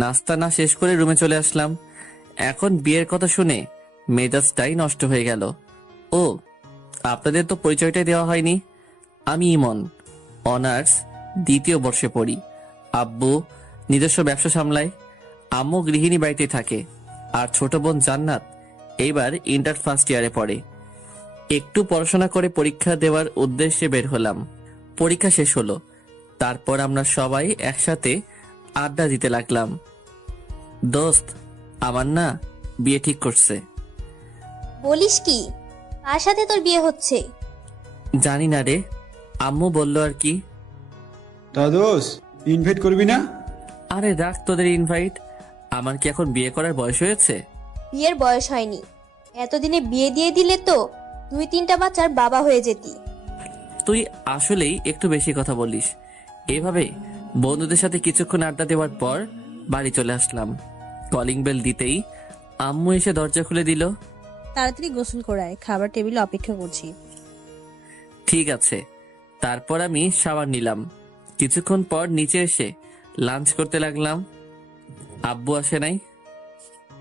নাস্তা না শেষ করে রুমে চলে আসলাম। এখন বিয়ের কথা শুনে মেজাজটাই নষ্ট হয়ে গেল। ও, আপনাদের তো পরিচয়টাই দেওয়া হয়নি। আমি ইমন, অনার্স দ্বিতীয় বর্ষে পড়ি। আব্বু নিজস্ব ব্যবসা সামলায়, আম্মু গৃহিণী বাড়িতে থাকে, আর ছোট বোন জান্নাত এইবার ইন্টার ফার্স্ট ইয়ারে পড়ে। একটু পড়াশোনা করে পরীক্ষা দেওয়ার উদ্দেশ্যে বের হলাম। পরীক্ষা শেষ হলো, তারপর আমরা সবাই একসাথে আড্ডা দিতে লাগলাম। দোস্ত, আমার না বিয়ে ঠিক করছে। বলিস কি? কার সাথে তোর বিয়ে হচ্ছে? জানি না রে, আম্মু বলল আর কি। তা দোস্ত, ইনভাইট করবি না? আরে রাখ তোদের ইনভাইট, আমার কি এখন বিয়ে করার বয়স হয়েছে? বিয়ের বয়স হয়নি, এতদিনে বিয়ে দিয়ে দিলে তো 2-3টা বাচ্চার বাবা হয়ে যেতি। তুই আসলেই একটু বেশি কথা বলিস। এভাবে বন্ধুদের সাথে কিছুক্ষণ আড্ডা দেওয়ার পর বাড়ি চলে আসলাম। কলিং বেল দিতেই আম্মু এসে দরজা খুলে দিল। তাড়াতাড়ি গোসল করায়, খাবার টেবিলে অপেক্ষা করছি। ঠিক আছে। তারপর আমি শাওয়ার নিলাম। কিছুক্ষণ পর নিচে এসে লাঞ্চ করতে লাগলাম। আব্বু আসে নাই।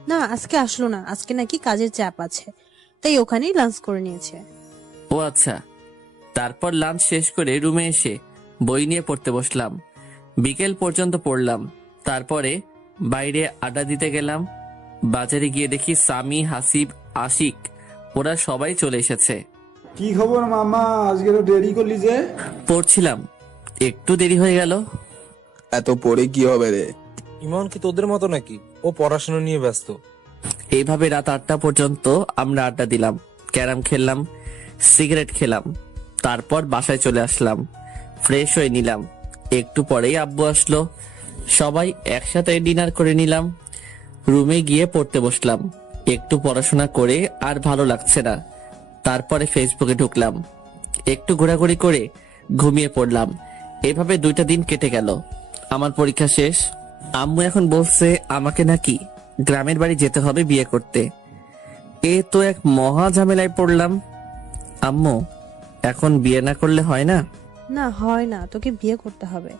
না, আজকে আসলো না, আজকে নাকি কাজের চাপ আছে, তাই ওখানেই লাঞ্চ করে নিয়েছে। ও আচ্ছা। তারপর লাঞ্চ শেষ করে রুমে এসে বই নিয়ে পড়তে বসলাম। বিকেল পর্যন্ত পড়লাম। তারপরে বাইরে আড্ডা দিতে গেলাম। বাজারে গিয়ে দেখি সামি, হাসিব, আশিক ওরা সবাই চলে এসেছে। কি খবর মামা, আজকে তো দেরি করলি যে? পড়ছিলাম, একটু দেরি হয়ে গেল। এত পড়ে কি হবে রে? ইমন কি তোদের মতো নাকি? ও পড়াশোনা নিয়ে ব্যস্ত। এইভাবে রাত 8টা পর্যন্ত আমরা আড্ডা দিলাম, ক্যারাম খেললাম, সিগারেট খেলাম। তারপর বাসায় চলে আসলাম, ফ্রেশ হয়ে নিলাম। একটু পরেই আব্বু আসলো, সবাই একসাথে ডিনার করে নিলাম। রুমে গিয়ে পড়তে বসলাম। একটু পড়াশোনা করে আর ভালো লাগছে না, তারপরে ফেসবুকে ঢুকলাম। একটু ঘোরাঘুরি করে ঘুমিয়ে পড়লাম। এভাবে 2টা দিন কেটে গেল। আমার পরীক্ষা শেষ। আম্মু এখন বলছে আমাকে নাকি গ্রামের বাড়ি যেতে হবে বিয়ে করতে। এ তো এক মহা ঝামেলায় পড়লাম। আম্মু, এখন বিয়ে না করলে হয় না? না, হয় না, তোকে বিয়ে করতে হবে।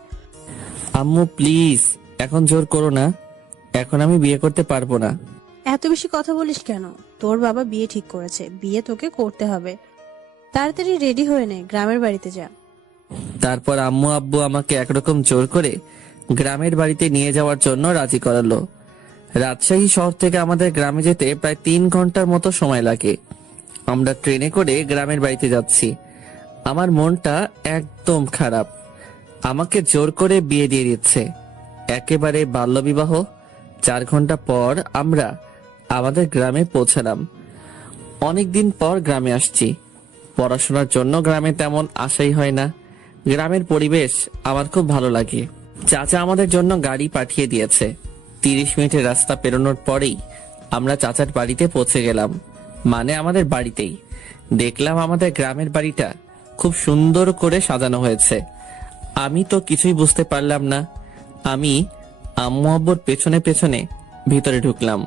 আম্মু প্লিজ, এখন জোর করো না, এখন আমি বিয়ে করতে পারবো না। এত বেশি কথা বলিস কেন? তোর বাবা বিয়ে ঠিক করেছে, বিয়ে তোকে করতে হবে। তাড়াতাড়ি রেডি হয়ে নে, গ্রামের বাড়িতে যা। তারপর আম্মু আব্বু আমাকে একরকম জোর করে গ্রামের বাড়িতে নিয়ে যাওয়ার জন্য রাজি করালো। রাজশাহী শহর থেকে আমাদের গ্রামে যেতে প্রায় 3 ঘন্টার মতো সময় লাগে। আমরা ট্রেনে করে গ্রামের বাড়িতে যাচ্ছি। আমার মনটা একদম খারাপ। আমাকে জোর করে বিয়ে দিয়ে দিচ্ছে, একেবারে বাল্যবিবাহ। 4 ঘন্টা পর আমরা আমাদের গ্রামে পৌঁছালাম। অনেকদিন পর গ্রামে আসছি। পড়াশোনার জন্য গ্রামে তেমন আশাই হয় না। গ্রামের পরিবেশ আমার খুব ভালো লাগে। চাচা আমাদের জন্য গাড়ি পাঠিয়ে দিয়েছে। 30 মিনিটের রাস্তা পেরোনোর পরেই আমরা চাচার বাড়িতে পৌঁছে গেলাম, মানে আমাদের বাড়িতেই। দেখলাম আমাদের গ্রামের বাড়িটা খুব সুন্দর করে সাজানো হয়েছে। আমি তো কিছুই বুঝতে পারলাম না। আমি আম্মু আব্বুর পেছনে পেছনে ভিতরে ঢুকলাম।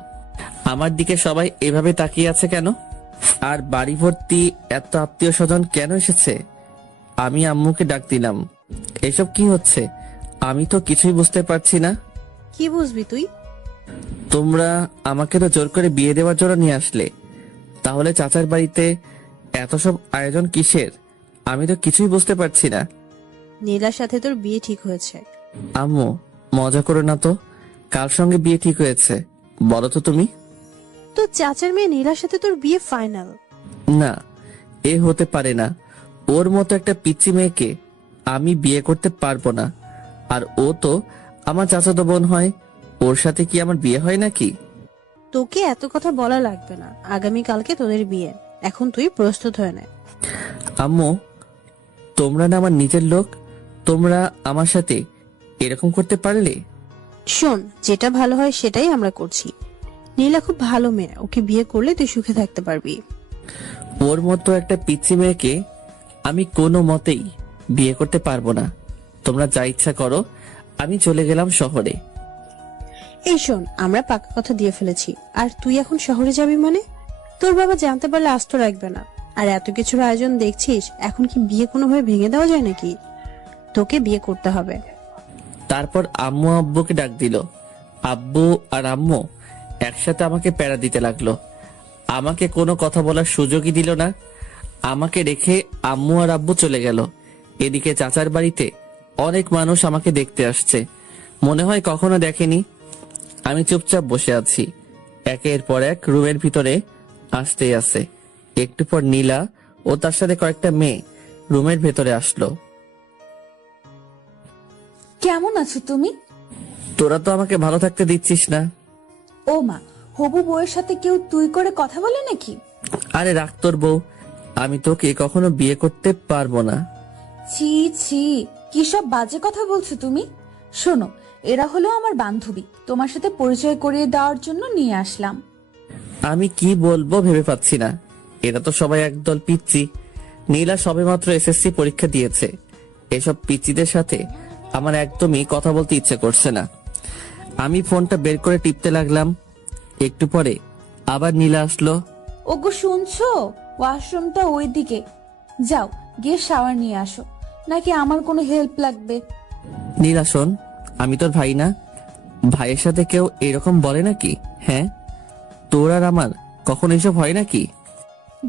আমার দিকে সবাই এভাবে তাকিয়ে আছে কেন? আর বাড়ি ভর্তি এত আত্মীয় স্বজন কেন এসেছে? আমি আম্মুকে ডাক দিলাম, এসব কি হচ্ছে? আমি তো কিছুই বুঝতে পারছি না। কি বুঝবি তুই? তোমরা আমাকে তো জোর করে বিয়ে দেওয়ার জন্য নিয়ে আসলে, তাহলে চাচার বাড়িতে এত সব আয়োজন কিসের? আমি তো কিছুই বুঝতে পারছি না। নীলার সাথে তোর বিয়ে ঠিক হয়েছে। আম্মু, মজা করো না তো। কার সঙ্গে বিয়ে ঠিক হয়েছে বলো তো তুমি? তো চাচার মেয়ে নীলার সাথে তোর বিয়ে ফাইনাল। না, এ হতে পারে না। ওর মতো একটা পিচ্চি মেয়েকে আমি বিয়ে করতে পারবো না। আর ও তো আমার চাচাতো বোন হয়, ওর সাথে কি আমার বিয়ে হয় নাকি? তোকে এত কথা বলা লাগবে না, আগামীকালকে তোদের বিয়ে, এখন তুই প্রস্তুত হয়ে নে। আম্মু, তোমরা না আমার নিজের লোক, তোমরা আমার সাথে এরকম করতে পারলে? শোন, যেটা ভালো হয় সেটাই আমরা করছি। নীলা খুব ভালো মেয়ে, ওকে বিয়ে করলে তুই সুখে থাকতে পারবি। ওর মতো একটা পিচ্চি মেয়েকে আমি কোনো মতেই বিয়ে করতে পারবো না। তোমরা যা ইচ্ছা করো, আমি চলে গেলাম শহরে। এই শোন, আমরা পাকা কথা দিয়ে ফেলেছি, আর তুই এখন শহরে যাবি মানে? তোর বাবা জানতে পারলে আস্ত রাখবে না। আর এত কিছুর আয়োজন দেখছিস, এখন কি বিয়ে কোনোভাবে ভেঙে দেওয়া যায় নাকি? তোকে বিয়ে করতে হবে। তারপর আম্মু আব্বুকে ডাক দিল। আব্বু আর আম্মু একসাথে আমাকে প্যারা দিতে লাগলো। আমাকে কোনো কথা বলার সুযোগই দিল না। আমাকে রেখে আম্মু আর আব্বু চলে গেল। এদিকে চাচার বাড়িতে অনেক মানুষ আমাকে দেখতে আসছে, মনে হয় কখনো দেখেনি। আমি চুপচাপ বসে আছি। একের পর এক রুমের ভিতরে আসতেই আছে। একটু পর নীলা ও তার সাথে কয়েকটা মেয়ে রুমের ভেতরে আসলো। কেমন আছো তুমি? তোরা তো আমাকে ভালো থাকতে দিচ্ছিস না। ও মা, হবু বউয়ের সাথে কেউ তুই করে কথা বলে নাকি? আরে রাখ তোর বউ, আমি তোকে কখনো বিয়ে করতে পারবো না। ছি ছি, কি সব বাজে কথা বলছো তুমি? শোনো, এরা হলো আমার বান্ধবী, তোমার সাথে পরিচয় করিয়ে দেওয়ার জন্য নিয়ে আসলাম। আমি কি বলবো ভেবে পাচ্ছি না। এরা তো সবাই একদল পিচ্চি। নীলা সবেমাত্র এসএসসি পরীক্ষা দিয়েছে। এসব পিচ্চিদের সাথে আমার একদমই কথা বলতে ইচ্ছে করছে না। আমি ফোনটা বের করে টিপতে লাগলাম। একটু পরে আবার নীলা আসলো। ওগো শুনছো, ওয়াশরুমটা ওইদিকে, যাও গিয়ে শাওয়ার নিয়ে আসো। নাকি আমার কোনো হেল্প লাগবে? নীলা শোন, আমি তোর ভাই না? ভাইয়ের সাথে কেউ এরকম বলে নাকি? হ্যাঁ, তোর আর আমার কখন এসব হয় নাকি?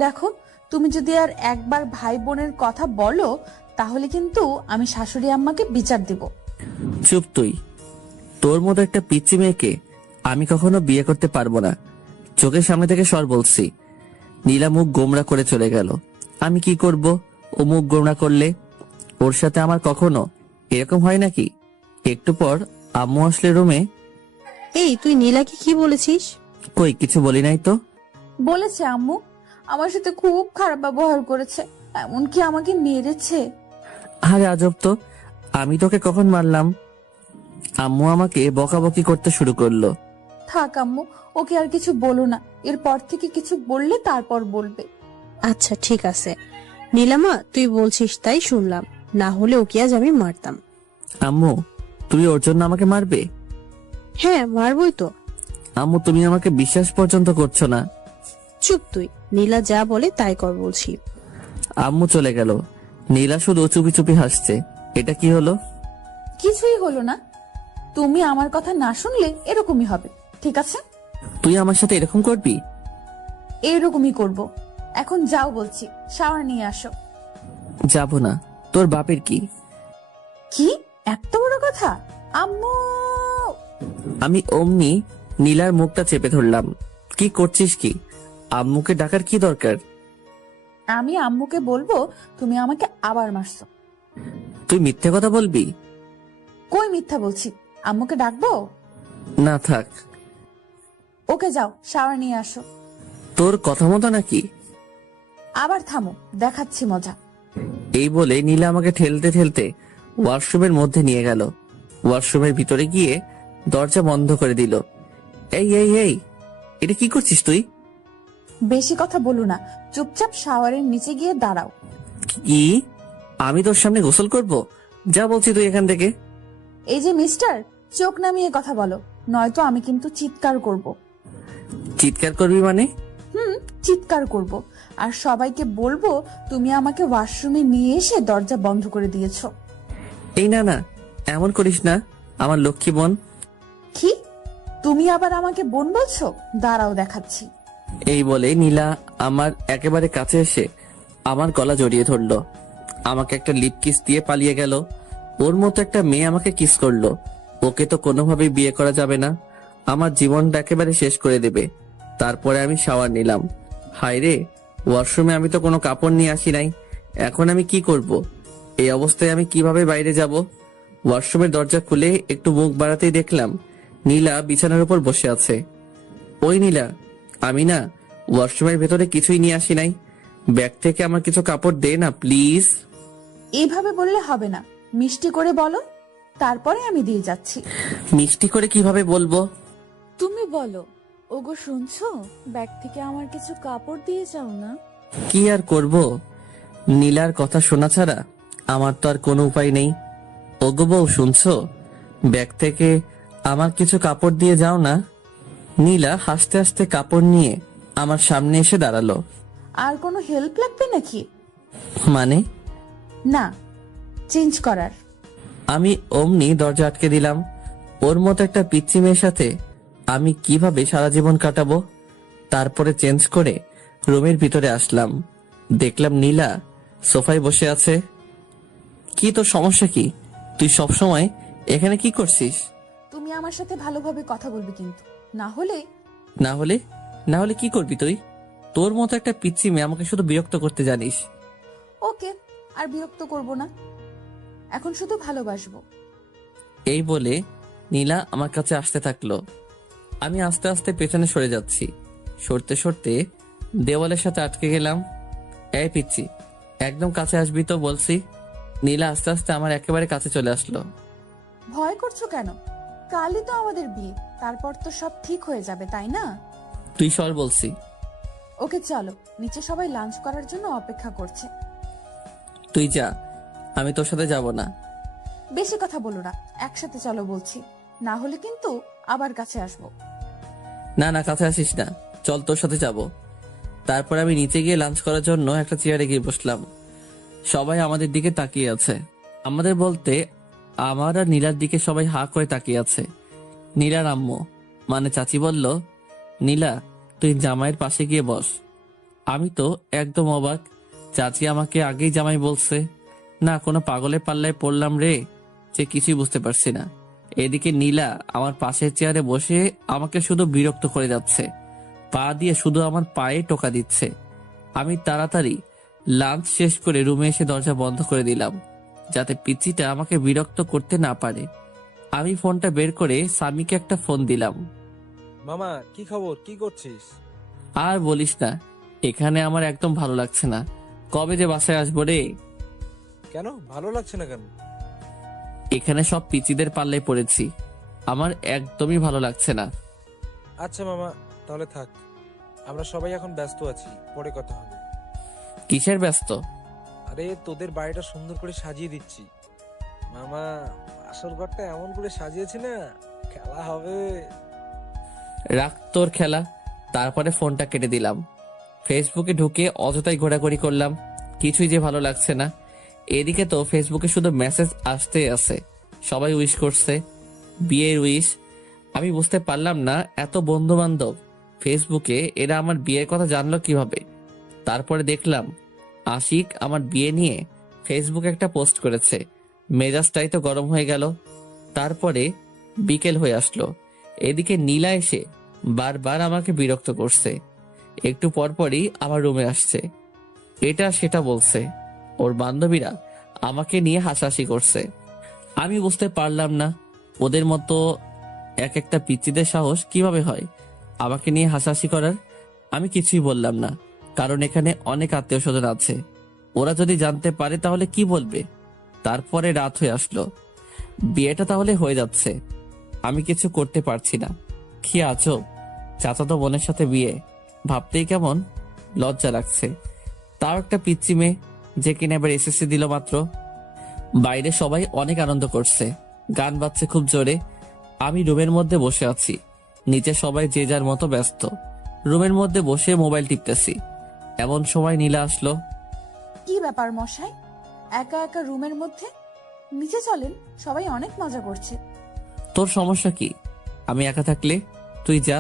দেখো, তুমি যদি আর একবার ভাই বোনের কথা বলো তাহলে কিন্তু আমি শাশুড়ি আম্মাকে বিচার দেব। চুপ তুই। তোর মতো একটা পিচ্চি মেয়েকে আমি কখনো বিয়ে করতে পারবো না। চোখের সামনে থেকে সর বলছি। নীলা মুখ গোমরা করে চলে গেল। আমি কি করব ও মুখ গোমরা করলে? ওর সাথে আমার কখনো এরকম হয় নাকি? একটু পর আম্মু আসলে রুমে। এই, তুই নীলাকে কি বলেছিস? কই কিছু বলি নাই তো। বলেছে আম্মু আমার সাথে খুব খারাপ ব্যবহার করেছে, এমনকি আমাকে মেরেছে। আরে আজব তো, আমি তোকে কখন মারলাম? আম্মু আমাকে বকাবকি করতে শুরু করলো। থাক আম্মু, ওকে আর কিছু বলো না, এরপর থেকে কিছু বললে তারপর বলবে। আচ্ছা ঠিক আছে নীলামা, তুই বলছিস তাই শুনলাম, না হলে ওকে আজ আমি মারতাম। আম্মু, তুমি ওর জন্য আমাকে মারবে? হ্যাঁ মারবই তো। আম্মু, তুমি আমাকে বিশ্বাস পর্যন্ত করছো না। চুপ তুই, নীলা যা বলে তাই কর বলছি। আম্মু চলে গেল। নীলা শুধু চুপি চুপি হাসছে। এটা কি হলো? কিছুই হলো না, তুমি আমার কথা না শুনলে এরকমই হবে, ঠিক আছে? তুই আমার সাথে এরকম করবি? এইরকমই করব। এখন যাও বলছি, শাওয়ার নিয়ে আসো। যাব না। তোর বাপের কি? কি এত বড় কথা? আম্মু! আমি অমনি নীলার মুখটা চেপে ধরলাম। কি করছিস কি? আম্মুকে ডাকার কি দরকার? আমি আম্মুকে বলবো তুমি আমাকে আবার মারছো। তুই মিথ্যে কথা বলবি? কই মিথ্যা বলছি, আম্মুকে ডাকবো? না থাক। ওকে যাও, শাওয়ার নিয়ে আসো। তোর কথা মতো নাকি? আবার থামো, দেখাচ্ছি মজা। এই বলে নীলা আমাকে ঠেলতে ঠেলতে ওয়াশরুমের মধ্যে নিয়ে গেল। ওয়াশরুমের ভিতরে গিয়ে দরজা বন্ধ করে দিল। এই এই এই, এটা কি করছিস তুই? বেশি কথা বলো না, চুপচাপ শাওয়ারের নিচে গিয়ে দাঁড়াও। কি? আমি তোর সামনে গোসল করব? যা বলছি তুই এখান থেকে। এই যে মিস্টার, চোখ নামিয়ে কথা বলো, নয়তো আমি কিন্তু চিৎকার করব। চিৎকার করবি মানে? চিৎকার করব, আর সবাইকে বলবো তুমি আমাকে ওয়াশরুমে নিয়ে এসে দরজা বন্ধ করে দিয়েছো। এই না না, এমন করিস না, আমার লক্ষ্মী বোন। কি? তুমি আবার আমাকে বোন বলছো? দাঁড়াও দেখাচ্ছি। এই বলে নীলা আমার একেবারে কাছে এসে আমার গলা জড়িয়ে ধরলো। আমাকে একটা লিপ কিস দিয়ে পালিয়ে গেল। ওর মতো একটা মেয়ে আমাকে কিস করলো। ওকে তো কোনোভাবেই বিয়ে করা যাবে না, আমার জীবনটা একেবারে শেষ করে দেবে। তারপরে আমি শাওয়ার নিলাম। হায় রে, ওয়াশরুমে আমি তো কোনো কাপড় নিয়ে আসি নাই। এখন আমি কি করব? এই অবস্থায় আমি কিভাবে বাইরে যাব? ওয়াশরুমের দরজা খুলে একটু মুখ বাড়াতেই দেখলাম নীলা বিছানার উপর বসে আছে। ওই নীলা, আমি না ওয়াশরুমের ভেতরে কিছুই নিয়ে আসি নাই। ব্যাগ থেকে আমার কিছু কাপড় দে না প্লিজ। এইভাবে বললে হবে না, মিষ্টি করে বলো, তারপরে আমি দিয়ে যাচ্ছি। মিষ্টি করে কিভাবে বলবো? তুমি বলো, ওগো শুনছো, ব্যাগ থেকে আমার কিছু কাপড় দিয়ে যাও না। কি আর করব, নীলার কথা শোনা ছাড়া আমার তো আর কোনো উপায় নেই। ওগো বউ শুনছো, ব্যাগ থেকে আমার কিছু কাপড় দিয়ে যাও না। নীলা হাসতে হাসতে কাপড় নিয়ে আমার সামনে এসে দাঁড়ালো। আর কোনো হেল্প লাগবে নাকি? মানে? না, চেঞ্জ করার। আমি অমনি দরজা আটকে দিলাম। ওর মতো একটা পিচ্চি মেয়ের সাথে আমি কিভাবে সারা জীবন কাটাবো? তারপরে চেঞ্জ করে রুমের ভিতরে আসলাম। দেখলাম নীলা সোফায় বসে আছে। কি তোর সমস্যা কি? তুই সব সময় এখানে কি করছিস? তুমি আমার সাথে ভালোভাবে কথা বলবে কিন্তু, না হলে। না হলে? না হলে কি করবি তুই? তোর মতো একটা পিচ্চি মেয়ে আমাকে শুধু বিরক্ত করতে জানিস। ওকে, আর বিরক্ত করব না, এখন শুধু ভালোবাসবো। এই বলে নীলা আমার কাছে আসতে থাকলো। আমি আস্তে আস্তে পেছনে সরে যাচ্ছি। সরতে সরতে দেওয়ালের সাথে আটকে গেলাম। এই পিচ্চি, একদম কাছে আসবি তো বলছি। নীলা আস্তে আস্তে আমার একেবারে কাছে চলে আসলো। ভয় করছো কেন? কালই তো আমাদের বিয়ে, তারপর তো সব ঠিক হয়ে যাবে, তাই না? তুই সর বলছি। ওকে চলো, নিচে সবাই লাঞ্চ করার জন্য অপেক্ষা করছে। তুই যা, আমি তোর সাথে যাব না। বেশি কথা বলো না, একসাথে চলো বলছি, না হলে কিন্তু আবার কাছে আসবো। না না, কাছে আসিস না, চল তোর সাথে যাব। তারপর আমি নিচে গিয়ে লাঞ্চ করার জন্য একটা চেয়ারে গিয়ে বসলাম। সবাই আমাদের দিকে তাকিয়ে আছে। আমাদের বলতে আমার আর নীলার দিকে সবাই হা করে তাকিয়ে আছে। নীলার আম্মু মানে চাচি বলল, নীলা তুই জামাইয়ের পাশে গিয়ে বস। আমি তো একদম অবাক। চাচি আমাকে আগেই জামাই বলছে। না কোনো পাগলের পাল্লায় পড়লাম রে, যে কিছুই বুঝতে পারছি না। এদিকে নীলা আমার পাশের চেয়ারে বসে আমাকে শুধু বিরক্ত করে যাচ্ছে। পা দিয়ে শুধু আমার পায়ে টোকা দিচ্ছে। আমি তাড়াতাড়ি লাঞ্চ শেষ করে রুমে এসে দরজা বন্ধ করে দিলাম, যাতে পিচ্চিটা আমাকে বিরক্ত করতে না পারে। আমি ফোনটা বের করে স্বামীকে একটা ফোন দিলাম। মামা কি খবর, কি করছিস? আর বলিস না, এখানে আমার একদম ভালো লাগছে না। কবে যে বাসায় আসবো রে। কেন ভালো লাগছে না কেন? এখানে সব পিচিদের পাল্লায় পড়েছি, আমার একদমই ভালো লাগছে না। আচ্ছা মামা, তাহলে থাক, আমরা সবাই এখন ব্যস্ত আছি, পরে কথা হবে। কিসের ব্যস্ত? আরে তোদের বাড়িটা সুন্দর করে সাজিয়ে দিচ্ছি মামা, আসল ঘরটা এমন করে সাজিয়েছি না, খেলা হবে। রাখ তোর খেলা। তারপরে ফোনটা কেটে দিলাম। ফেসবুকে ঢুকে অযথাই ঘোরাঘুরি করলাম, কিছুই যে ভালো লাগছে না। এদিকে তো ফেসবুকে শুধু মেসেজ আসতে আছে, সবাই উইশ করছে, বিয়ের উইশ। আমি বুঝতে পারলাম না এত বন্ধু বান্ধব ফেসবুকে, এরা আমার বিয়ের কথা জানলো কিভাবে। তারপরে দেখলাম আশিক আমার বিয়ে নিয়ে ফেসবুকে একটা পোস্ট করেছে। মেজাজটাই তো গরম হয়ে গেল। তারপরে বিকেল হয়ে আসলো। এদিকে নীলা এসে বারবার আমাকে বিরক্ত করছে। একটু পরপরই আমার রুমে আসছে, এটা সেটা বলছে। ওর বান্ধবীরা আমাকে নিয়ে হাসাহাসি করছে। আমি বুঝতে পারলাম না ওদের মতো এক একটা পিচ্চিদের সাহস কিভাবে হয় আমাকে নিয়ে হাসাহাসি করার। আমি কিছুই বললাম না, কারণ এখানে অনেক আত্মীয় স্বজন আছে। ওরা যদি জানতে পারে তাহলে কি বলবে। তারপরে রাত হয়ে আসলো, বিয়েটা তাহলে হয়ে যাচ্ছে। আমি কিছু করতে পারছি না। কি আজব, চাচাতো বোনের সাথে বিয়ে, ভাবতেই কেমন লজ্জা লাগছে। তাও একটা পিচ্চি মেয়ে, যে কিনা এবার এসএসসি দিল মাত্র। বাইরে সবাই অনেক আনন্দ করছে, গান বাজছে খুব জোরে। আমি রুমের মধ্যে বসে আছি, নিচে সবাই যে যার মতো ব্যস্ত। রুমের মধ্যে বসে মোবাইল টিপতেছি, এমন সময় নীলা আসলো। কি ব্যাপার মশাই, একা একা রুমের মধ্যে? নিচে চলেন, সবাই অনেক মজা করছে। তোর সমস্যা কি? আমি একা থাকলে? তুই যা,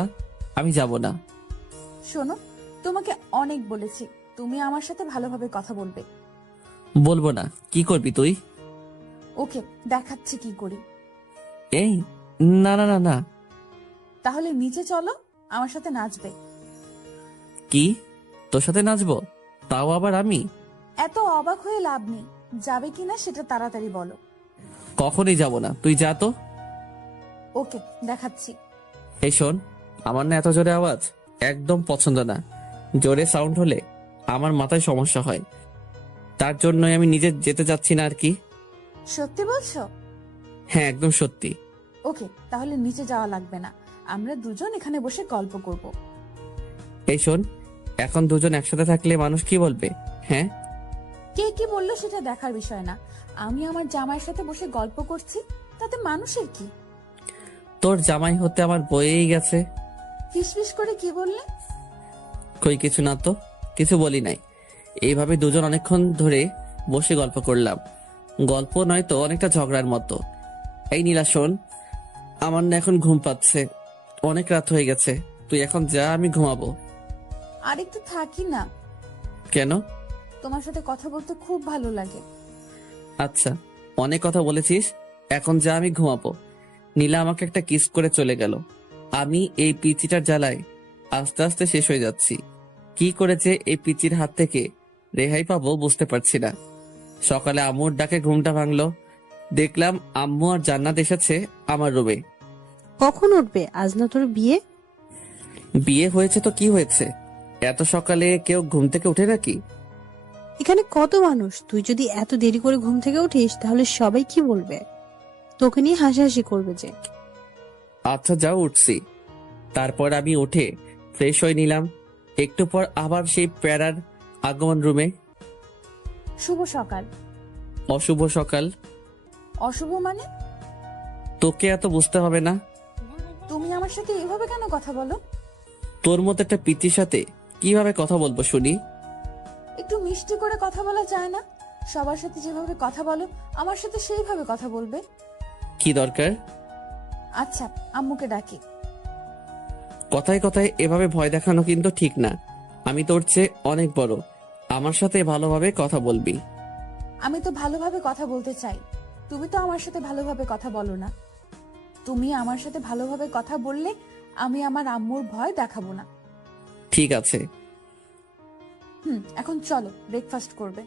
আমি যাব না। শোনো, তোমাকে অনেক বলেছি তুমি আমার সাথে ভালোভাবে কথা বলবে। বলবো না, কি করবি তুই? ওকে, দেখাচ্ছি কি করি। এই না না না না। তাহলে নিচে চলো, আমার সাথে নাচবে। কি? তোর সাথে নাচবো? তাও আবার আমি? এত অবাক হয়ে লাভ নেই, যাবে কিনা সেটা তাড়াতাড়ি বলো। কখনই যাব না, তুই যা তো। ওকে, দেখাচ্ছি। এই শোন, আমার না এত জোরে আওয়াজ একদম পছন্দ না। জোরে সাউন্ড হলে আমার মাথায় সমস্যা হয়, তার জন্যই আমি নিজে যেতে চাচ্ছি না আর কি। সত্যি বলছো? হ্যাঁ, একদম সত্যি। ওকে, তাহলে নিচে যাওয়া লাগবে না, আমরা দুজন এখানে বসে গল্প করব। এই শোন, এখন দুজন একসাথে থাকলে মানুষ কি বলবে? হ্যাঁ, কে কি বললো সেটা দেখার বিষয় না, আমি আমার জামাইয়ের সাথে বসে গল্প করছি, তাতে মানুষের কি? তোর জামাই হতে আমার বয়েই গেছে। ফিসফিস করে কি বললে? কই কিছু না তো। কিছু বলি নাই। এইভাবে দুজন অনেকক্ষণ ধরে বসে গল্প করলাম। গল্প নয় তো, অনেকটা ঝগড়ার মতো। এই নীলা শোন, আমার না এখন ঘুম পাচ্ছে, অনেক রাত হয়ে গেছে। তুই এখন যা, আমি ঘুমাবো। আর একটু থাকি না, কেন? তোমার সাথে কথা বলতে খুব ভালো লাগে। আচ্ছা, অনেক কথা বলেছিস, এখন যা, আমি ঘুমাবো। নীলা আমাকে একটা কিস করে চলে গেল। আমি এই পিচিটার জ্বালায় আস্তে আস্তে শেষ হয়ে যাচ্ছি। কি করেছে এই পিচির হাত থেকে রেহাই পাবো বুঝতে পারছি না। সকালে আম্মুর ডাকে ঘুমটা ভাঙলো। দেখলাম আম্মু আর জান্নাত এসেছে আমার রুমে। কখন উঠবে? আজ না তোর বিয়ে? বিয়ে হয়েছে তো কি হয়েছে, এত সকালে কেউ ঘুম থেকে উঠে নাকি? এখানে কত মানুষ, তুই যদি এত দেরি করে ঘুম থেকে উঠিস তাহলে সবাই কি বলবে? তোকে নিয়ে হাসাহাসি করবে যে। আচ্ছা যাও, উঠছি। তারপর আমি উঠে ফ্রেশ হয়ে নিলাম। একটু পর আবার সেই প্যারার আগমন রুমে। শুভ সকাল। অশুভ সকাল? অশুভ মানে? তোকে এত বুঝতে হবে না। তুমি আমার সাথে এভাবে কেন কথা বলো? তোর মতো একটা পিচির সাথে কিভাবে কথা বলবো শুনি? একটু মিষ্টি করে কথা বলা যায় না? সবার সাথে যেভাবে কথা বলো আমার সাথে সেইভাবে কথা বলবে। কি দরকার? আচ্ছা, আম্মুকে ডাকি। কথায় কথায় এভাবে ভয় দেখানো কিন্তু ঠিক না। আমি তোর চেয়ে অনেক বড়, আমার সাথে ভালোভাবে কথা বলবি। আমি তো ভালোভাবে কথা বলতে চাই, তুমি তো আমার সাথে ভালোভাবে কথা বলো না। তুমি আমার সাথে ভালোভাবে কথা বললে আমি আমার আম্মুর ভয় দেখাবো না। ঠিক আছে। এখন চলো, ব্রেকফাস্ট করবে।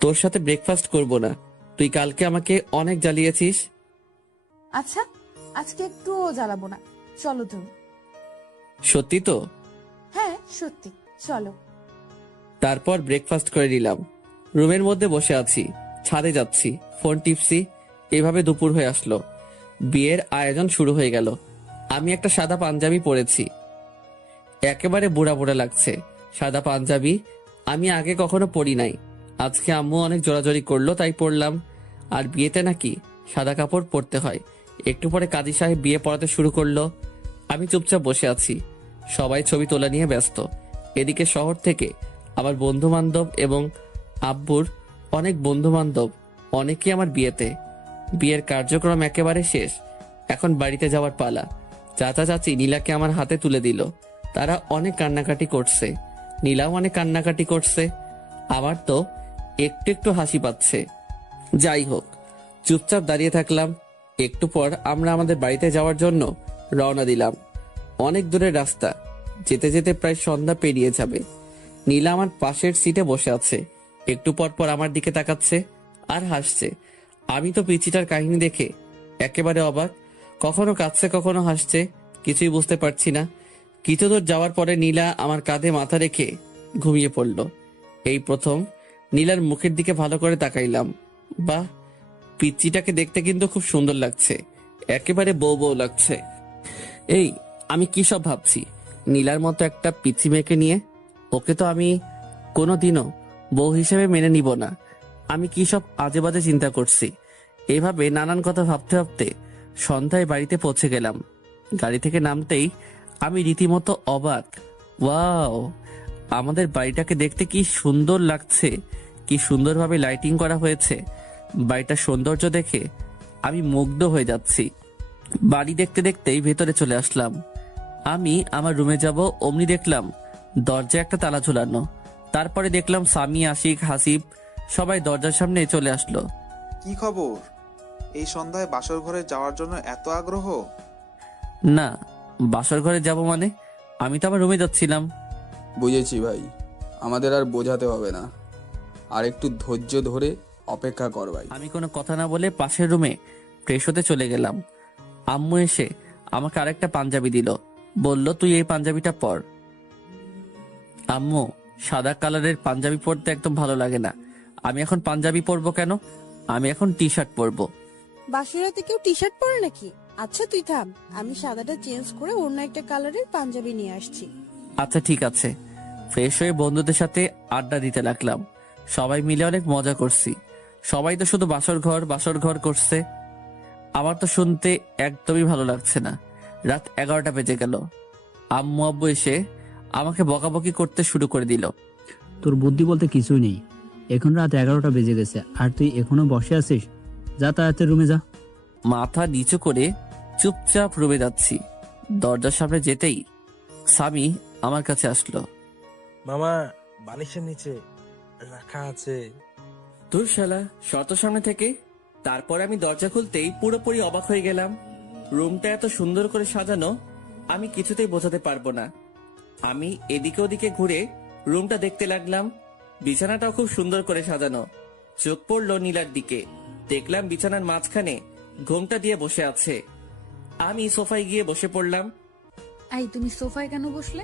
তোর সাথে ব্রেকফাস্ট করব না, তুই কালকে আমাকে অনেক জ্বালিয়েছিস। আচ্ছা, আজকে একটুও জ্বালাবো না, চলো তুমি। সত্যি তো? হ্যাঁ সত্যি, চলো। তারপর ব্রেকফাস্ট করে নিলাম। রুমের মধ্যে বসে আছি, ছাদে যাচ্ছি, ফোন টিপছি। এভাবে দুপুর হয়ে আসলো। বিয়ের আয়োজন শুরু হয়ে গেল। আমি একটা সাদা পাঞ্জাবি পরেছি, একেবারে বুড়া বুড়া লাগছে। সাদা পাঞ্জাবি আমি আগে কখনো পরি নাই। আজকে আম্মু অনেক জোরাজোরি করলো তাই পরলাম। আর বিয়েতে নাকি সাদা কাপড় পরতে হয়। একটু পরে কাজী সাহেব বিয়ে পড়াতে শুরু করলো। আমি চুপচাপ বসে আছি, সবাই ছবি তোলা নিয়ে ব্যস্ত। এদিকে শহর থেকে আমার বন্ধু বান্ধব এবং আব্বুর অনেক বন্ধু বান্ধব, অনেকেই আমার বিয়েতে। বিয়ের কার্যক্রম একেবারে শেষ, এখন বাড়িতে যাওয়ার পালা। চাচা চাচি নীলাকে আমার হাতে তুলে দিল। তারা অনেক কান্নাকাটি করছে, নীলাও অনেক কান্নাকাটি করছে। আমার তো একটু একটু হাসি পাচ্ছে। যাই হোক, চুপচাপ দাঁড়িয়ে থাকলাম। একটু পর আমরা আমাদের বাড়িতে যাওয়ার জন্য রওনা দিলাম। অনেক দূরের রাস্তা, যেতে যেতে প্রায় সন্ধ্যা পেরিয়ে যাবে। নীলা আমার পাশের সিটে বসে আছে, একটু পর পর আমার দিকে তাকাচ্ছে আর হাসছে। আমি তো পিচিটার কাহিনী দেখে একেবারে অবাক, কখনো কাঁদছে কখনো হাসছে, কিছুই বুঝতে পারছি না। কিছু দূর যাওয়ার পরে নীলা আমার কাঁধে মাথা রেখে ঘুমিয়ে পড়ল। এই প্রথম নীলার মুখের দিকে ভালো করে তাকাইলাম। বাহ, পিচ্চিটাকে দেখতে কিন্তু খুব সুন্দর লাগছে, একেবারে বউ বউ লাগছে। এই আমি কি সব ভাবছি, নীলার মতো একটা পিচ্চি মেয়েকে নিয়ে? ওকে তো আমি কোনোদিনও বউ হিসেবে মেনে নিব না। আমি কি সব আজে বাজে চিন্তা করছি। এইভাবে নানান কথা ভাবতে ভাবতে সন্ধ্যায় বাড়িতে পৌঁছে গেলাম। গাড়ি থেকে নামতেই আমি রীতিমতো অবাক। ওয়াও, আমাদের বাড়িটাকে দেখতে কি সুন্দর লাগছে, কি সুন্দরভাবে লাইটিং করা হয়েছে। বাড়িটার সৌন্দর্য দেখে আমি মুগ্ধ হয়ে যাচ্ছি। বাড়ি দেখতে দেখতেই ভেতরে চলে আসলাম। আমি আমার রুমে যাব, অমনি দেখলাম দরজায় একটা তালা ঝুলানো। তারপরে দেখলাম সামি, আশিক, হাসিব সবাই দরজার সামনে চলে আসলো। কি খবর? এই সন্ধ্যায় বাসর ঘরে যাওয়ার জন্য এত আগ্রহ? না, বাসর ঘরে যাব মানে? আমি তো আমার রুমে যাচ্ছিলাম। বুঝেছি ভাই, আমাদের আর বোঝাতে হবে না, আর একটু ধৈর্য ধরে অপেক্ষা কর ভাই। আমি কোনো কথা না বলে পাশের রুমে ফ্রেশ হতে চলে গেলাম। আম্মু এসে আমাকে আরেকটা পাঞ্জাবি দিল, বলল তুই এই পাঞ্জাবিটা পর। আম্মু, সাদা কালারের পাঞ্জাবি পরতে একদম ভালো লাগে না। আমি এখন পাঞ্জাবি পরবো কেন? আমি এখন টি শার্ট পরবো। বাসুরাতে কেউ টি শার্ট পরে নাকি? আচ্ছা তুই থাম, আমি সাদাটা চেঞ্জ করে অন্য একটা কালারের পাঞ্জাবি নিয়ে আসছি। আচ্ছা ঠিক আছে। ফ্রেশ হয়ে বন্ধুদের সাথে আড্ডা দিতে লাগলাম। সবাই মিলে অনেক মজা করছি। সবাই তো শুধু বাসর ঘর করছে। আমার তো শুনতে একদমই ভালো লাগছে না। রাত 11টা বেজে গেল। আম্মু আব্বু এসে আমাকে বকাবকি করতে শুরু করে দিল। তোর বুদ্ধি বলতে কিছুই নেই। এখন রাত 11টা বেজে গেছে আর তুই এখনো বসে আছিস? যা তাড়াতাড়ি রুমে যা। মাথা নিচু করে চুপচাপ রুমে যাচ্ছি। দরজার সামনে যেতেই স্বামী আমার কাছে আসলো। মামা, বালিশের নিচে রাখা আছে। তোর শালা শত সামনে থেকে। তারপর আমি দরজা খুলতেই পুরোপুরি অবাক হয়ে গেলাম। রুমটা এত সুন্দর করে সাজানো আমি কিছুতেই বোঝাতে পারবো না। আমি এদিকে ওদিকে ঘুরে রুমটা দেখতে লাগলাম। বিছানাটাও খুব সুন্দর করে সাজানো। চোখ পড়লো নীলার দিকে। দেখলাম বিছানার মাঝখানে ঘোমটা দিয়ে বসে আছে। আমি সোফায় গিয়ে বসে পড়লাম। এই, তুমি সোফায় কেন বসলে?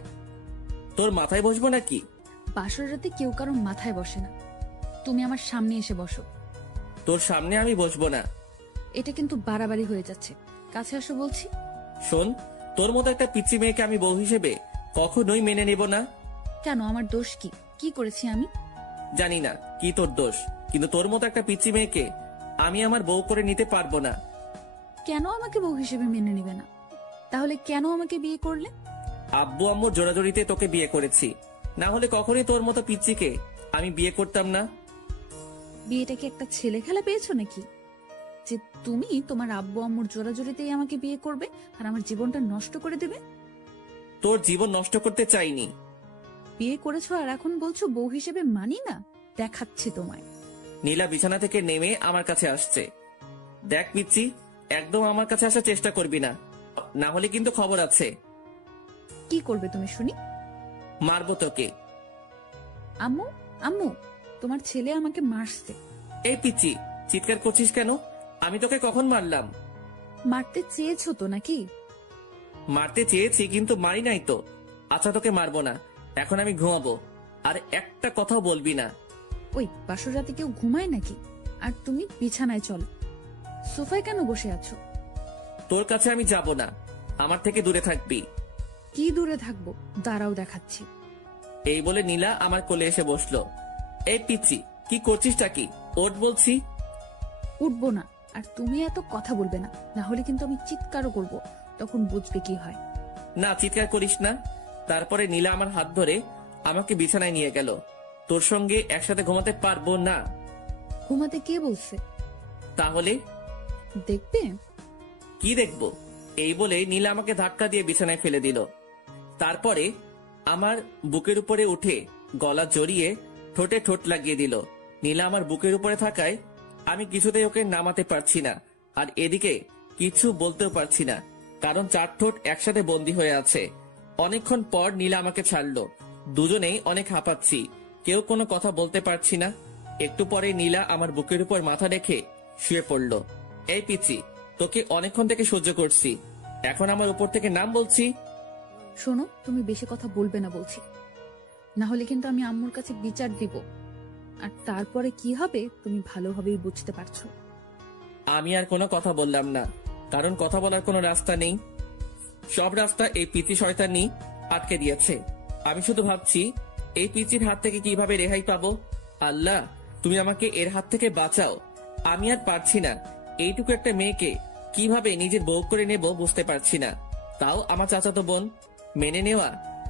তোর মাথায় বসবো নাকি? বাসর রাতে কেউ কারো মাথায় বসে না। তুমি আমার সামনে এসে বসো। তোর সামনে আমি বসবো না। এটা কিন্তু বাড়াবাড়ি হয়ে যাচ্ছে। কাছে আসো বলছি। শোন, তোর মতো একটা পিচ্চি মেয়েকে আমি বউ হিসেবে কখনোই মেনে নেব না। কেন, আমার দোষ কি? কি করেছি আমি? জানি না কি তোর দোষ, কিন্তু তোর মতো একটা পিচ্চি মেয়েকে আমি আমার বউ করে নিতে পারবো না। কেন আমাকে বউ হিসেবে মেনে নিবে না? তাহলে কেন আমাকে বিয়ে করলে? আব্বু আম্মুর জোরাজোরিতে তোকে বিয়ে করেছি, না হলে কখনোই তোর মতো পিচ্চিকে আমি বিয়ে করতাম না। বিয়েটা কি একটা ছেলে খেলা পেয়েছো নাকি, যে তুমি তোমার আব্বু আম্মুর জোরাজোরিতেই আমাকে বিয়ে করবে আর আমার জীবনটা নষ্ট করে দেবে? তোর জীবন নষ্ট করতে চাইনি। বিয়ে করেছো আর এখন বলছো বউ হিসেবে মানি না? দেখাচ্ছি তোমায়। নীলা বিছানা থেকে নেমে আমার কাছে আসছে। দেখ পিচ্চি, একদম আমার কাছে আসার চেষ্টা করবি না, না হলে কিন্তু খবর আছে। কি করবে তুমি শুনি? মারবো তোকে। আম্মু, আম্মু, তোমার ছেলে আমাকে মারছে। এই পিচ্চি, চিৎকার করছিস কেন? আমি তোকে কখন মারলাম? মারতে চেয়েছো তো নাকি? মারতে চেয়েছি কিন্তু মারি নাই তো। আচ্ছা তোকে মারবো না, এখন আমি ঘুমাবো। আর একটা কথাও বলবি না। ওই, বাসর রাতে কেউ ঘুমায় নাকি? আর তুমি বিছানায় চলো। সোফায় কেন বসে আছো? তোর কাছে আমি যাব না, আমার থেকে দূরে থাকবি। কি দূরে থাকবো? দাঁড়াও দেখাচ্ছি। এই বলে নীলা আমার কোলে এসে বসলো। এই পিচ্চি, কি করছিসটা কি? ওঠ বলছি। উঠবো না, আর তুমি এত কথা বলবে না, না হলে কিন্তু আমি চিৎকারও করব, তখন বুঝবে কি হয়। না, চিৎকার করিস না। তারপরে নীলা আমার হাত ধরে আমাকে বিছানায় নিয়ে গেল। তোর সঙ্গে একসাথে ঘুমাতে পারবো না। ঘুমাতে কে বলছে? তাহলে দেখবে। কি দেখবো? এই বলে নীলা আমাকে ধাক্কা দিয়ে বিছানায় ফেলে দিল। তারপরে আমার বুকের উপরে উঠে গলা জড়িয়ে ঠোঁটে ঠোঁট লাগিয়ে দিল। নীলা আমার বুকের উপরে থাকায় আমি কিছুতেই ওকে নামাতে পারছি না, আর এদিকে কিছু বলতেও পারছি না, কারণ চার ঠোঁট একসাথে বন্দী হয়ে আছে। অনেকক্ষণ পর নীলা আমাকে ছাড়লো। দুজনেই অনেক হাঁপাচ্ছি, কেউ কোনো কথা বলতে পারছি না। একটু পরে নীলা আমার বুকের উপর মাথা রেখে শুয়ে পড়লো। এই পিচ্চি, তোকে অনেকক্ষণ থেকে সহ্য করছি, এখন আমার উপর থেকে নাম বলছি। শোনো, তুমি বেশি কথা বলবে না বলছি, না হলে কিন্তু আমি আম্মুর কাছে বিচার দিব, আর তারপরে কি হবে তুমি ভালোভাবেই বুঝতে পারছো। আমি আর কোনো কথা বললাম না, কারণ কথা বলার কোনো রাস্তা নেই। সব রাস্তা এই পিচি শয়তানি আটকে দিয়েছে। আমি শুধু ভাবছি এই পিচির হাত থেকে কিভাবে রেহাই পাবো। আল্লাহ, তুমি আমাকে এর হাত থেকে বাঁচাও। আমি আর পারছি না, এইটুকু একটা মেয়েকে কিভাবে নিজের বউ করে নেব বুঝতে পারছি না, তাও আমার চাচাতো বোন। মেনে নেওয়া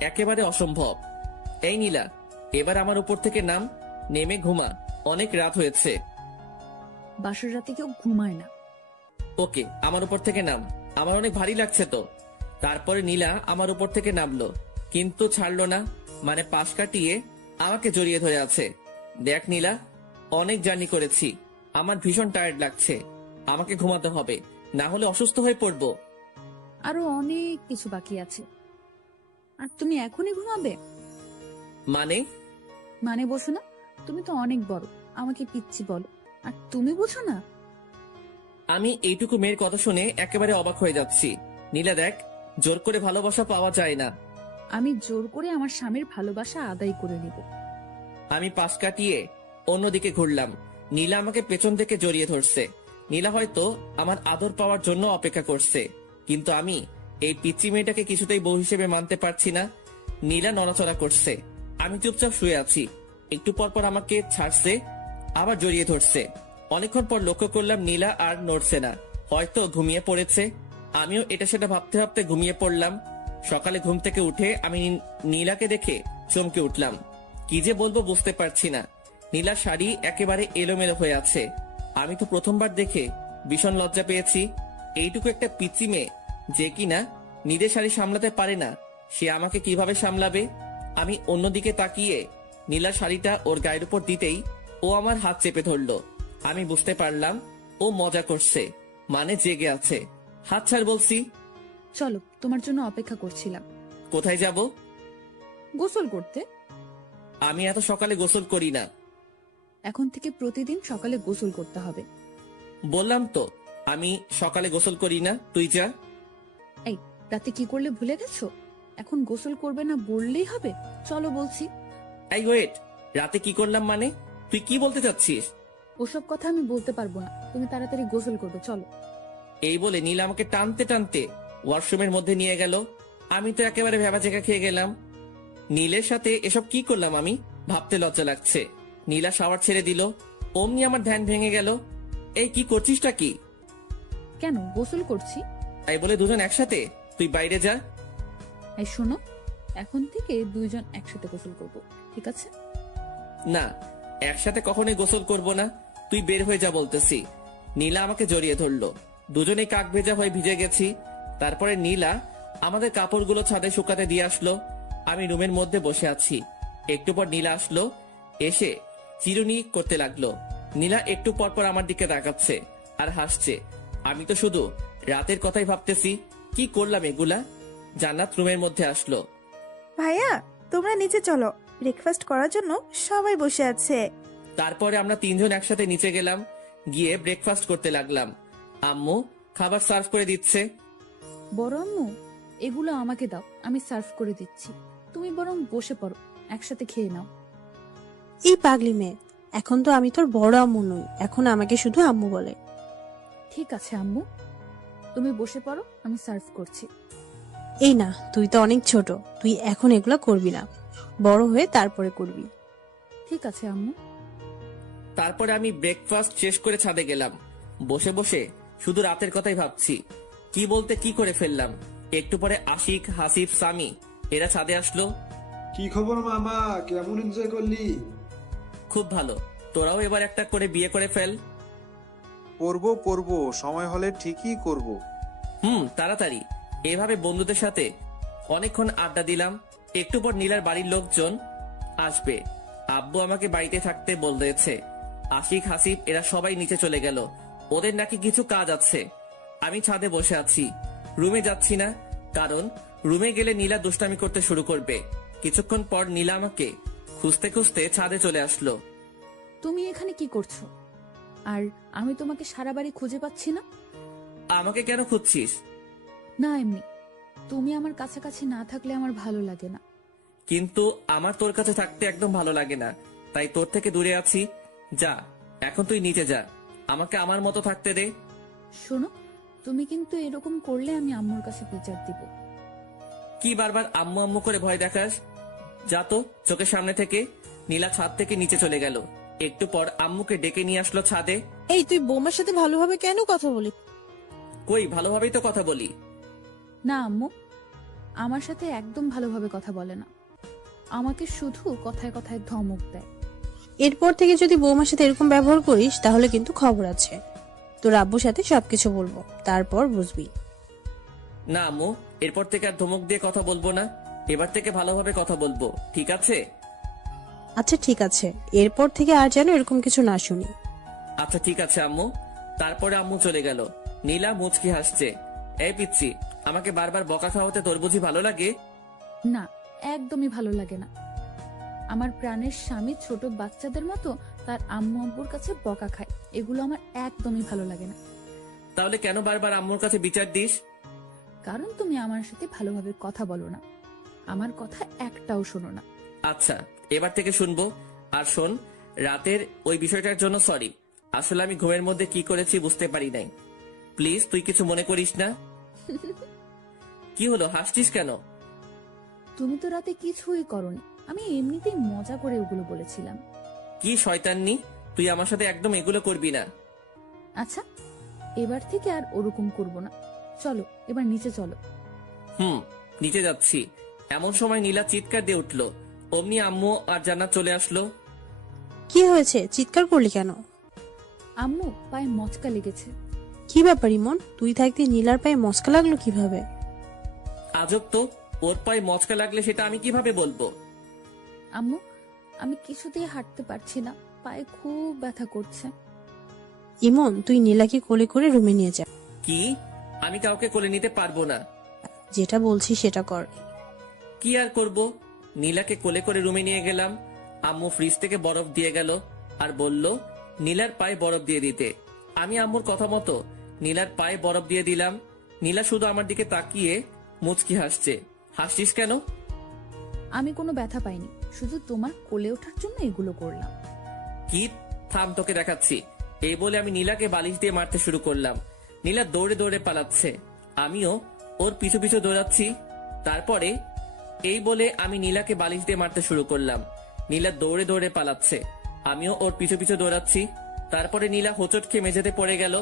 একেবারে অসম্ভব। এই নীলা, এবার আমার উপর থেকে নাম, নেমে ঘুমা, অনেক রাত হয়েছে। বাসর রাতে কেউ ঘুমায় না। ওকে, আমার উপর থেকে নাম, আমার অনেক ভারী লাগছে তো। তারপরে নীলা আমার উপর থেকে নামলো, কিন্তু ছাড়লো না, মানে পাশ কাটিয়ে আমাকে জড়িয়ে ধরে আছে। দেখ নীলা, অনেক জার্নি করেছি, আমার ভীষণ টায়ার্ড লাগছে, আমাকে ঘুমাতে হবে, না হলে অসুস্থ হয়ে পড়বো। আরো অনেক কিছু বাকি আছে, আর তুমি এখনই ঘুমাবে? মানে বসো না, তুমি তো অনেক বড়, আমাকে পিচ্চি বলো, আর তুমি বুঝো না? আমি এইটুকু মেয়ের কথা শুনে একেবারে অবাক হয়ে যাচ্ছি। নীলা দেখ, জোর করে ভালোবাসা পাওয়া যায় না। আমি জোর করে আমার স্বামীর ভালোবাসা আদায় করে নিব। আমি পাশ কাটিয়ে অন্যদিকে ঘুরলাম। নীলা আমাকে পেছন থেকে জড়িয়ে ধরছে। নীলা হয়তো আমার আদর পাওয়ার জন্য অপেক্ষা করছে, কিন্তু আমি এই পিচ্চি মেয়েটাকে কিছুতেই বউ হিসেবে মানতে পারছি না। নীলা নড়াচড়া করছে, আমি চুপচাপ শুয়ে আছি। একটু পর পর আমাকে ছাড়ছে, আবার জড়িয়ে ধরছে। অনেকক্ষণ পর লক্ষ্য করলাম নীলা আর নড়ছে না, হয়তো ঘুমিয়ে পড়েছে। আমিও এটা সেটা ভাবতে ভাবতে ঘুমিয়ে পড়লাম। সকালে ঘুম থেকে উঠে আমি নীলাকে দেখে চমকে উঠলাম। কি যে বলবো বুঝতে পারছি না। নীলার শাড়ি একেবারে এলোমেলো হয়ে আছে। আমি তো প্রথমবার দেখে ভীষণ লজ্জা পেয়েছি। এইটুকু একটা পিচ্চি মেয়ে যে কিনা নিজের শাড়ি সামলাতে পারে না, সে আমাকে কিভাবে সামলাবে? আমি অন্যদিকে তাকিয়ে নীলার শাড়িটা ওর গায়ের উপর দিতেই ও আমার হাত চেপে ধরলো। আমি বুঝতে পারলাম ও মজা করছে, মানে জেগে আছে। হাত ছাড় বলছি। চলো, তোমার জন্য অপেক্ষা করছিলাম। কোথায় যাব? গোসল করতে। আমি এত সকালে গোসল করি না। এখন থেকে প্রতিদিন সকালে গোসল করতে হবে। বললাম তো আমি সকালে গোসল করি না, তুই যা। এই, রাতে কি করলে ভুলে গেছো? এখন গোসল করবে না বললেই হবে? চলো বলছি। এই ওয়েট, রাতে কি করলাম মানে? তুই কি বলতে চাচ্ছিস? ওসব কথা আমি বলতে পারবো না, তুমি তাড়াতাড়ি গোসল করবে, চলো। এই বলে নীল আমাকে টানতে টানতে ওয়াশরুমের মধ্যে নিয়ে গেল। আমি তো একেবারে ভেবাচেকা খেয়ে গেলাম। নীলের সাথে এসব কি করলাম আমি, ভাবতে লজ্জা লাগছে। নীলা শাওয়ার ছেড়ে দিল, অমনি আমার ধ্যান ভেঙে গেল। এই কি করছিসটা কি? কেন, গোসল করছি। তাই বলে দুজন একসাথে? তুই বাইরে যা। এই শোনো, এখন থেকে দুইজন একসাথে গোসল করব, ঠিক আছে? না, একসাথে কখনোই গোসল করব না। তুই বের হয়ে যা বলতেছি। নীলা আমাকে জড়িয়ে ধরলো। দুজনেই কাক ভেজা হয়ে ভিজে গেছি। তারপরে নীলা আমাদের কাপড়গুলো ছাদে শুকাতে দিয়ে আসলো। আমি রুমের মধ্যে বসে আছি। একটু পর নীলা আসলো, এসে চিরুনি করতে লাগলো। নীলা একটু পর পর আমার দিকে তাকাচ্ছে আর হাসছে। আমি তো শুধু রাতের কথাই ভাবতেছি, কি করলাম এগুলা। জান্নাত রুমের মধ্যে আসলো। ভাইয়া, তোমরা নিচে চলো, ব্রেকফাস্ট করার জন্য সবাই বসে আছে। তারপরে আমরা তিনজন একসাথে নিচে গেলাম, গিয়ে ব্রেকফাস্ট করতে লাগলাম। আম্মু খাবার সার্ভ করে দিচ্ছে। বড় আম্মু, এগুলো আমাকে দাও, আমি সার্ভ করে দিচ্ছি। তুমি বরং বসে পড়ো, একসাথে খেয়ে নাও। এই পাগলি মেয়ে, এখন তো আমি তোর বড় আম্মু নই, এখন আমাকে শুধু আম্মু বলে। ঠিক আছে আম্মু, তুমি বসে পড়ো, আমি সার্ভ করছি। এই না, তুই তো অনেক ছোট, তুই এখন এগুলো করবি না, বড় হয়ে তারপরে করবি। ঠিক আছে আম্মু। তারপরে আমি ব্রেকফাস্ট শেষ করে ছাদে গেলাম। বসে বসে শুধু রাতের কথাই ভাবছি, কি বলতে কি করে ফেললাম। একটু পরে আশিক, হাসিব, সামি এরা ছাদে আসলো। কি খবর মামা, কেমন এনজয় করলি? খুব ভালো, তোরাও এবার একটা করে বিয়ে করে ফেল। পড়বো, সময় হলে ঠিকই করব। তাড়াতাড়ি। এভাবে বন্ধুদের সাথে অনেকক্ষণ আড্ডা দিলাম। একটু পর নীলার বাড়ির লোকজন আসবে। আব্বু আমাকে বাড়িতে থাকতে বলেছে। আশিক, হাসিব এরা সবাই নিচে চলে গেল, ওদের নাকি কিছু কাজ আছে। আমি ছাদে বসে আছি, রুমে যাচ্ছি না, কারণ রুমে গেলে নীলা দুষ্টামি করতে শুরু করবে। কিছুক্ষণ পর নীলা আমাকে খুঁজতে খুঁজতে ছাদে চলে আসলো। তুমি এখানে কি করছো? আর আমি তোমাকে সারা বাড়ি খুঁজে পাচ্ছি না। আমাকে কেন খুঁজছিস? না, এমনি। তুমি আমার কাছাকাছি না থাকলে আমার ভালো লাগে না। কিন্তু আমার তোর কাছে থাকতে একদম ভালো লাগে না, তাই তোর থেকে দূরে আছি। যা, এখন তুই নিচে যা, আমাকে আমার মতো থাকতে দে। শোনো, তুমি কিন্তু এরকম করলে আমি আম্মুর কাছে বিচার দিব। কি বারবার আম্মু আম্মু করে ভয় দেখাস? যা তো চোখের সামনে থেকে। নীলা ছাদ থেকে নিচে চলে গেল। একটু পর আম্মুকে ডেকে নিয়ে আসলো ছাদে। এই, তুই বৌমার সাথে ভালোভাবে কেন কথা বলি? কই, ভালোভাবেই তো কথা বলি। না আম্মু, আমার সাথে একদম ভালোভাবে কথা বলে না, আমাকে শুধু কথায় কথায় ধমক দেয়। এরপর থেকে যদি বৌমার সাথে এরকম ব্যবহার করিস তাহলে কিন্তু খবর আছে। তোর আব্বুর সাথে সবকিছু বলবো, তারপর বুঝবি। না আম্মু, এরপর থেকে আর ধমক দিয়ে কথা বলবো না। এবার থেকে ভালোভাবে কথা বলবো, ঠিক আছে? আচ্ছা ঠিক আছে, এরপর থেকে আর যেন এরকম কিছু না শুনি। আচ্ছা ঠিক আছে আম্মু। তারপরে আম্মু চলে গেল। নীলা মুচকি হাসছে। এই পিচ্ছি, আমাকে বারবার বকা খাওয়াতে তোর বুঝি ভালো লাগে? না, একদমই ভালো লাগে না। আমার প্রাণের স্বামী ছোট বাচ্চাদের মতো তার আম্মু আব্বুর কাছে বকা খায়, এগুলো আমার একদমই ভালো লাগে না। তাহলে কেন বারবার আম্মুর কাছে বিচার দিস? কারণ তুমি আমার সাথে ভালোভাবে কথা বলো না, আমার কথা একটাও শোনো না। আচ্ছা, এবার থেকে শুনবো। আর শোন, রাতের ওই বিষয়টার জন্য সরি। আসলে আমি ঘুমের মধ্যে কি করেছি বুঝতে পারি নাই। প্লিজ তুই কিছু মনে করিস না। কি হলো, হাসছিস কেন? তুমি তো রাতে কিছুই করনি, আমি এমনিতেই মজা করে ওগুলো বলেছিলাম। কি শয়তাননি, তুই আমার সাথে একদম এগুলো করবি না। আচ্ছা, এবার থেকে আর ওরকম করব না। চলো, এবার নিচে চলো। নিচে যাচ্ছি। এমন সময় নীলা চিৎকার দিয়ে উঠলো। অমনি আম্মু আর জান্নাত চলে আসলো। কি হয়েছে, চিৎকার করলি কেন? আম্মু পায়ে মচকা লেগেছে। কি ব্যাপার ইমন, তুই থাকতে নীলার পায়ে মচকা লাগলো কিভাবে? আজব তো, ওর পায়ে মচকা লাগলে সেটা আমি কিভাবে বলবো? আম্মু, আমি কিছুতেই হাঁটতে পারছি না, পায়ে খুব ব্যথা করছে। ইমন, তুই নীলাকে কোলে করে রুমে নিয়ে যা। কি? আমি কাউকে কোলে নিতে পারবো না। যেটা বলছি সেটা কর। কি আর করব? নীলাকে কোলে করে রুমে নিয়ে গেলাম। আম্মু ফ্রিজ থেকে বরফ দিয়ে গেল আর বলল নীলার পায়ে বরফ দিয়ে দিতে। আমি আম্মুর কথা মতো নীলার পায়ে বরফ দিয়ে দিলাম। নীলা শুধু আমার দিকে তাকিয়ে মুচকি হাসছে। হাসছিস কেন? আমি কোনো ব্যথা পাইনি, শুধু তোমার কোলে ওঠার জন্য এগুলো করলাম। কি? থাম, তোকে দেখাচ্ছি। এই বলে আমি নীলাকে বালিশ দিয়ে মারতে শুরু করলাম। নীলা দৌড়ে দৌড়ে পালাচ্ছে, আমিও ওর পিছু পিছু দৌড়াচ্ছি। তারপরে এই বলে আমি নীলাকে বালিশ দিয়ে মারতে শুরু করলাম। নীলা দৌড়ে দৌড়ে পালাচ্ছে, আমিও ওর পিছু পিছু দৌড়াচ্ছি। তারপরে নীলা হোঁচট খেয়ে মেঝেতে পড়ে গেল।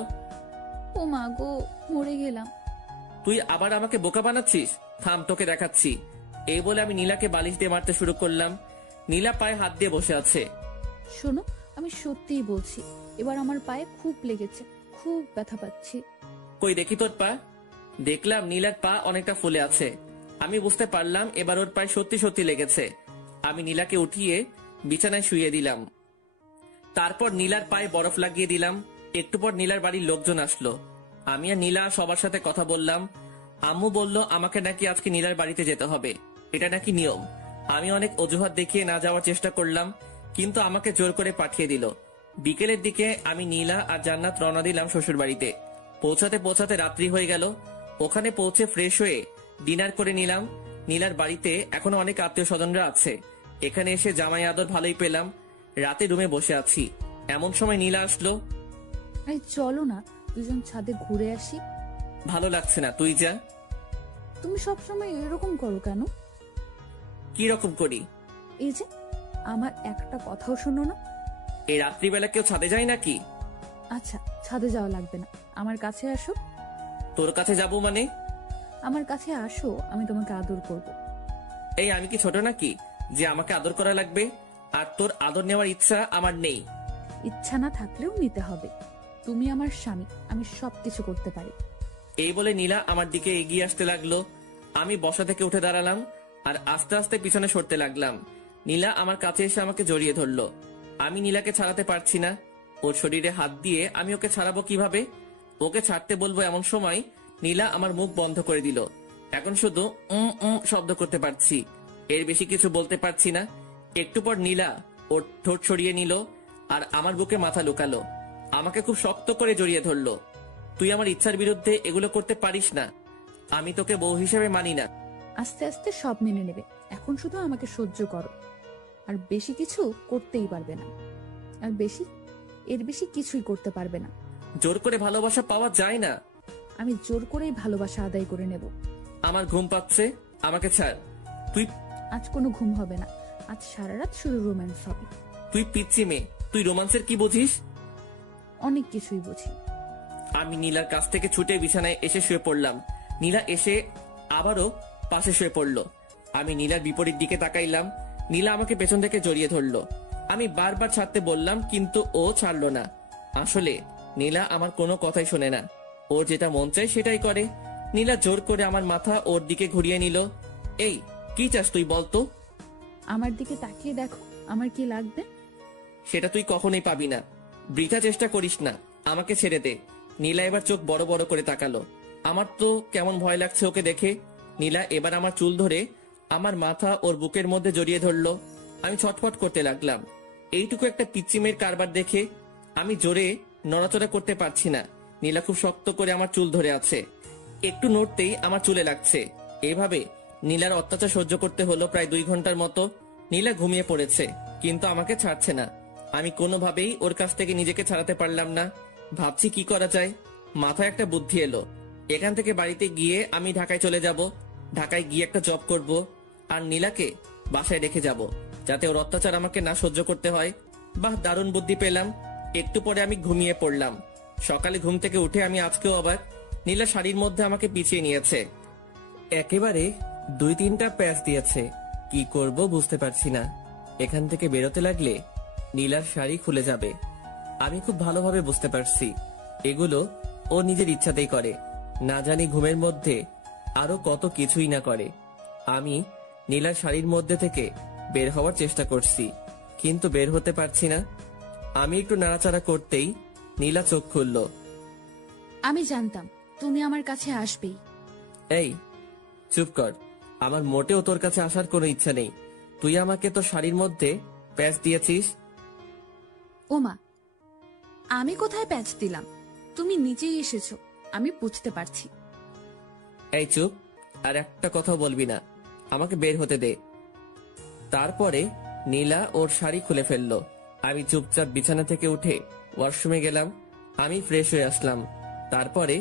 ও মা গো, মরে গেলাম। তুই আবার আমাকে বোকা বানাচ্ছিস? থাম, তোকে দেখাচ্ছি। এই বলে আমি নীলাকে বালিশ দিয়ে মারতে শুরু করলাম। নীলা পায়ে হাত দিয়ে বসে আছে। শোনো, আমি সত্যিই বলছি, এবার আমার পায়ে খুব লেগেছে, খুব ব্যথা পাচ্ছি। কই দেখি তোর পা। দেখলাম নীলার পা অনেকটা ফুলে আছে। আমি বুঝতে পারলাম এবার ওর পায়ে সত্যি সত্যি লেগেছে। আমি নীলাকে উঠিয়ে বিছানায় শুইয়ে দিলাম। তারপর নীলার পায়ে বরফ লাগিয়ে দিলাম। একটু পর নীলার বাড়ির লোকজন আসলো। আমি আর নীলা সবার সাথে কথা বললাম। আম্মু বলল আমাকে নাকি আজকে নীলার বাড়িতে যেতে হবে, এটা নাকি নিয়ম। আমি অনেক অজুহাত দেখিয়ে না যাওয়ার চেষ্টা করলাম, কিন্তু আমাকে জোর করে পাঠিয়ে দিল। বিকেলের দিকে আমি নীলা আর জান্নাত রওনা দিলাম শ্বশুর বাড়িতে। পৌঁছাতে পৌঁছাতে রাত্রি হয়ে গেল। ওখানে পৌঁছে ফ্রেশ হয়ে ডিনার করে নিলাম। নীলার বাড়িতে এখনো অনেক আত্মীয় স্বজনরা আছে। এখানে এসে জামাই আদর ভালোই পেলাম। রাতে রুমে বসে আছি, এমন সময় নীলা আসলো। এই চলো না, দুজন ছাদে ঘুরে আসি। ভালো লাগছে না, তুই যা। তুমি সবসময় এরকম করো কেন? কি রকম করি? এই যে, আমার একটা কথাও শোনো না। এই রাত্রিবেলা কেউ ছাদে যায় নাকি? আচ্ছা, ছাদে যাওয়া লাগবে না, আমার কাছে আসো। তোর কাছে যাবো মানে? আমার কাছে আসো, আমি তোমাকে আদর করব। এই আমি কি ছোট নাকি যে আমাকে আদর করা লাগবে? আর তোর আদর নেওয়ার ইচ্ছা আমার নেই। ইচ্ছা না থাকলেও নিতে হবে। তুমি আমার স্বামী, আমি সবকিছু করতে পারি। এই বলে নীলা আমার দিকে এগিয়ে আসতে লাগলো। আমি বসা থেকে উঠে দাঁড়ালাম আর আস্তে আস্তে পিছনে সরতে লাগলাম। নীলা আমার কাছে এসে আমাকে জড়িয়ে ধরলো। আমি নীলাকে ছাড়াতে পারছি না। ওর শরীরে হাত দিয়ে আমি ওকে ছাড়াবো কিভাবে? ওকে ছাড়তে বলবো এমন সময় নীলা আমার মুখ বন্ধ করে দিল। এখন শুধু শব্দ করতে পারছি, এর বেশি কিছু বলতে পারছি না। একটু পর নীলা ওর ঠোঁট সরিয়ে নিল আর আমার বুকে মাথা লুকালো। আমাকে খুব শক্ত করে জড়িয়ে ধরলো। তুই আমার ইচ্ছার বিরুদ্ধে এগুলো করতে পারিস না, আমি তোকে বউ হিসেবে মানি না। আস্তে আস্তে সব মেনে নেবে, এখন শুধু আমাকে সহ্য করো। আর বেশি কিছু করতেই পারবে না, আর এর বেশি কিছুই করতে পারবে না। জোর করে ভালোবাসা পাওয়া যায় না। আমি জোর করেই ভালোবাসা আদায় করে নেব। আমার ঘুম পাচ্ছে, আমাকে ছাড়। তুই আজ কোনো ঘুম হবে না, আজ সারা রাত শুধু রোম্যান্স হবে। তুই পিচ্ছি মেয়ে, তুই রোমান্সের কি বুঝিস? অনেক কিছুই বুঝি। আমি নীলার কাছ থেকে ছুটে বিছানায় এসে শুয়ে পড়লাম। নীলা এসে আবারও পাশে শুয়ে পড়লো। আমি নীলার বিপরীত দিকে তাকাইলাম। নীলা আমাকে পেছন থেকে জড়িয়ে ধরলো। আমি বারবার ছাড়তে বললাম, কিন্তু ও ছাড়লো না। আসলে নীলা আমার কোনো কথাই শোনে না, ওর যেটা মন চায় সেটাই করে। নীলা জোর করে আমার মাথা ওর দিকে ঘুরিয়ে নিল। এই কি চাস তুই বলতো? আমার দিকে তাকিয়ে দেখো, আমার কি লাগবে? সেটা তুই কখনোই পাবি না, বৃথা চেষ্টা করিস না, আমাকে ছেড়ে দে। নীলা এবার চোখ বড় বড় করে তাকালো। আমার তো কেমন ভয় লাগছে ওকে দেখে। নীলা এবার আমার চুল ধরে আমার মাথা ওর বুকের মধ্যে জড়িয়ে ধরলো। আমি ছটফট করতে লাগলাম। এইটুকু একটা পিচ্চি মেয়ের কারবার দেখে আমি জোরে নড়াচড়া করতে পারছি না। নীলা খুব শক্ত করে আমার চুল ধরে আছে, একটু নড়তেই আমার চুলে লাগছে। এভাবে নীলার অত্যাচার সহ্য করতে হলো প্রায় 2 ঘন্টার মতো। নীলা ঘুমিয়ে পড়েছে, কিন্তু আমাকে ছাড়ছে না। আমি কোনোভাবেই ওর কাছ থেকে নিজেকে ছাড়াতে পারলাম না। ভাবছি কি করা যায়। মাথায় একটা বুদ্ধি এলো। এখান থেকে বাড়িতে গিয়ে আমি ঢাকায় চলে যাব। ঢাকায় গিয়ে একটা জব করব আর নীলাকে বাসায় রেখে যাব, যাতে ওর অত্যাচার আমাকে না সহ্য করতে হয়। বাহ, দারুণ বুদ্ধি পেলাম। একটু পরে আমি ঘুমিয়ে পড়লাম। সকালে ঘুম থেকে উঠে আমি আজকেও অবাক। নীলা শাড়ির মধ্যে আমাকে পিছিয়ে নিয়েছে, একেবারে 2-3টা প্যাচ দিয়েছে। কি করব বুঝতে পারছি না। এখান থেকে বেরোতে লাগলে নীলার শাড়ি খুলে যাবে। আমি খুব ভালোভাবে বুঝতে পারছি এগুলো ও নিজের ইচ্ছাতেই করে, না জানি ঘুমের মধ্যে আরো কত কিছুই না করে। আমি নীলার শাড়ির মধ্যে থেকে বের হওয়ার চেষ্টা করছি, কিন্তু বের হতে পারছি না। আমি একটু নাড়াচাড়া করতেই নীলা চোখ খুলল। আমি জানতাম তুমি আমার কাছে আসবেই। এই চুপ কর, আমার মোটেও তোর কাছে আসার কোনো ইচ্ছা নেই। তুই আমাকে তো শাড়ির মধ্যে প্যাচ দিয়েছিস। ওমা, আমি কোথায় প্যাচ দিলাম? তুমি নিজেই এসেছো, আমি বুঝতে পারছি। এই চুপ, আর একটা কথা বলবি না, আমাকে বের হতে দে। তারপরে নীলা ওর শাড়ি খুলে ফেললো। আমি চুপচাপ বিছানা থেকে উঠে ওয়াশরুমে গেলাম। আমি ফ্রেশ হয়ে আসলাম। তারপরে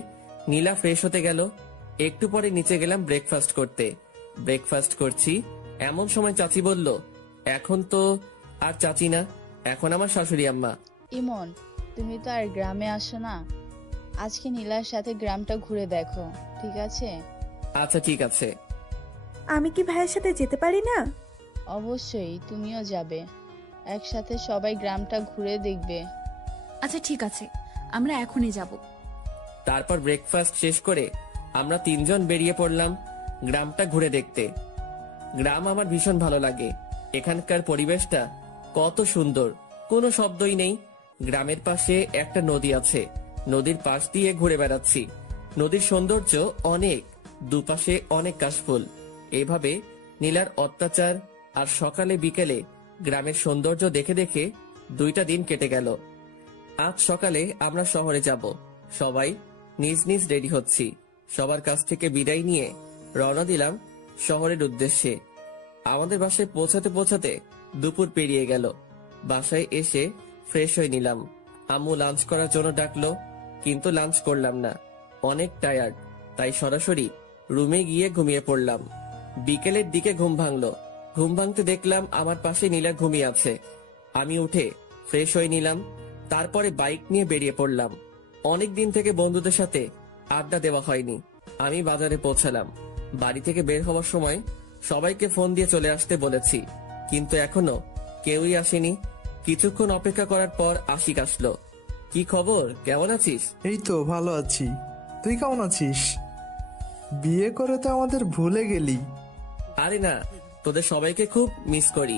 নীলা ফ্রেশ হতে গেল। একটু পরে নিচে গেলাম ব্রেকফাস্ট করতে। ব্রেকফাস্ট করছি এমন সময় চাচি বলল, এখন তো আর চাচি না, এখন আমার শাশুড়ি আম্মা। ইমন, তুমি তো আর গ্রামে আসো না, আজকে নীলার সাথে গ্রামটা ঘুরে দেখো, ঠিক আছে? আচ্ছা ঠিক আছে। আমি কি ভাইয়ের সাথে যেতে পারি না? অবশ্যই, তুমিও যাবে, একসাথে সবাই গ্রামটা ঘুরে দেখবে। আচ্ছা ঠিক আছে, আমরা এখনই যাব। তারপর ব্রেকফাস্ট শেষ করে আমরা তিনজন বেরিয়ে পড়লাম গ্রামটা ঘুরে দেখতে। গ্রাম আমার ভীষণ ভালো লাগে। এখানকার পরিবেশটা কত সুন্দর, কোনো শব্দই নেই। গ্রামের পাশে একটা নদী আছে, নদীর পাশ দিয়ে ঘুরে বেড়াচ্ছি। নদীর সৌন্দর্য অনেক, দুপাশে অনেক কাশফুল। এইভাবে নীলার অত্যাচার আর সকালে বিকেলে গ্রামের সৌন্দর্য দেখে দেখে 2টা দিন কেটে গেল। আজ সকালে আমরা শহরে যাব। সবাই নিজ নিজ রেডি হচ্ছি। সবার কাছ থেকে বিদায় নিয়ে রওনা দিলাম শহরের উদ্দেশ্যে। আমাদের বাসায় পৌঁছাতে পৌঁছাতে দুপুর পেরিয়ে গেল। বাসায় এসে ফ্রেশ হয়ে নিলাম। আম্মু লাঞ্চ করার জন্য ডাকলো, কিন্তু লাঞ্চ করলাম না, অনেক টায়ার্ড, তাই সরাসরি রুমে গিয়ে ঘুমিয়ে পড়লাম। বিকেলের দিকে ঘুম ভাঙলো। ঘুম ভাঙতে দেখলাম আমার পাশে নীলা ঘুমিয়ে আছে। আমি উঠে ফ্রেশ হয়ে নিলাম। তারপরে বাইক নিয়ে বেরিয়ে পড়লাম। অনেক দিন থেকে বন্ধুদের সাথে আড্ডা দেওয়া হয়নি। আমি বাজারে পৌঁছালাম। বাড়ি থেকে বের হওয়ার সময় সবাইকে ফোন দিয়ে চলে আসতে বলেছি, কিন্তু এখনো কেউই আসেনি। কিছুক্ষণ অপেক্ষা করার পর আশিক আসলো। কি খবর, কেমন আছিস? এই তো ভালো আছি, তুই কেমন আছিস? বিয়ে করে তো আমাদের ভুলে গেলি। আরে না, তোদের সবাইকে খুব মিস করি।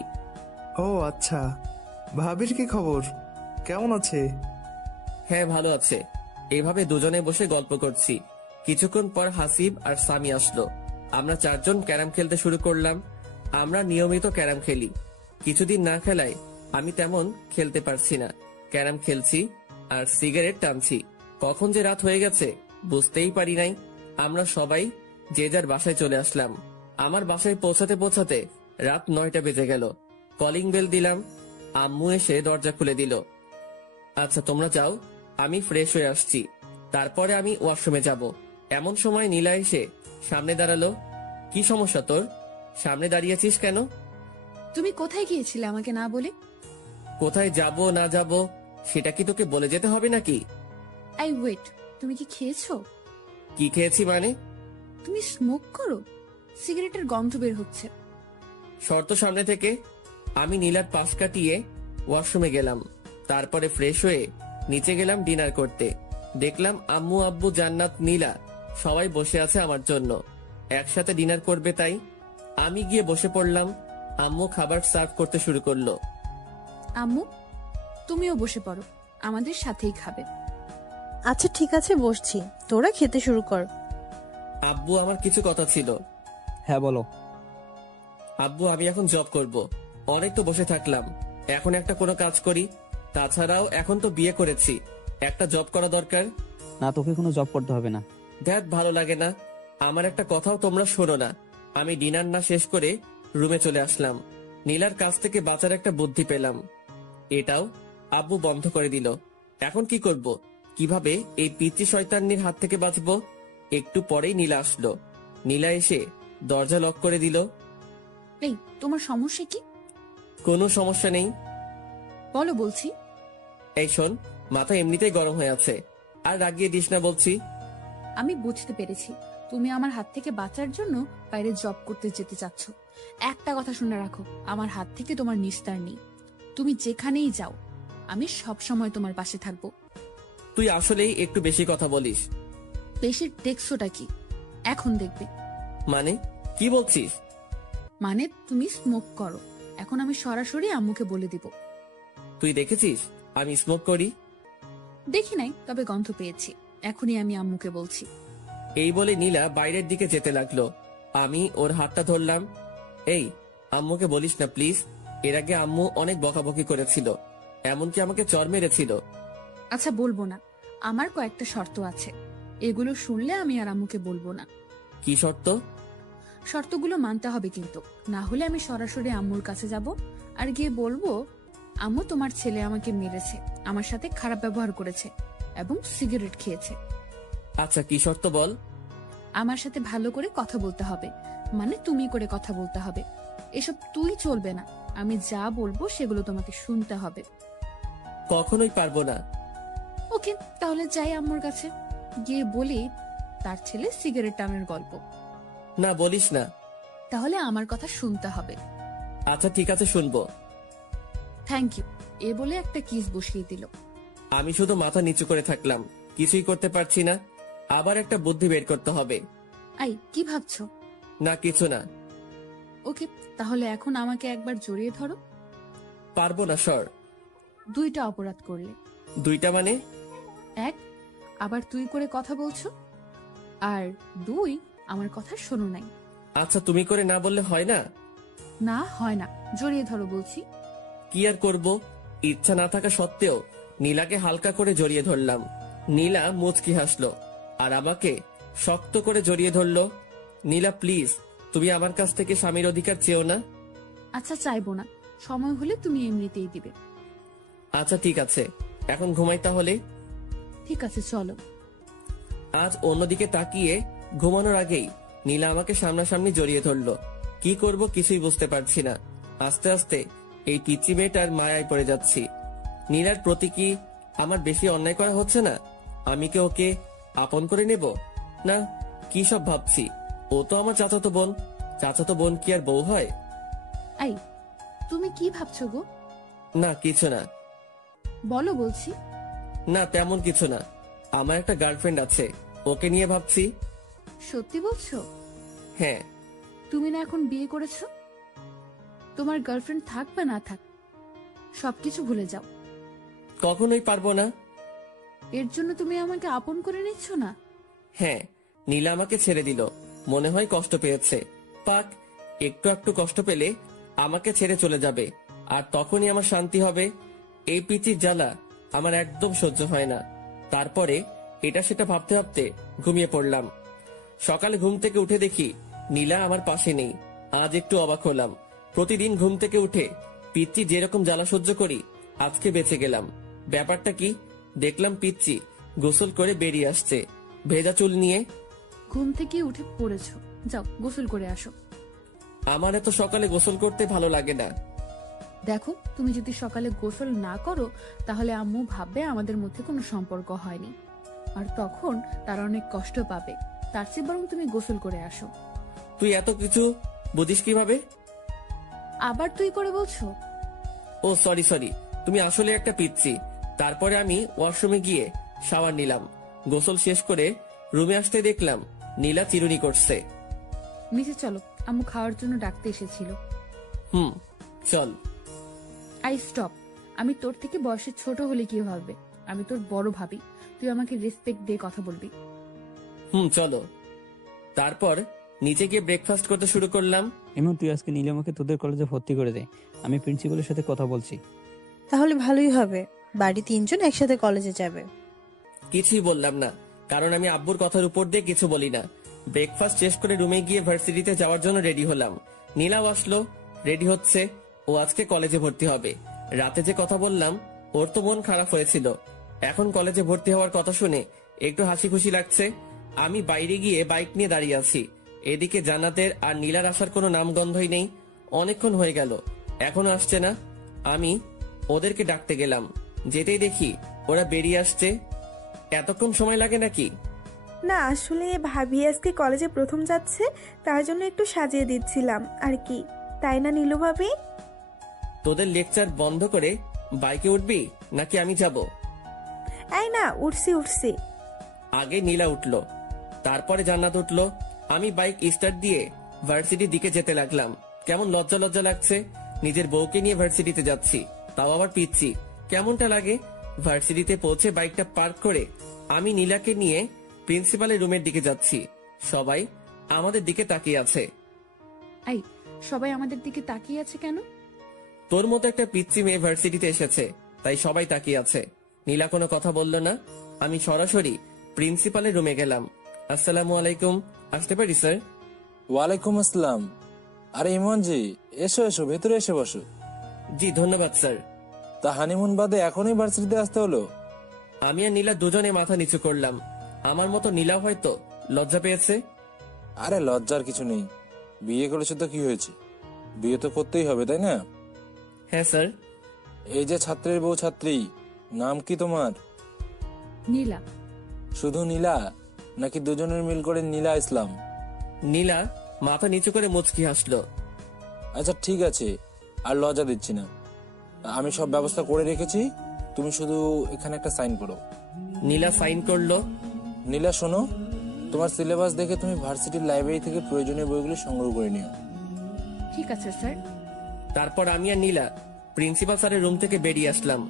ও আচ্ছা, ভাবির কি খবর, কেমন আছে? হ্যাঁ ভালো আছে। এভাবে দুজনে বসে গল্প করছি। কিছুক্ষণ পর হাসিব আর সামি আসলো। আমরা 4 জন ক্যারাম খেলতে শুরু করলাম। আমরা নিয়মিত ক্যারাম খেলি। কিছুদিন না খেলায় আমি তেমন খেলতে পারছি না। ক্যারাম খেলছি আর সিগারেট টানছি। কখন যে রাত হয়ে গেছে বুঝতেই পারি নাই। আমরা সবাই যে যার বাসায় চলে আসলাম। আমার বাসায় পৌঁছাতে পৌঁছাতে রাত 9টা বেজে গেল। কলিং বেল দিলাম, আম্মু এসে দরজা খুলে দিল। আচ্ছা তোমরা যাও, আমি ফ্রেশ হয়ে আসছি, তারপরে আমি ওয়াশরুমে যাব। এমন সময় নীলা এসে সামনে দাঁড়ালো। কি সমস্যা তোর, সামনে দাঁড়িয়েছিস কেন? তুমি কোথায় গিয়েছিলে আমাকে না বলে? কোথায় যাব না যাব সেটা কি তোকে বলে যেতে হবে নাকি? আই ওয়েট, তুমি কি খেয়েছো? কি খেয়েছি মানে? তুমি স্মোক করো, সিগারেটের গন্ধ বের হচ্ছে। শর্ত সামনে থেকে। আমি নীলার পাশ কাটিয়ে ওয়াশরুমে গেলাম। তারপরে ফ্রেশ হয়ে নিচে গেলাম ডিনার করতে। দেখলাম আম্মু, আব্বু, জান্নাত, নীলা সবাই বসে আছে আমার জন্য, একসাথে ডিনার করবে। তাই আমি গিয়ে বসে পড়লাম। আম্মু খাবার সার্ভ করতে শুরু করলো। আম্মু, তুমিও বসে পড়ো, আমাদের সাথেই খাবে। আচ্ছা ঠিক আছে, বসছি, তোরা খেতে শুরু কর। আব্বু, আমার কিছু কথা ছিল। হ্যাঁ বলো। আব্বু, আমি এখন জব করব। অনেক তো বসে থাকলাম, এখন একটা কোনো কাজ করি। তাছাড়াও এখন তো বিয়ে করেছি, একটা জব করা দরকার। না, তোকে কোনো জব করতে হবে না। দেখ, ভালো লাগে না। আমার একটা কথাও তোমরা শোনো না। আমি ডিনার না শেষ করে রুমে চলে আসলাম। নীলার কাছ থেকে বাঁচার একটা বুদ্ধি পেলাম। এটাও আব্বু বন্ধ করে দিল। এখন কি করব, কিভাবে এই পিচ্চি শয়তান্নির হাত থেকে বাঁচবো? একটু পরেই নীলা আসলো। নীলা এসে দরজা লক করে দিল। এই, তোমার সমস্যা কি? কোনো সমস্যা নেই, বলো বলছি। এই শোন, মাথা এমনিতেই গরম হয়ে আছে, আর রাগিয়ে দিস না বলছি। আমি বুঝতে পেরেছি, তুমি আমার হাত থেকে বাঁচার জন্য বাইরে জব করতে যেতে চাচ্ছ। একটা কথা শুনে রাখো, আমার হাত থেকে তোমার নিস্তার নেই। তুমি যেখানেই যাও, আমি সব সময় তোমার পাশে থাকবো। তুই আসলেই একটু বেশি কথা বলিস। বেশি দেখছোটা কি? এখন দেখবে। মানে কি বলছিস? মানে তুমি স্মোক করো। এখন আমি সরাসরি আম্মুকে বলে দিব। তুই দেখেছিস আমি স্মোক করি? দেখি নাই, তবে গন্ধ পেয়েছি। এখনই আমি আম্মুকে বলছি। এই বলে নীলা বাইরের দিকে যেতে লাগলো। আমি ওর হাতটা ধরলাম। এই, আম্মুকে বলিস না প্লিজ। এর আগে আম্মু অনেক বকাবকি করেছিল, এমনকি আমাকে চর মেরেছিল। আচ্ছা বলবো না, আমার কয়েকটা শর্ত আছে। এগুলো শুনলে আমি আর আম্মুকে বলবো না। কি শর্ত? শর্তগুলো মানতে হবে কিন্তু, না হলে আমি সরাসরি আম্মুর কাছে যাব আর গিয়ে বলবো, আম্মু তোমার ছেলে আমাকে মেরেছে, আমার সাথে খারাপ ব্যবহার করেছে এবং সিগারেট খেয়েছে। আচ্ছা কি শর্ত বল? আমার সাথে ভালো করে কথা বলতে হবে, মানে তুমি করে কথা বলতে হবে। এসব তুই চলবে না, আমি যা বলবো সেগুলো তোমাকে শুনতে হবে। কখনোই পারবো না। ওকে, তাহলে যাই আম্মুর কাছে, গিয়ে বলি তার ছেলে সিগারেট টানার গল্প। না বলিস না। তাহলে আমার কথা শুনতে হবে। আচ্ছা ঠিক আছে, শুনবো। Thank you. এ বলে একটা কিস বসিয়ে দিল। আমি শুধু মাথা নিচু করে থাকলাম, কিছুই করতে পারছি না। আবার একটা বুদ্ধি বের করতে হবে। আই, কি ভাবছো? না কিছু না। ওকে, তাহলে এখন আমাকে একবার জড়িয়ে ধরো। পারবো না সর। দুইটা অপরাধ করলে। দুইটা মানে? এক, আবার তুই করে কথা বলছো, আর দুই, আমার কথা শোনো নাই। আচ্ছা তুমি করে না বললে হয় না? না হয় না, জড়িয়ে ধরো বলছি। কি আর করব, ইচ্ছা না থাকা সত্ত্বেও নীলাকে হালকা করে জড়িয়ে ধরলাম। নীলা মুচকি হাসলো আর আমাকে শক্ত করে জড়িয়ে ধরলো। নীলা প্লিজ, তুমি আমার কাছ থেকে স্বামীর অধিকার চেও না। আচ্ছা চাইবো না, সময় হলে তুমি এমনিতেই দিবে। আচ্ছা ঠিক আছে, এখন ঘুমাই তাহলে। ঠিক আছে চলো। আজ অন্যদিকে তাকিয়ে ঘুমানোর আগেই নীলা আমাকে সামনাসামনি জড়িয়ে ধরলো। কি করব কিছুই বুঝতে পারছি না। আস্তে আস্তে এই পিচি মেয়েটার মায়ায় পড়ে যাচ্ছি। নীলার প্রতি কি আমার বেশি অন্যায় করা হচ্ছে না? আমি কি ওকে আপন করে নেব? না, কি সব ভাবছি। ও তো আমার চাচাতো বোন। চাচাতো বোন কি আর বউ হয়? আই, তুমি কি ভাবছো গো? না কিছু না। বলো বলছি। না তেমন কিছু না। আমার একটা গার্লফ্রেন্ড আছে, ওকে নিয়ে ভাবছি। সত্যি বলছো? হ্যাঁ। তুমি না এখন বিয়ে করেছো? তোমার গার্লফ্রেন্ড থাক বা না থাক, সবকিছু ভুলে যাও। কখনোই পারবো না। এর জন্য তুমি আমাকে আপন করে নিচ্ছ না? হ্যাঁ, নীলা আমাকে ছেড়ে দিল, মনে হয় কষ্ট পেয়েছে। পাক, একটু একটু কষ্ট পেলে আমাকে ছেড়ে চলে যাবে, আর তখনই আমার শান্তি হবে। এই পিচির জ্বালা আমার একদম সহ্য হয় না। তারপরে এটা সেটা ভাবতে ভাবতে ঘুমিয়ে পড়লাম। সকালে ঘুম থেকে উঠে দেখি নীলা আমার পাশে নেই। আজ একটু অবাক হলাম। প্রতিদিন ঘুম থেকে উঠে পিচ্চি যেরকম জ্বালা সহ্য করি, আজকে বেঁচে গেলাম। ব্যাপারটা কি? দেখলাম পিচ্চি গোসল করে বেরিয়ে আসছে, ভেজা চুল নিয়ে। ঘুম থেকে উঠে পড়েছো, যাও গোসল করে আসো। আমার এত সকালে গোসল করতে ভালো লাগে না। দেখো, তুমি যদি সকালে গোসল না করো তাহলে আম্মু ভাববে আমাদের মধ্যে কোনো সম্পর্ক হয়নি, আর তখন তারা অনেক কষ্ট পাবে। তার চেয়ে বরং তুমি গোসল করে আসো। তুই এত কিছু বুঝিস কিভাবে? আবার তুই করে বলছো? ও সরি সরি, তুমি আসলে একটা পিচ্চি। তারপরে আমি ওয়াশরুমে গিয়ে শাওয়ার নিলাম। গোসল শেষ করে রুমে আসতে দেখলাম নীলা চিরুনি করছে। নিচে চলো, আম্মু খাওয়ার জন্য ডাকতে এসেছিল। চল। I stop. আমি তোর থেকে বয়সে ছোট হলে কি হবে? আমি তোর বড় ভাবি, তুই আমাকে রেসপেক্ট দিয়ে কথা বলবি। চলো। তারপর নিচে গিয়ে ব্রেকফাস্ট করতে শুরু করলাম। এমন তুই আজকে নীলিমাকে তোদের কলেজে ভর্তি করে দে, আমি প্রিন্সিপালের সাথে কথা বলছি। তাহলে ভালোই হবে, বাড়ি তিনজন একসাথে কলেজে যাবে। কিছুই বললাম না, কারণ আমি আব্বুর কথার উপর দিয়ে কিছু বলি না। ব্রেকফাস্ট শেষ করে রুমে গিয়ে ভার্সিটিতে যাওয়ার জন্য রেডি হলাম। নীলাও আসলো, রেডি হচ্ছে। ও আজকে কলেজে ভর্তি হবে। রাতে যে কথা বললাম, ওর তো মন খারাপ হয়েছিল। এখন কলেজে ভর্তি হওয়ার কথা শুনে একটু হাসি খুশি লাগছে। আমি বাইরে গিয়ে বাইক নিয়ে দাঁড়িয়ে আছি। এদিকে জান্নাতের আর নীলার আসার কোনো নামগন্ধই নেই। অনেকক্ষণ হয়ে গেল, এখনো আসছে না। আমি ওদেরকে ডাকতে গেলাম, যেতেই দেখি ওরা বেরিয়ে আসছে। এতক্ষণ সময় লাগে নাকি? না আসলে ভাবি আজকে কলেজে প্রথম যাচ্ছে, তার জন্য একটু সাজিয়ে দিচ্ছিলাম আর কি। তাই না নীলু ভাবি? তোদের লেকচার বন্ধ করে বাইকে উঠবি নাকি আমি যাব? এই না, উঠছি। আগে নীলা উঠলো, তারপরে জান্নাত উঠলো। আমি বাইক স্টার্ট দিয়ে ভার্সিটির দিকে যেতে লাগলাম। কেমন লজ্জা লজ্জা লাগছে, নিজের বউকে নিয়ে ভার্সিটিতে যাচ্ছি, তাও আবার পিচ্ছি। কেমনটা লাগে? ভার্সিটিতে পৌঁছে বাইকটা পার্ক করে আমি নীলাকে নিয়ে প্রিন্সিপালের রুমের দিকে যাচ্ছি। সবাই আমাদের দিকে তাকিয়ে আছে। এই, সবাই আমাদের দিকে তাকিয়ে আছে কেন? তোর মতো একটা পিচ্ছি মেয়ে ভার্সিটিতে এসেছে, তাই সবাই তাকিয়ে আছে। নীলা কোনো কথা বলল না। আমি সরাসরি প্রিন্সিপালের রুমে গেলাম। আসসালামু আলাইকুম, আসতে পারি স্যার? ওয়ালাইকুম আসসালাম। আরে ইমন জি, এসো এসো, ভেতরে এসে বসো। জি ধন্যবাদ স্যার। তা হানিমুন বাদে এখনই ভার্সিটিতে আসতে হলো? আমি আর নীলা দুজনে মাথা নিচু করলাম। আমার মতো নীলা হয়তো লজ্জা পেয়েছে। আরে লজ্জার কিছু নেই, বিয়ে করেছে তো কি হয়েছে, বিয়ে তো করতেই হবে তাই না? হ্যাঁ স্যার। এই যে ছাত্রের বউ ছাত্রী, নাম কি তোমার? নীলা। শুধু নীলা নাকি দুজনের মিল করে নীলা ইসলাম? নীলা মাথা নিচু করে মুচকি হাসলো। আচ্ছা ঠিক আছে, আর লজ্জা দিচ্ছি না, আমি সব ব্যবস্থা করে রেখেছি, তুমি শুধু এখানে একটা সাইন করো। নীলা সাইন করলো। নীলা শোনো, তোমার সিলেবাস দেখে তুমি ভার্সিটির লাইব্রেরি থেকে প্রয়োজনীয় বইগুলো সংগ্রহ করে নিও। ঠিক আছে স্যার। তারপর আমি আর নীলা প্রিন্সিপাল স্যারের রুম থেকে বেরিয়ে আসলাম।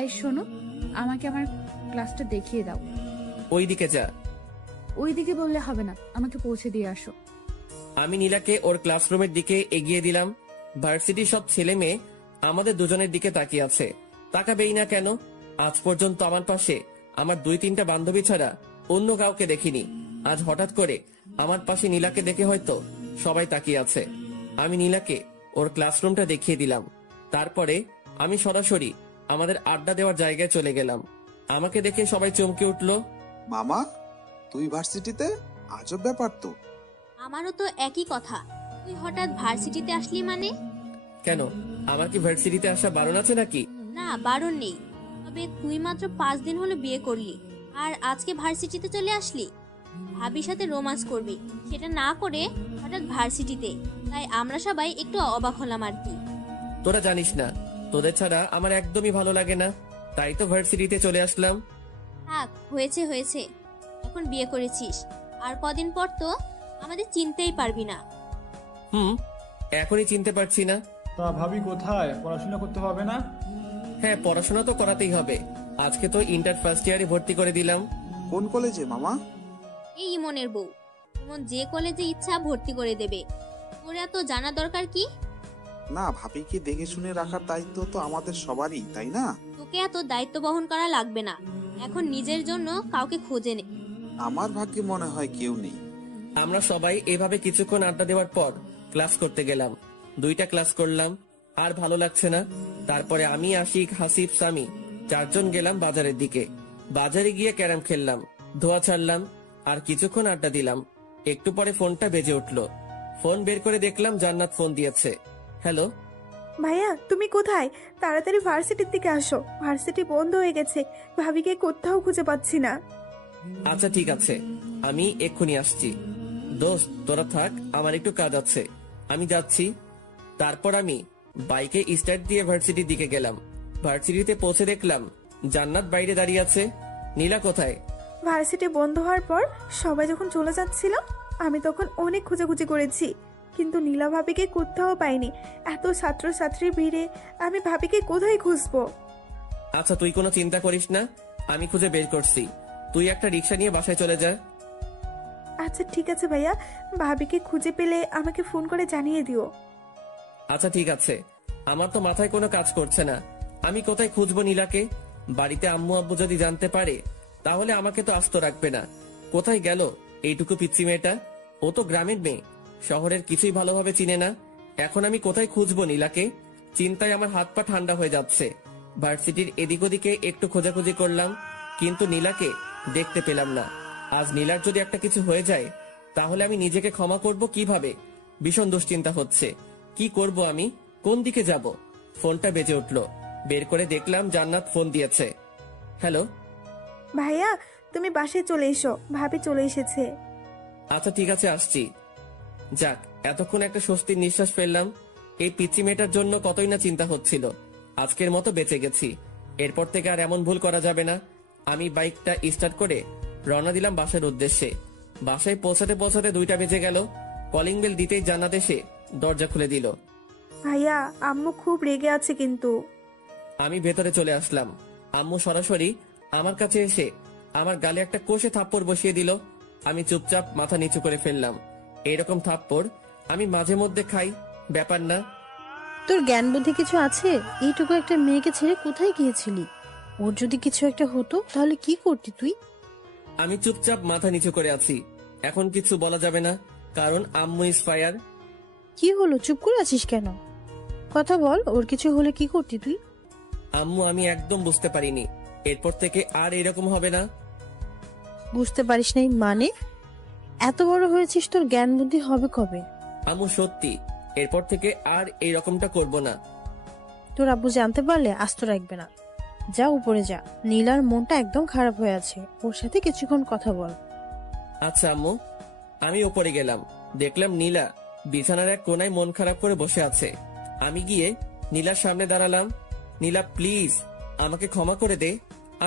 এই শোনো, আমাকে আমার ক্লাসটা দেখিয়ে দাও। ওইদিকে যা। ওইদিকে বললে হবে না, আমাকে পৌঁছে দিয়ে আসো। আমি নীলাকে ওর ক্লাসরুমের দিকে এগিয়ে দিলাম। ভার্সিটির সব ছেলে মেয়ে আমাদের দুজনের দিকে তাকিয়ে আছে। তাকাবেই না কেন? আজ পর্যন্ত আমার পাশে আমার 2-3টা বান্ধবী ছাড়া অন্য কাউকে দেখিনি। আজ হঠাৎ করে আমার পাশে নীলাকে দেখে হয়তো সবাই তাকিয়ে আছে। আমি নীলাকে ওর ক্লাসরুমটা দেখিয়ে দিলাম। তারপরে আমি সরাসরি আমাদের আড্ডা দেওয়ার জায়গায় চলে গেলাম। আমাকে দেখে সবাই চমকে উঠলো। মামা, তুই ভার্সিটিতে? আজব ব্যাপার তো। আমারও তো একই কথা, তুই হঠাৎ ভার্সিটিতে আসলি মানে? কেন, আমার কি ভার্সিটিতে আসা বারণ আছে নাকি? না, বারণ নেই, তবে তুই মাত্র 5 দিন হলো বিয়ে করলি আর আজকে ভার্সিটিতে চলে আসলি। ভাবির সাথে রোমান্স করবি, সেটা না করে হঠাৎ ভার্সিটিতে, তাই আমরা সবাই একটু অবাক হলাম আর কি। তোরা জানিস না, তোদের ছাড়া আমার একদমই ভালো লাগে না, তাই তো ভার্সিটিতে চলে আসলাম। থাক, হয়েছে, এখন বিয়ে করেছিস, আর কদিন পর তো আমাদের চিনতেই পারবি না। এখনই চিনতে পারছি না। তা ভাবি কোথায়? পড়াশোনা করতে হবে না? হ্যাঁ, পড়াশোনা তো করাতেই হবে। আজকে তো ইন্টার ফার্স্ট ইয়ারে ভর্তি করে দিলাম। কোন কলেজে মামা? এই ইমনের বউ। ইমন যে কলেজে ইচ্ছা ভর্তি করে দেবে, তোর এত জানা দরকার কি? না, ভাবিকে দেখে শুনে রাখার দায়িত্ব তো আমাদের সবারই, তাই না? তোকে এত দায়িত্ব বহন করা লাগবে না, এখন নিজের জন্য কাউকে খোঁজে নে। আমার ভাগ্যে মনে হয় কেউ নেই। আমরা সবাই এভাবে কিছুক্ষণ আড্ডা দেওয়ার পর ক্লাস করতে গেলাম। 2টা ক্লাস করলাম, আর ভালো লাগছে না। তারপরে আমি, আশিক, হাসিব, সামি 4 জন গেলাম বাজারের দিকে। বাজারে গিয়ে ক্যারাম খেললাম, ধোয়া ছাড়লাম, আর কিছুক্ষণ আড্ডা দিলাম। একটু পরে ফোনটা বেজে উঠলো। ফোন বের করে দেখলাম জান্নাত ফোন দিয়েছে। হ্যালো ভাইয়া, তুমি কোথায়? তাড়াতাড়ি ভার্সিটির দিকে আসো, ভার্সিটি বন্ধ হয়ে গেছে, ভাবিকে কোথাও খুঁজে পাচ্ছি না। আচ্ছা ঠিক আছে, আমি এক্ষুনি আসছি। দোস্ত তোরা থাক, আমার একটু কাজ আছে, আমি যাচ্ছি। তারপর আমি বাইকে স্টার্ট দিয়ে ভার্সিটির দিকে গেলাম। ভার্সিটিতে পৌঁছে দেখলাম জান্নাত বাইরে দাঁড়িয়ে আছে। নীলা কোথায়? ভার্সিটি বন্ধ হওয়ার পর সবাই যখন চলে যাচ্ছিল, আমি তখন অনেক খোঁজাখুঁজি করেছি, কিন্তু নীলা ভাবিকে কোথাও পাইনি। এত ছাত্রছাত্রীর ভিড়ে আমি ভাবিকে কোথায় খুঁজবো? আচ্ছা তুই কোনো চিন্তা করিস না, আমি খুঁজে বের করছি। তুই একটা রিক্সা নিয়ে বাসায় চলে যা। আচ্ছা ঠিক আছে ভাইয়া, ভাবিকে খুঁজে পেলে আমাকে ফোন করে জানিয়ে দিও। আচ্ছা ঠিক আছে। আমার তো মাথায় কোনো কাজ করছে না, আমি কোথায় খুঁজবো নীলাকে? বাড়িতে আম্মু আব্বু যদি জানতে পারে তাহলে আমাকে তো আস্ত রাখবে না। কোথায় গেল এইটুকু পিচ্ছি মেয়েটা? ও তো গ্রামের মেয়ে, শহরের কিছুই ভালোভাবে চিনে না। এখন আমি কোথায় খুঁজবো নীলাকে? চিন্তায় আমার হাত পা ঠান্ডা হয়ে যাচ্ছে। ভার্সিটির এদিক ওদিকে একটু খোঁজাখুঁজি করলাম, কিন্তু নীলাকে দেখতে পেলাম না। আজ নীলার যদি একটা কিছু হয়ে যায় তাহলে আমি নিজেকে ক্ষমা করব কিভাবে? ভীষণ দুশ্চিন্তা হচ্ছে, কি করব আমি, কোন দিকে যাব? ফোনটা বেজে উঠলো, বের করে দেখলাম জান্নাত ফোন দিয়েছে। হ্যালো ভাইয়া, তুমি বাসায় চলে এসো, ভাবি চলে এসেছে। আচ্ছা ঠিক আছে, আসছি। যাক, এতক্ষণ একটা স্বস্তির নিঃশ্বাস ফেললাম। এই পিচি মেয়েটার জন্য কতই না চিন্তা হচ্ছিল। আজকের মতো বেঁচে গেছি। এরপর থেকে আর এমন ভুল করা যাবে না। আমি বাইকটা স্টার্ট করে রওনা দিলাম বাসার উদ্দেশ্যে। বাসায় পৌঁছাতে পৌঁছাতে 2টা বেজে গেল। কলিং বেল দিতেই জান্নাত এসে দরজা খুলে দিল। ভাইয়া, আম্মু খুব রেগে আছে কিন্তু। আমি ভেতরে চলে আসলাম। আম্মু সরাসরি আমার কাছে এসে আমার গালে একটা কষে থাপ্পড় বসিয়ে দিল। আমি চুপচাপ মাথা নিচু করে ফেললাম। এইরকম থাপ্পড় আমি মাঝে মধ্যে খাই, ব্যাপার না। তোর জ্ঞান বুদ্ধি কিছু আছে? এইটুকু একটা মেয়েকে ছেড়ে কোথায় গিয়েছিলি? ওর যদি কিছু একটা হতো তাহলে কি করতি তুই? আমি চুপচাপ মাথা নিচু করে আছি। এখন কিছু বলা যাবে না, কারণ আম্মু ইজ ফায়ার। কি হলো, চুপ করে আছিস কেন? কথা বল, ওর কিছু হলে কি করতি তুই? আম্মু, আমি একদম বুঝতে পারিনি। এরপর থেকে আর এরকম হবে না। বুঝতে পারিস নাই মানে? এত বড় হয়েছিস, তোর জ্ঞান বুদ্ধি হবে কবে? আম্মু সত্যি, এরপর থেকে আর এই রকমটা করব না। তোর আব্বু জানতে পারলে আস্ত রাখবে না। যা উপরে যা, নীলার মনটা একদম খারাপ হয়ে আছে, ওর সাথে কিছুক্ষণ কথা বল। আচ্ছা আম্মু। আমি উপরে গেলাম, দেখলাম নীলা বিছানার এক কোনায় মন খারাপ করে বসে আছে। আমি গিয়ে নীলার সামনে দাঁড়ালাম। নীলা, প্লিজ আমাকে ক্ষমা করে দে,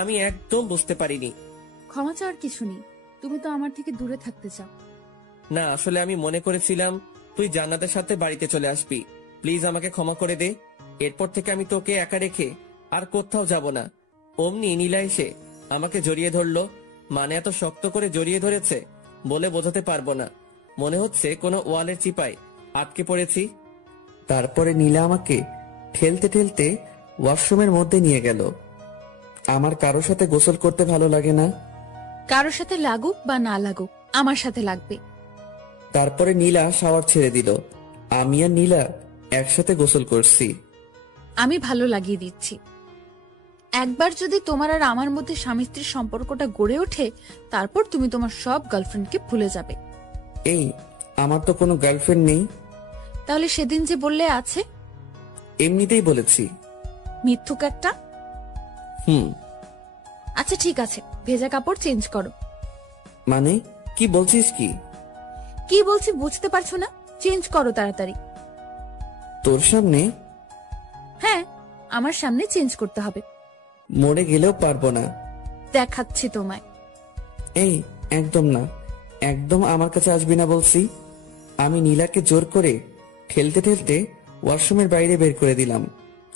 আমি একদম বুঝতে পারিনি। ক্ষমা চাওয়ার কিছু নেই, তুমি তো আমার থেকে দূরে থাকতে চাও। না, আসলে আমি মনে করেছিলাম তুই জান্নাতের সাথে বাড়িতে চলে আসবি। প্লিজ আমাকে ক্ষমা করে দে। এরপর থেকে আমি তোকে একা রেখে আর কোথাও যাব না। অমনি নীলা এসে আমাকে জড়িয়ে ধরলো। মানে এত শক্ত করে জড়িয়ে ধরেছে বলে বোঝাতে পারবো না। মনে হচ্ছে কোনো ওয়ালের চিপায় আটকে পড়েছি। তারপরে নীলা আমাকে ঠেলতে ঠেলতে ওয়াশরুমের মধ্যে নিয়ে গেল। আমার কারোর সাথে গোসল করতে ভালো লাগে না। কারোর সাথে লাগুক বা না লাগুক, আমার সাথে লাগবে। তারপরে নীলা শাওয়ার ছেড়ে দিল। আমি আর নীলা একসাথে গোসল করছি। আমি ভালো লাগিয়ে দিচ্ছি। একবার যদি তোমার আর আমার মধ্যে স্বামী স্ত্রীর সম্পর্কটা গড়ে ওঠে, তারপর তুমি তোমার সব গার্লফ্রেন্ডকে ভুলে যাবে। এই, আমার তো কোনো গার্লফ্রেন্ড নেই। তাহলে সেদিন যে বললে আছে? এমনিতেই বলেছি। মিথ্যুক একটা। আচ্ছা ঠিক আছে, ভেজা কাপড় চেঞ্জ করো। মানে কি বলছিস? কি বলছি বুঝতে পারছো না? চেঞ্জ করো তাড়াতাড়ি। তোর সামনে? হ্যাঁ, আমার সামনে চেঞ্জ করতে হবে। মরে গেলেও পারবো না। দেখাচ্ছি তোমায়। এই, একদম না, একদম আমার কাছে আসবি না বলছি। আমি নীলাকে জোর করে ঠেলতে ঠেলতে ওয়াশরুমের বাইরে বের করে দিলাম।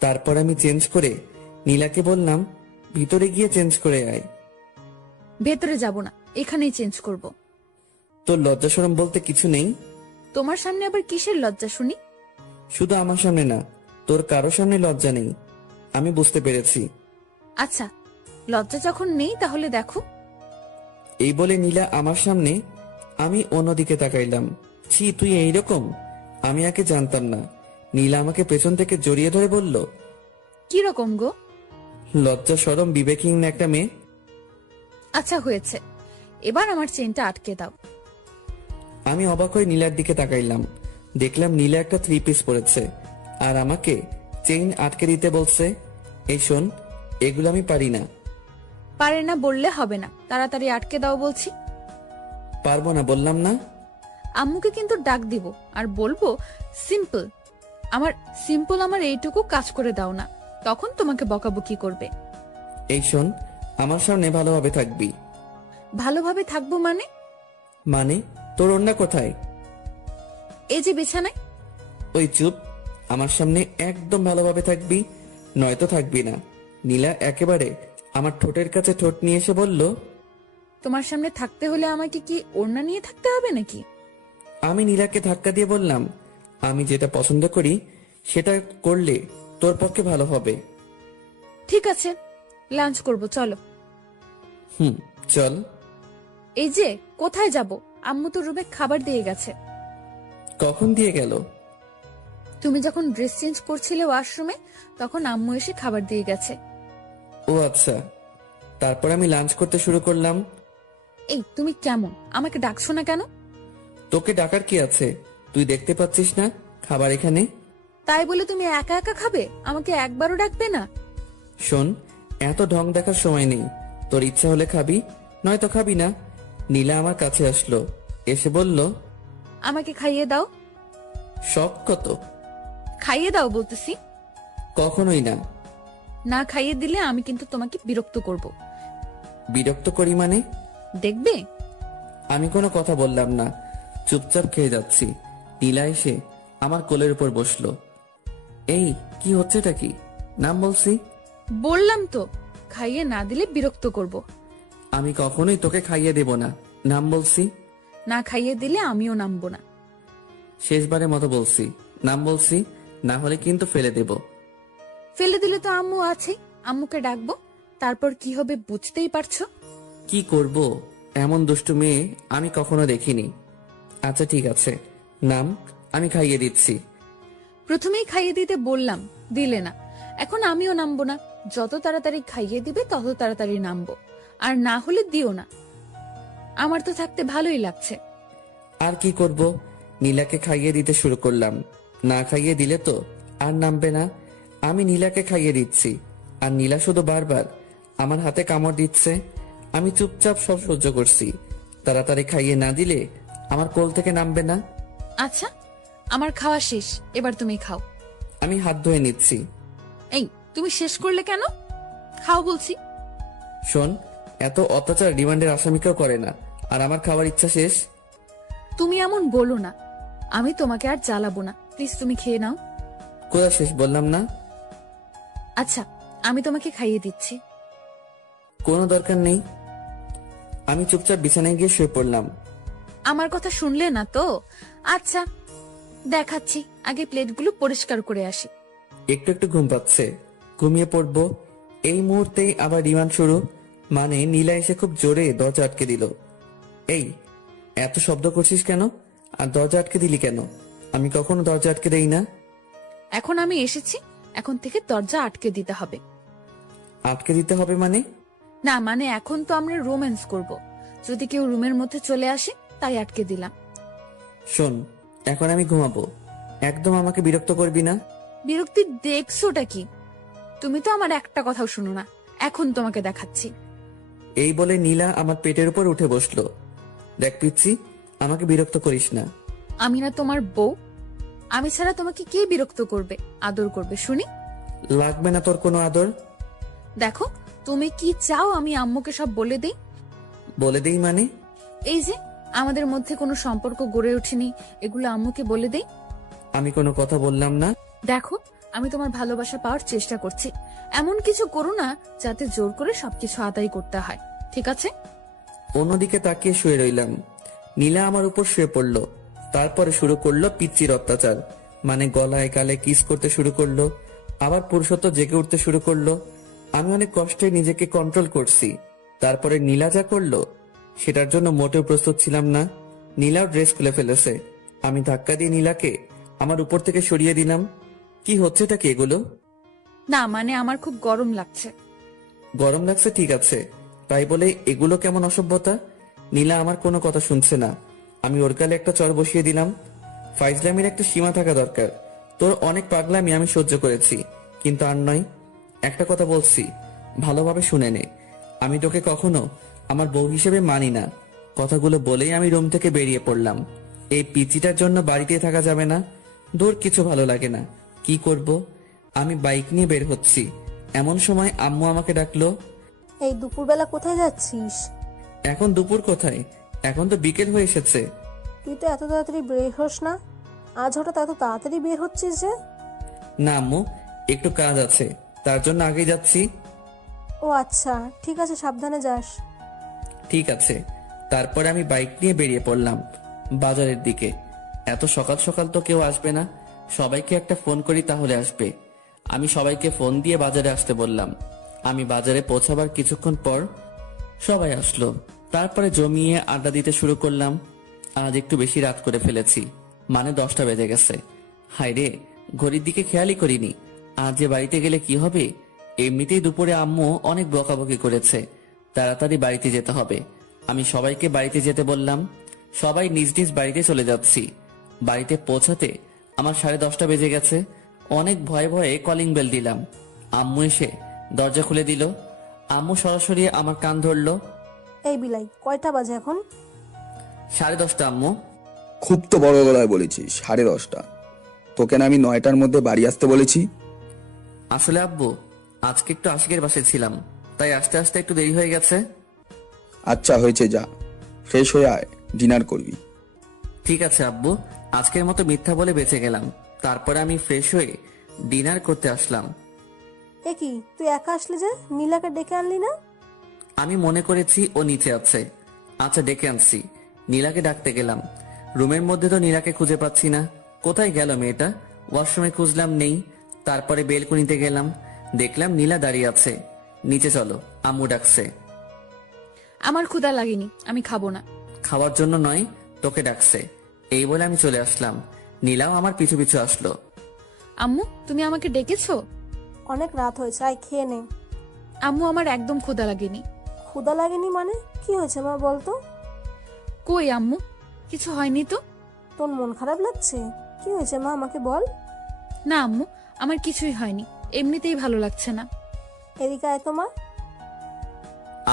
তারপর আমি চেঞ্জ করে নীলাকে বললাম, ভিতরে গিয়ে চেঞ্জ করে আয়। ভেতরে যাব না, এখানেই চেঞ্জ করব। তোর লজ্জা শরম বলতে কিছু নেই? তোমার সামনে আবার কিসের লজ্জা শুনি? শুধু আমার সামনে না, তোর কারো সামনে লজ্জা নেই, আমি বুঝতে পেরেছি। আচ্ছা, লজ্জা যখন নেই তাহলে দেখো। এই বলে নীলা আমার সামনে, আমি অন্যদিকে তাকাইলাম। ছি, তুই এইরকম? আমি আগে জানতাম না। নীলা আমাকে পেছন থেকে জড়িয়ে ধরে বলল, কি রকম গো? লজ্জা শরম বিবেকহীন একটা মেয়ে। আচ্ছা হয়েছে, এবার আমার চেনটা আটকে দাও। আমি অবাক হয়ে নীলার দিকে তাকাইলাম। দেখলাম নীলা একটা 3 পিস পরেছে আর আমাকে চেইন আটকে দিতে বলছে। এই শোন, এগুলো আমি পারি না। পারে না বললে হবে না, তাড়াতাড়ি আটকে দাও বলছি। পারবো না বললাম না। আম্মুকে কিন্তু ডাক দিব আর বলবো সিম্পল আমার এইটুকু কাজ করে দাও না, তখন তোমাকে বকাবকি করবে। এই শোন, আমার সামনে ভালোভাবে থাকবি। ভালোভাবে থাকবো মানে? মানে তোর অন্য কোথায়? এই যে বিছানায়। ওই চুপ, আমার সামনে একদম ভালোভাবে থাকবি, নয়তো থাকবি না। নীলা একেবারে আমার ঠোঁটের কাছে ঠোঁট নিয়ে এসে বলল, তোমার সামনে থাকতে হলে আমাকে কি ওড়না নিয়ে থাকতে হবে নাকি? আমি নীলাকে ধাক্কা দিয়ে বললাম, আমি যেটা পছন্দ করি সেটা করলে তোর পক্ষে ভালো হবে। ঠিক আছে, লাঞ্চ করব, চলো। চল। এই যে কোথায় যাব? আম্মু তো রুমে খাবার দিয়ে গেছে। কখন দিয়ে গেল? তুমি যখন ড্রেস চেঞ্জ করছিলে ওয়াশরুমে, তখন আম্মু এসে খাবার দিয়ে গেছে। ও আচ্ছা। তারপর আমি লাঞ্চ করতে শুরু করলাম। এই তুমি কেমন, আমাকে ডাকছো না কেন? তোকে ডাকার কি আছে? তুই দেখতে পাচ্ছিস না খাবার এখানে? তাই বলে তুমি একা একা খাবে? আমাকে একবারও ডাকবে না? শোন, এত ঢং দেখার সময় নেই। তোর ইচ্ছা হলে খাবি, নয়তো খাবি না। নীলা আমার কাছে আসলো, এসে বলল, আমাকে খাইয়ে দাও। শখ কত? খাইয়ে দাও বলতেছি। কখনোই না। না খাইয়ে দিলে আমি কিন্তু তোমাকে বিরক্ত করব। বিরক্ত করি মানে? দেখবে। আমি কোনো কথা বললাম না, চুপচাপ খেয়ে যাচ্ছি। নীলা এসে আমার কোলের উপর বসলো। এই কি হচ্ছেটা কি? নাম বলছি। বললাম তো খাইয়ে না দিলে বিরক্ত করব। আমি কখনোই তোকে খাইয়ে দেব না, নাম বলছি। না খাইয়ে দিলে আমিও নামবো না। শেষবারের মতো বলছি, নাম বলছি, না হলে কিন্তু ফেলে দেব। ফেলে দিলে তো আম্মু আছে, আম্মুকে ডাকবো, তারপর কি হবে বুঝতেই পারছো। কি করব? এমন দুষ্টু মেয়ে আমি কখনো দেখিনি। আচ্ছা ঠিক আছে, নাম, আমি খাইয়ে দিচ্ছি। প্রথমেই খাইয়ে দিতে বললাম, দিলে না। এখন আমিও নামবো না। যত তাড়াতাড়ি খাইয়ে দিবে তত তাড়াতাড়ি নামবো, আর না হলে দিও না। আমার তো থাকতে ভালোই লাগছে। আর কি করব? নীলাকে খাইয়ে দিতে শুরু করলাম। না খাইয়ে দিলে তো আর নামবে না। আমি নীলাকে খাইয়ে দিচ্ছি, আর নীলা শুধু বারবার আমার হাতে কামড় দিচ্ছে। আমি চুপচাপ সব সহ্য করছি। তাড়াতাড়ি খাইয়ে না দিলে আমার কোল থেকে নামবে না। আচ্ছা, আমার খাওয়া শেষ, এবার তুমি খাও। আমি হাত ধুয়ে নিচ্ছি। এই, তুমি শেষ করলে কেন? খাও বলছি। শোন, এত অত্যাচার রিমান্ডের আসামিকেও করে না, আর আমার খাওয়ার ইচ্ছা শেষ। তুমি এমন বলো না, আমি তোমাকে আর জ্বালাবো না। প্লিজ তুমি খেয়ে নাও। কোথা শেষ বললাম না? আচ্ছা, আমি তোমাকে খাইয়ে দিচ্ছি। কোনো দরকার নেই। আমি চুপচাপ বিছানায় গিয়ে শুয়ে পড়লাম। আমার কথা শুনলে না তো? আচ্ছা দেখাচ্ছি, আগে প্লেটগুলো পরিষ্কার করে আসি। একটু একটু ঘুম পাচ্ছে, ঘুমিয়ে পড়বো। এই মুহূর্তেই আবার রিমান্ড শুরু। মানে নীলা এসে খুব জোরে দরজা আটকে দিল। এই, এত শব্দ করছিস কেন? আর দরজা আটকে দিলি কেন? আমি কখনো দরজা আটকে দেই না। এখন আমি এসেছি, এখন থেকে দরজা আটকে দিতে হবে। আটকে দিতে হবে মানে? না মানে এখন তো আমরা রোম্যান্স করব, যদি কেউ রুমের মধ্যে চলে আসে তাই আটকে দিলাম। শোন, এখন আমি ঘুমাবো, একদম আমাকে বিরক্ত করবি না। বিরক্তি দেখছোটা কি? তুমি তো আমার একটা কথাও শুনো না, এখন তোমাকে দেখাচ্ছি। এই বলে নীলা আমার পেটের উপর উঠে বসলো। দেখ পিচ্ছি, আমাকে বিরক্ত করিস না। আমি না তোমার বউ? আমি ছাড়া তোমাকে কে বিরক্ত করবে, আদর করবে শুনি? লাগবে না তোর কোনো আদর। দেখো, তুমি কি চাও আমি আম্মুকে সব বলে দেই? বলে দেই মানে? এই যে আমাদের মধ্যে কোনো সম্পর্ক গড়ে ওঠেনি, এগুলো আম্মুকে বলে দেই। আমি কোনো কথা বললাম না। দেখো, আমি তোমার ভালোবাসা পাওয়ার চেষ্টা করছি, এমন কিছু করো না যাতে জোর করে সবকিছু আদায় করতে হয়, ঠিক আছে? অন্যদিকে তাকিয়ে শুয়ে রইলাম। নীলা আমার উপর শুয়ে পড়লো। তারপরে শুরু করলো পিচ্চির অত্যাচার। মানে গলায় গালে কিস করতে শুরু করলো, আবার পুরুষত্ব জেগে উঠতে শুরু করলো। আমি অনেক কষ্টে নিজেকে কন্ট্রোল করছি। তারপরে নীলা যা করলো সেটার জন্য মোটেও প্রস্তুত ছিলাম না। নীলাও ড্রেস খুলে ফেলেছে। আমি ধাক্কা দিয়ে নীলাকে আমার উপর থেকে সরিয়ে দিলাম। কি হচ্ছেটা কি এগুলো? না মানে আমার খুব গরম লাগছে। গরম লাগছে ঠিক আছে, তাই বলে এগুলো কেমন অসভ্যতা? নীলা আমার কোনো কথা শুনছে না। আমি ওর গালে একটা চর বসিয়ে দিলাম। ফাইজলামির একটা সীমা থাকা দরকার। তোর অনেক পাগলামি আমি সহ্য করেছি, কিন্তু আর নয়। একটা কথা বলছি, ভালোভাবে শুনে নে। আমি তোকে কখনো আমার বউ হিসেবে মানি না। কথাগুলো বলেই আমি রুম থেকে বেরিয়ে পড়লাম। এই পিচিটার জন্য বাড়িতে থাকা যাবে না। দূর কিছু ভালো লাগে না। কি করব? আমি বাইক নিয়ে বের হচ্ছি, এমন সময় আম্মু আমাকে ডাকলো। এই দুপুরবেলা কোথায় যাচ্ছিস? এখন দুপুর কোথায়? এখন তো বিকেল হয়ে এসেছে। তুই তো এত তাড়াতাড়ি বের হোস না, আজ হঠাৎ এত তাড়াতাড়ি বের হচ্ছিস যে? না আম্মু, একটু কাজ আছে, তার জন্য আগে যাচ্ছি। ও আচ্ছা, ঠিক আছে, সাবধানে যাস। ঠিক আছে। তারপরে আমি বাইক নিয়ে বেরিয়ে পড়লাম বাজারের দিকে। এত সকাল সকাল তো কেউ আসবে না, সবাইকে একটা ফোন করি তাহলে আসবে। আমি সবাইকে ফোন দিয়ে বাজারে আসতে বললাম। আমি বাজারে পৌঁছাবার কিছুক্ষণ পর সবাই আসলো। তারপরে জমিয়ে আড্ডা দিতে শুরু করলাম। আজ একটু বেশি রাত করে ফেলেছি, মানে 10টা বেজে গেছে। হায় রে, ঘড়ির দিকে খেয়ালই করিনি। আজ যে বাড়িতে গেলে কি হবে? এমনিতেই দুপুরে আম্মু অনেক বকাবকি করেছে, তাড়াতাড়ি বাড়িতে যেতে হবে। আমি সবাইকে বাড়িতে যেতে বললাম। সবাই নিজ নিজ বাড়িতে চলে যাচ্ছি। বাড়িতে পৌঁছাতে আমার 10:30 বেজে গেছে। অনেক ভয়ে ভয়ে কলিং বেল দিলাম। আম্মু এসে দরজা খুলে দিল। আম্মু সরাসরি আমার কান ধরলো। এই বিলাই, কয়টা বাজে এখন? 10:30 আম্মু। খুব তো বড় গলায় বলেছিস 10:30। তোকে না আমি 9টার মধ্যে বাড়ি আসতে বলেছি? আসলে আব্বু আজকে একটু আশিকের বাসায় ছিলাম, তাই আসতে আসতে একটু দেরি হয়ে গেছে। আচ্ছা হয়েছে, যা ফ্রেশ হয়ে আয়, ডিনার করবি। ঠিক আছে আব্বু, আজকের মতো মিথ্যা বলে বেঁচে গেলাম। তারপরে আমি ফ্রেশ হয়ে ডিনার করতে আসলাম। এ কি, তুই একা আসলি যে? নীলাকে ডেকে আনলি না? আমি মনে করেছি ও নিচে আছে, আচ্ছা ডেকে আনছি। নীলাকে ডাকতে গেলাম, রুমের মধ্যে তো নীলাকে খুঁজে পাচ্ছি না। কোথায় গেল মেয়েটা? ওয়াশরুমে খুঁজলাম, নেই। তারপরে বেলকনিতে গেলাম, দেখলাম নীলা দাঁড়িয়ে আছে। নিচে চলো, আম্মু ডাকছে। আমার ক্ষুধা লাগেনি, আমি খাবো না। খাওয়ার জন্য নয়, তোকে ডাকছে। এই বলে আমি চলে আসলাম। নীলাও আমার পিছু পিছু আসলো। আম্মু, তুমি আমাকে ডেকেছো? অনেক রাত হয়েছে, আয় খেয়ে নে। আম্মু, আমার একদম ক্ষুধা লাগেনি। ক্ষুধা লাগেনি মানে? কি হয়েছে মা, বলতো? কই আম্মু, কিছু হয়নি তো। তোর মন খারাপ লাগছে? কি হয়েছে মা, আমাকে বল। না আম্মু, আমার কিছুই হয়নি, এমনিতেই ভালো লাগছে না। এদিকে আয় তো মা।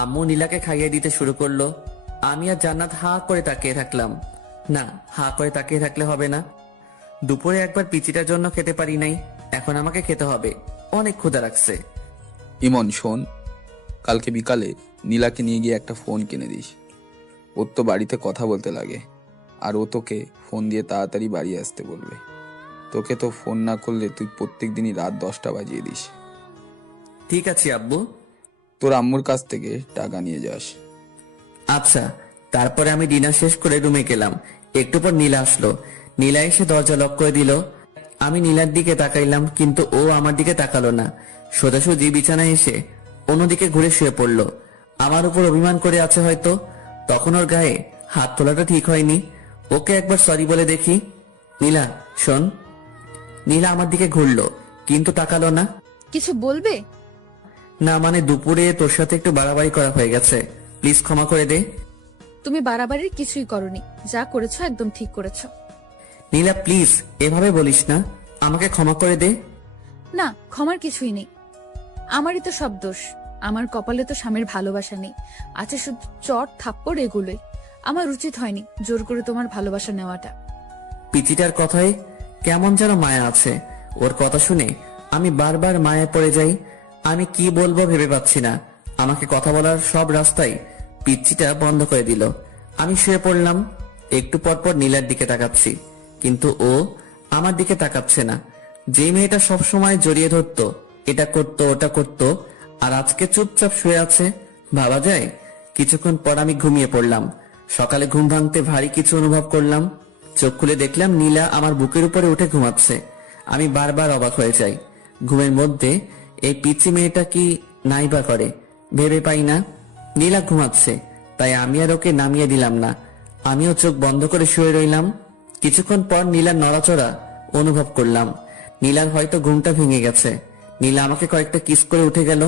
আম্মু নীলাকে খাইয়ে দিতে শুরু করলো। আমি আর জান্নাত হা করে তাকিয়ে থাকলাম। না, হা করে তাকিয়ে থাকলে হবে না। দুপুরে একবার পিচিটার জন্য খেতে পারি নাই, এখন আমাকে খেতে হবে। অনেক ক্ষুধা লাগছে। ইমন শোন, কালকে বিকালে নীলাকে নিয়ে গিয়ে একটা ফোন কিনে দিস। ওর তো বাড়িতে কথা বলতে লাগে, আর ও তোকে ফোন দিয়ে তাড়াতাড়ি বাড়ি আসতে বলবে। তোকে তো ফোন না করলে তুই প্রত্যেক দিনই রাত 10টা বাজিয়ে দিস। ঠিক আছে আব্বু। তোর আম্মুর কাছ থেকে টাকা নিয়ে যাস। আচ্ছা। তারপরে আমি ডিনার শেষ করে রুমে গেলাম। একটু পর নীলা আসলো। নীলা এসে দরজা লক করে দিল। আমি নীলার দিকে তাকাইলাম, কিন্তু ও আমার দিকে তাকালো না। সোজাসুজি বিছানায় এসে অন্যদিকে ঘুরে শুয়ে পড়লো। আমার উপর অভিমান করে আছে হয়তো। তখন ওর গায়ে হাত তোলাটা ঠিক হয়নি। ওকে একবার সরি বলে দেখি। নীলা শোন। নীলা আমার দিকে ঘুরলো, কিন্তু তাকালো না। কিছু বলবে? না মানে দুপুরে তোর সাথে একটু বাড়াবাড়ি করা হয়ে গেছে, প্লিজ ক্ষমা করে দে। তুমি বাড়াবাড়ির কিছুই করনি, যা করেছো একদম ঠিক করেছো। নীলা প্লিজ এভাবে বলিস না, আমাকে ক্ষমা করে দে। না, ক্ষমার কিছুই নেই। আমারই তো সব দোষ। আমার কপালে তো স্বামীর ভালোবাসা নেই, আছে শুধু চট থাপ্পড়, এগুলোই। আমার উচিত হয়নি জোর করে তোমার ভালোবাসা নেওয়াটা। পিচিটার কথায় কেমন যেন মায়া আছে। ওর কথা শুনে আমি বারবার মায়ায় পড়ে যাই। আমি কি বলবো ভেবে পাচ্ছি না। আমাকে কথা বলার সব রাস্তাই পিচ্চিটা বন্ধ করে দিল। আমি শুয়ে পড়লাম। একটু পরপর নীলার দিকে তাকাচ্ছি, কিন্তু ও আমার দিকে তাকাচ্ছে না। যে মেয়েটা সব সময় জড়িয়ে ধরতো, এটা করতো ওটা করতো, আর আজকে চুপচাপ শুয়ে আছে, ভাবা যায়। কিছুক্ষণ পর আমি ঘুমিয়ে পড়লাম। সকালে ঘুম ভাঙতে ভারী কিছু অনুভব করলাম। চোখ খুলে দেখলাম নীলা আমার বুকের উপরে উঠে ঘুমাচ্ছে। আমি বারবার অবাক হয়ে যাই, ঘুমের মধ্যে এই পিচ্চি মেয়েটা কি নাইবা করে ভেবে পাই না। নীলা ঘুমাচ্ছে, তাই আমি আর ওকে নামিয়ে দিলাম না। আমিও চোখ বন্ধ করে শুয়ে রইলাম। কিছুক্ষণ পর নীলার নড়াচড়া অনুভব করলাম। নীলার হয়তো ঘুমটা ভেঙে গেছে। নীলা আমাকে কয়েকটা কিস করে উঠে গেল।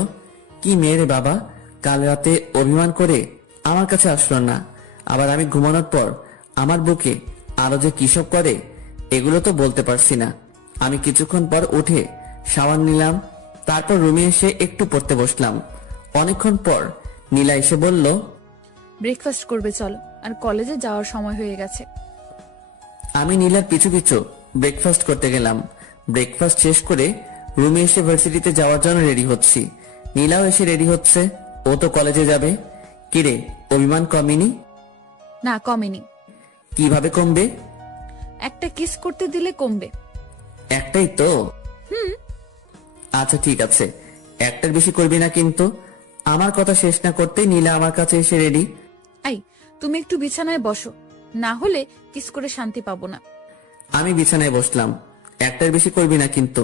কি মেয়ে রে বাবা, কাল রাতে অভিমান করে আমার কাছে আসলো না, আবার আমি ঘুমানোর পর আমার বুকে আরো যে কিসব করে এগুলো তো বলতে পারছি না। আমি কিছুক্ষণ পর উঠে শাওয়ার নিলাম, তারপর রুমে এসে একটু পড়তে বসলাম। অনেকক্ষণ পর নীলা এসে বলল, ব্রেকফাস্ট করবে চলো, আর কলেজে যাওয়ার সময় হয়ে গেছে। আমি নীলার পিছু পিছু ব্রেকফাস্ট করতে গেলাম। ব্রেকফাস্ট শেষ করে রুমে এসে ভার্সিটিতে যাওয়ার জন্য রেডি হচ্ছি। নীলাও এসে রেডি হচ্ছে, ও তো কলেজে যাবে। কিরে, অভিমান কমেনি? না, কমেনি। কিভাবে কমবে? একটা কিস করতে দিলে কমবে। একটাই তো। আচ্ছা ঠিক আছে, একটার বেশি করবি না কিন্তু। আমার কথা শেষ না করতেই নীলা আমার কাছে এসে রেডি। আই, তুমি একটু বিছানায় বসো, না হলে কিস করে শান্তি পাবো না। আমি বিছানায় বসলাম। একটার বেশি করবি না কিন্তু।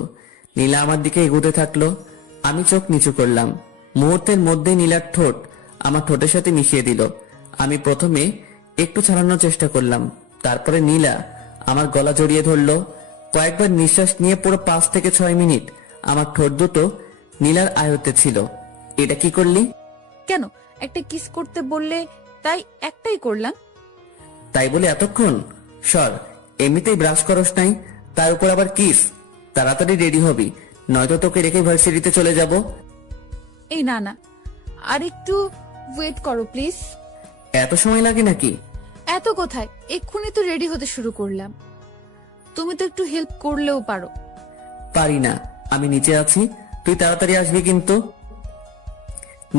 নীলা আমার দিকে এগোতে থাকলো। আমি চোখ নিচু করলাম। মুহূর্তের মধ্যে নীলার ঠোঁট আমার ঠোঁটের সাথে মিশিয়ে দিল। আমি প্রথমে একটু ছাড়ানোর চেষ্টা করলাম, তারপরে নীলা আমার গলা জড়িয়ে ধরলো। কয়েকবার নিঃশ্বাস নিয়ে পুরো 5 থেকে 6 মিনিট আমার ঠোঁট দুটো নীলার আয়ত্তে ছিল। এটা কি করলি? কেন, একটা কিস করতে বললে তাই একটাই করলাম। তাই বলে এতক্ষণ? সর, এমনিতেই ব্রাশ করস নাই, তার উপর আবার কিস। তাড়াতাড়ি রেডি হবি, নয়তো তোকে রেখে ভার্সিটিতে চলে যাব। এই না না, আর একটু ওয়েট করো প্লিজ। এত সময় লাগে নাকি? এত কোথায়, এক্ষুনি তো রেডি হতে শুরু করলাম। তুমি তো একটু হেল্প করলেও পারো। পারি না, আমি নিচে আছি, তুই তাড়াতাড়ি আসবি কিন্তু।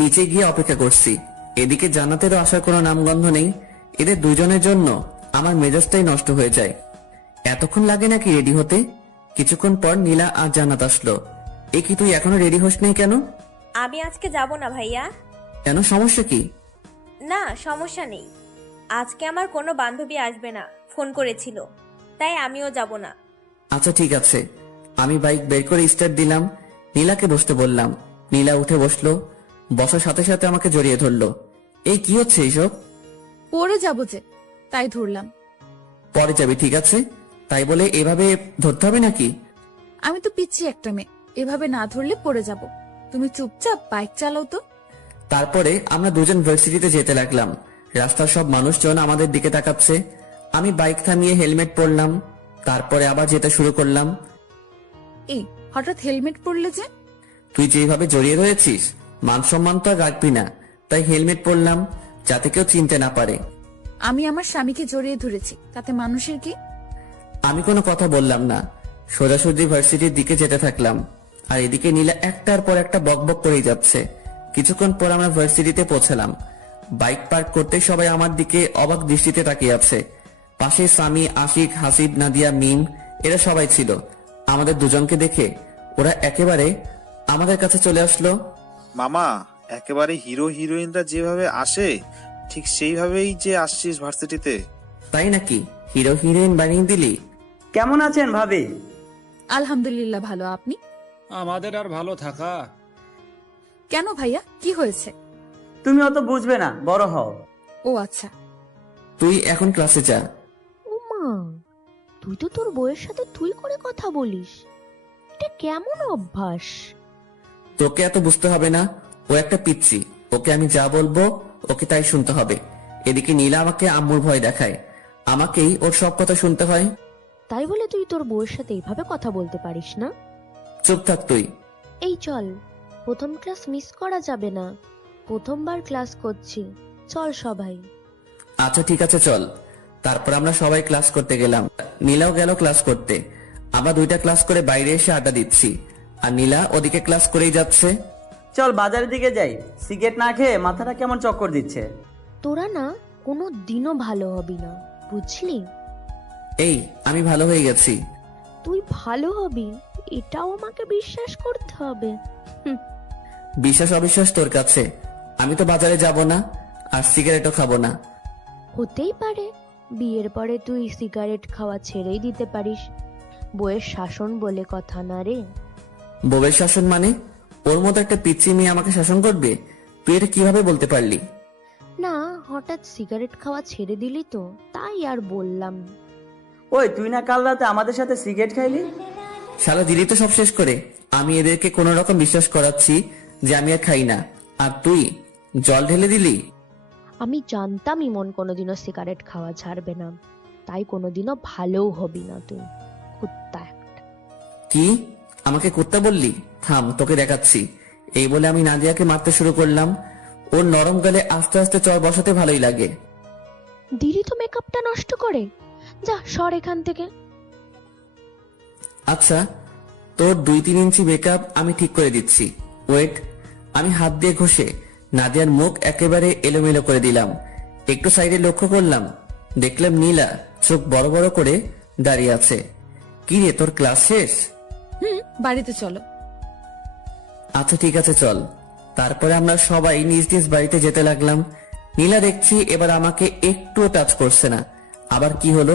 নিচে গিয়ে অপেক্ষা করছি, এদিকে জান্নাতেরও আসার কোনো নামগন্ধ নেই। এদের দুজনের জন্য আমার মেজাজটাই নষ্ট হয়ে যায়। এতক্ষণ লাগে নাকি রেডি হতে? কিছুক্ষণ পর নীলা আর জান্নাত আসলো। এ কি, তুই এখনো রেডি হস নাই কেন? আমি আজকে যাব না ভাইয়া। কেন, সমস্যা কি? না, সমস্যা নেই। আজকে আমার কোনো বান্ধবী আসবে না, ফোন করেছিল, তাই আমিও যাব না। আচ্ছা ঠিক আছে। আমি বাইক বের করে স্টার্ট দিলাম, নীলাকে বসতে বললাম। নীলা উঠে বসলো, বসার সাথে সাথে আমাকে জড়িয়ে ধরলো। এই কি হচ্ছে এইসব? পরে যাবো যে, তাই ধরলাম। পরে যাবি, ঠিক আছে। তাই বলে এভাবে ধরতে হবে নাকি? আমি তো পিচ্ছি একটা মেয়ে, এভাবে না ধরলে পড়ে যাব। তুমি চুপচাপ বাইক চালাও তো। তারপরে আমরা দুজন ভার্সিটিতে যেতে লাগলাম। রাস্তার সব মানুষজন আমাদের দিকে তাকাচ্ছে। আমি বাইক থামিয়ে হেলমেট পরলাম, তারপরে আবার যেতে শুরু করলাম। এই হঠাৎ হেলমেট পরলে যে? তুই যেভাবে জড়িয়ে রয়েছিস, মান সম্মান তো আর রাখবি না, তাই হেলমেট পরলাম যাতে কেউ চিনতে না পারে। আমি আমার স্বামীকে জড়িয়ে ধরেছি, তাতে মানুষের কি? আমি কোনো কথা বললাম না, সোজাসুজি ভার্সিটির দিকে যেতে থাকলাম। আর এদিকে নীলা একটার পর একটা বকবক করেই যাচ্ছে। কিছুক্ষণ পর আমরা ভার্সিটিতে পৌঁছালাম। বাইক পার্ক করতে সবাই আমার দিকে অবাক দৃষ্টিতে তাকিয়ে আছে। পাশে সামি, আশিক, হাসিব, নাদিয়া, মিম, এরা সবাই ছিল। আমাদের দুজনকে দেখে ওরা একেবারে আমাদের কাছে চলে আসলো। মামা, একেবারে হিরো হিরোইনরা যেভাবে আসে ঠিক সেইভাবেই যে আসছিস ভার্সিটিতে। তাই নাকি? হিরো হিরোইন বানিয়ে দিলি? কেমন আছেন ভাবি? আলহামদুলিল্লাহ ভালো, আপনি? আমাদের আর ভালো থাকা। কেন ভাইয়া, কি হয়েছে? তুমি অত বুঝবে না, বড় হও। ও আচ্ছা। তুই এখন ক্লাসে যা। ওমা, তুই তো তোর বউয়ের সাথে তুই করে কথা বলিস, এটা কেমন অভ্যাস? তোকে এত বুঝতে হবে না, ও একটা পিচ্ছি, ওকে আমি যা বলবো ওকে তাই শুনতে হবে। এদিকে নীলা আমাকে আম্মুর ভয় দেখায়, আমাকেই ওর সব কথা শুনতে হয়। তাই বলে তুই তোর বউয়ের সাথে এইভাবে কথা বলতে পারিস না? চুপ থাক তুই। এই চল, প্রথম ক্লাস মিস করা যাবে না, প্রথমবার ক্লাস করছি, চল সবাই। আচ্ছা ঠিক আছে চল। তারপর আমরা সবাই ক্লাস করতে গেলাম। নীলাও গেল ক্লাস করতে। আমরা দুইটা ক্লাস করে বাইরে এসে আড্ডা দিচ্ছি, আর নীলা ওদিকে ক্লাস করেই যাচ্ছে। চল বাজারের দিকে যাই, সিগারেট না খেয়ে মাথাটা কেমন চক্কর দিচ্ছে। তোরা না কোনো দিনও ভালো হবি না, বুঝলি? এই, আমি ভালো হয়ে গেছি। তুই ভালো হবি এটাও আমাকে বিশ্বাস করতে হবে। বিশ্বাস অবিশ্বাস তোর কাছে। আমি তো বাজারে যাব না, আর সিগারেটও খাবো না। হতেই পারে বিয়ের পরে তুই সিগারেট খাওয়া ছেড়েই দিতে পারিস, বউয়ের শাসন বলে কথা না রে। বউয়ের শাসন মানে? ওর মতো একটা পিচ্চি মেয়ে আমাকে শাসন করবে? তুই এটা কিভাবে বলতে পারলি? না, হঠাৎ সিগারেট খাওয়া ছেড়ে দিলি তো, তাই আর বললাম। ওই তুই না কাল রাতে আমাদের সাথে সিগারেট খাইলি? শালা দিলি তো সব শেষ করে। আমি এদেরকে কোন রকম বিশ্বাস করাচ্ছি যে আমি আর খাই না, আর তুই জল ঢেলে দিলি। আমি জানতাম ইমন কোনোদিনও সিগারেট খাওয়া ছাড়বে না, তাই কোনোদিনও ভালোও হবি না তুই, কুত্তা একটা। কি? আমাকে কুত্তা বললি? থাম, তোকে দেখাচ্ছি। এই বলে আমি নাদিয়াকে মারতে শুরু করলাম। ওর নরম গালে আস্তে আস্তে চর বসাতে ভালোই লাগে। দিদি তো মেকআপটা নষ্ট করে, যা সর এখান থেকে। আচ্ছা, তোর 2-3 ইঞ্চি মেকআপ আমি ঠিক করে দিচ্ছি, ওয়েট। আমি হাত দিয়ে ঘষে নাদিয়ার মুখ একেবারে এলোমেলো করে দিলাম। একটু সাইডে লক্ষ্য করলাম, দেখলাম নীলা চোখ বড় বড় করে দাঁড়িয়ে আছে। কি রে, তোর ক্লাস শেষ? বাড়িতে চলো। আচ্ছা ঠিক আছে চল। তারপরে আমরা সবাই নিজ নিজ বাড়িতে যেতে লাগলাম। নীলা দেখছি এবার আমাকে একটুও টাচ করছে না। আবার কি হলো?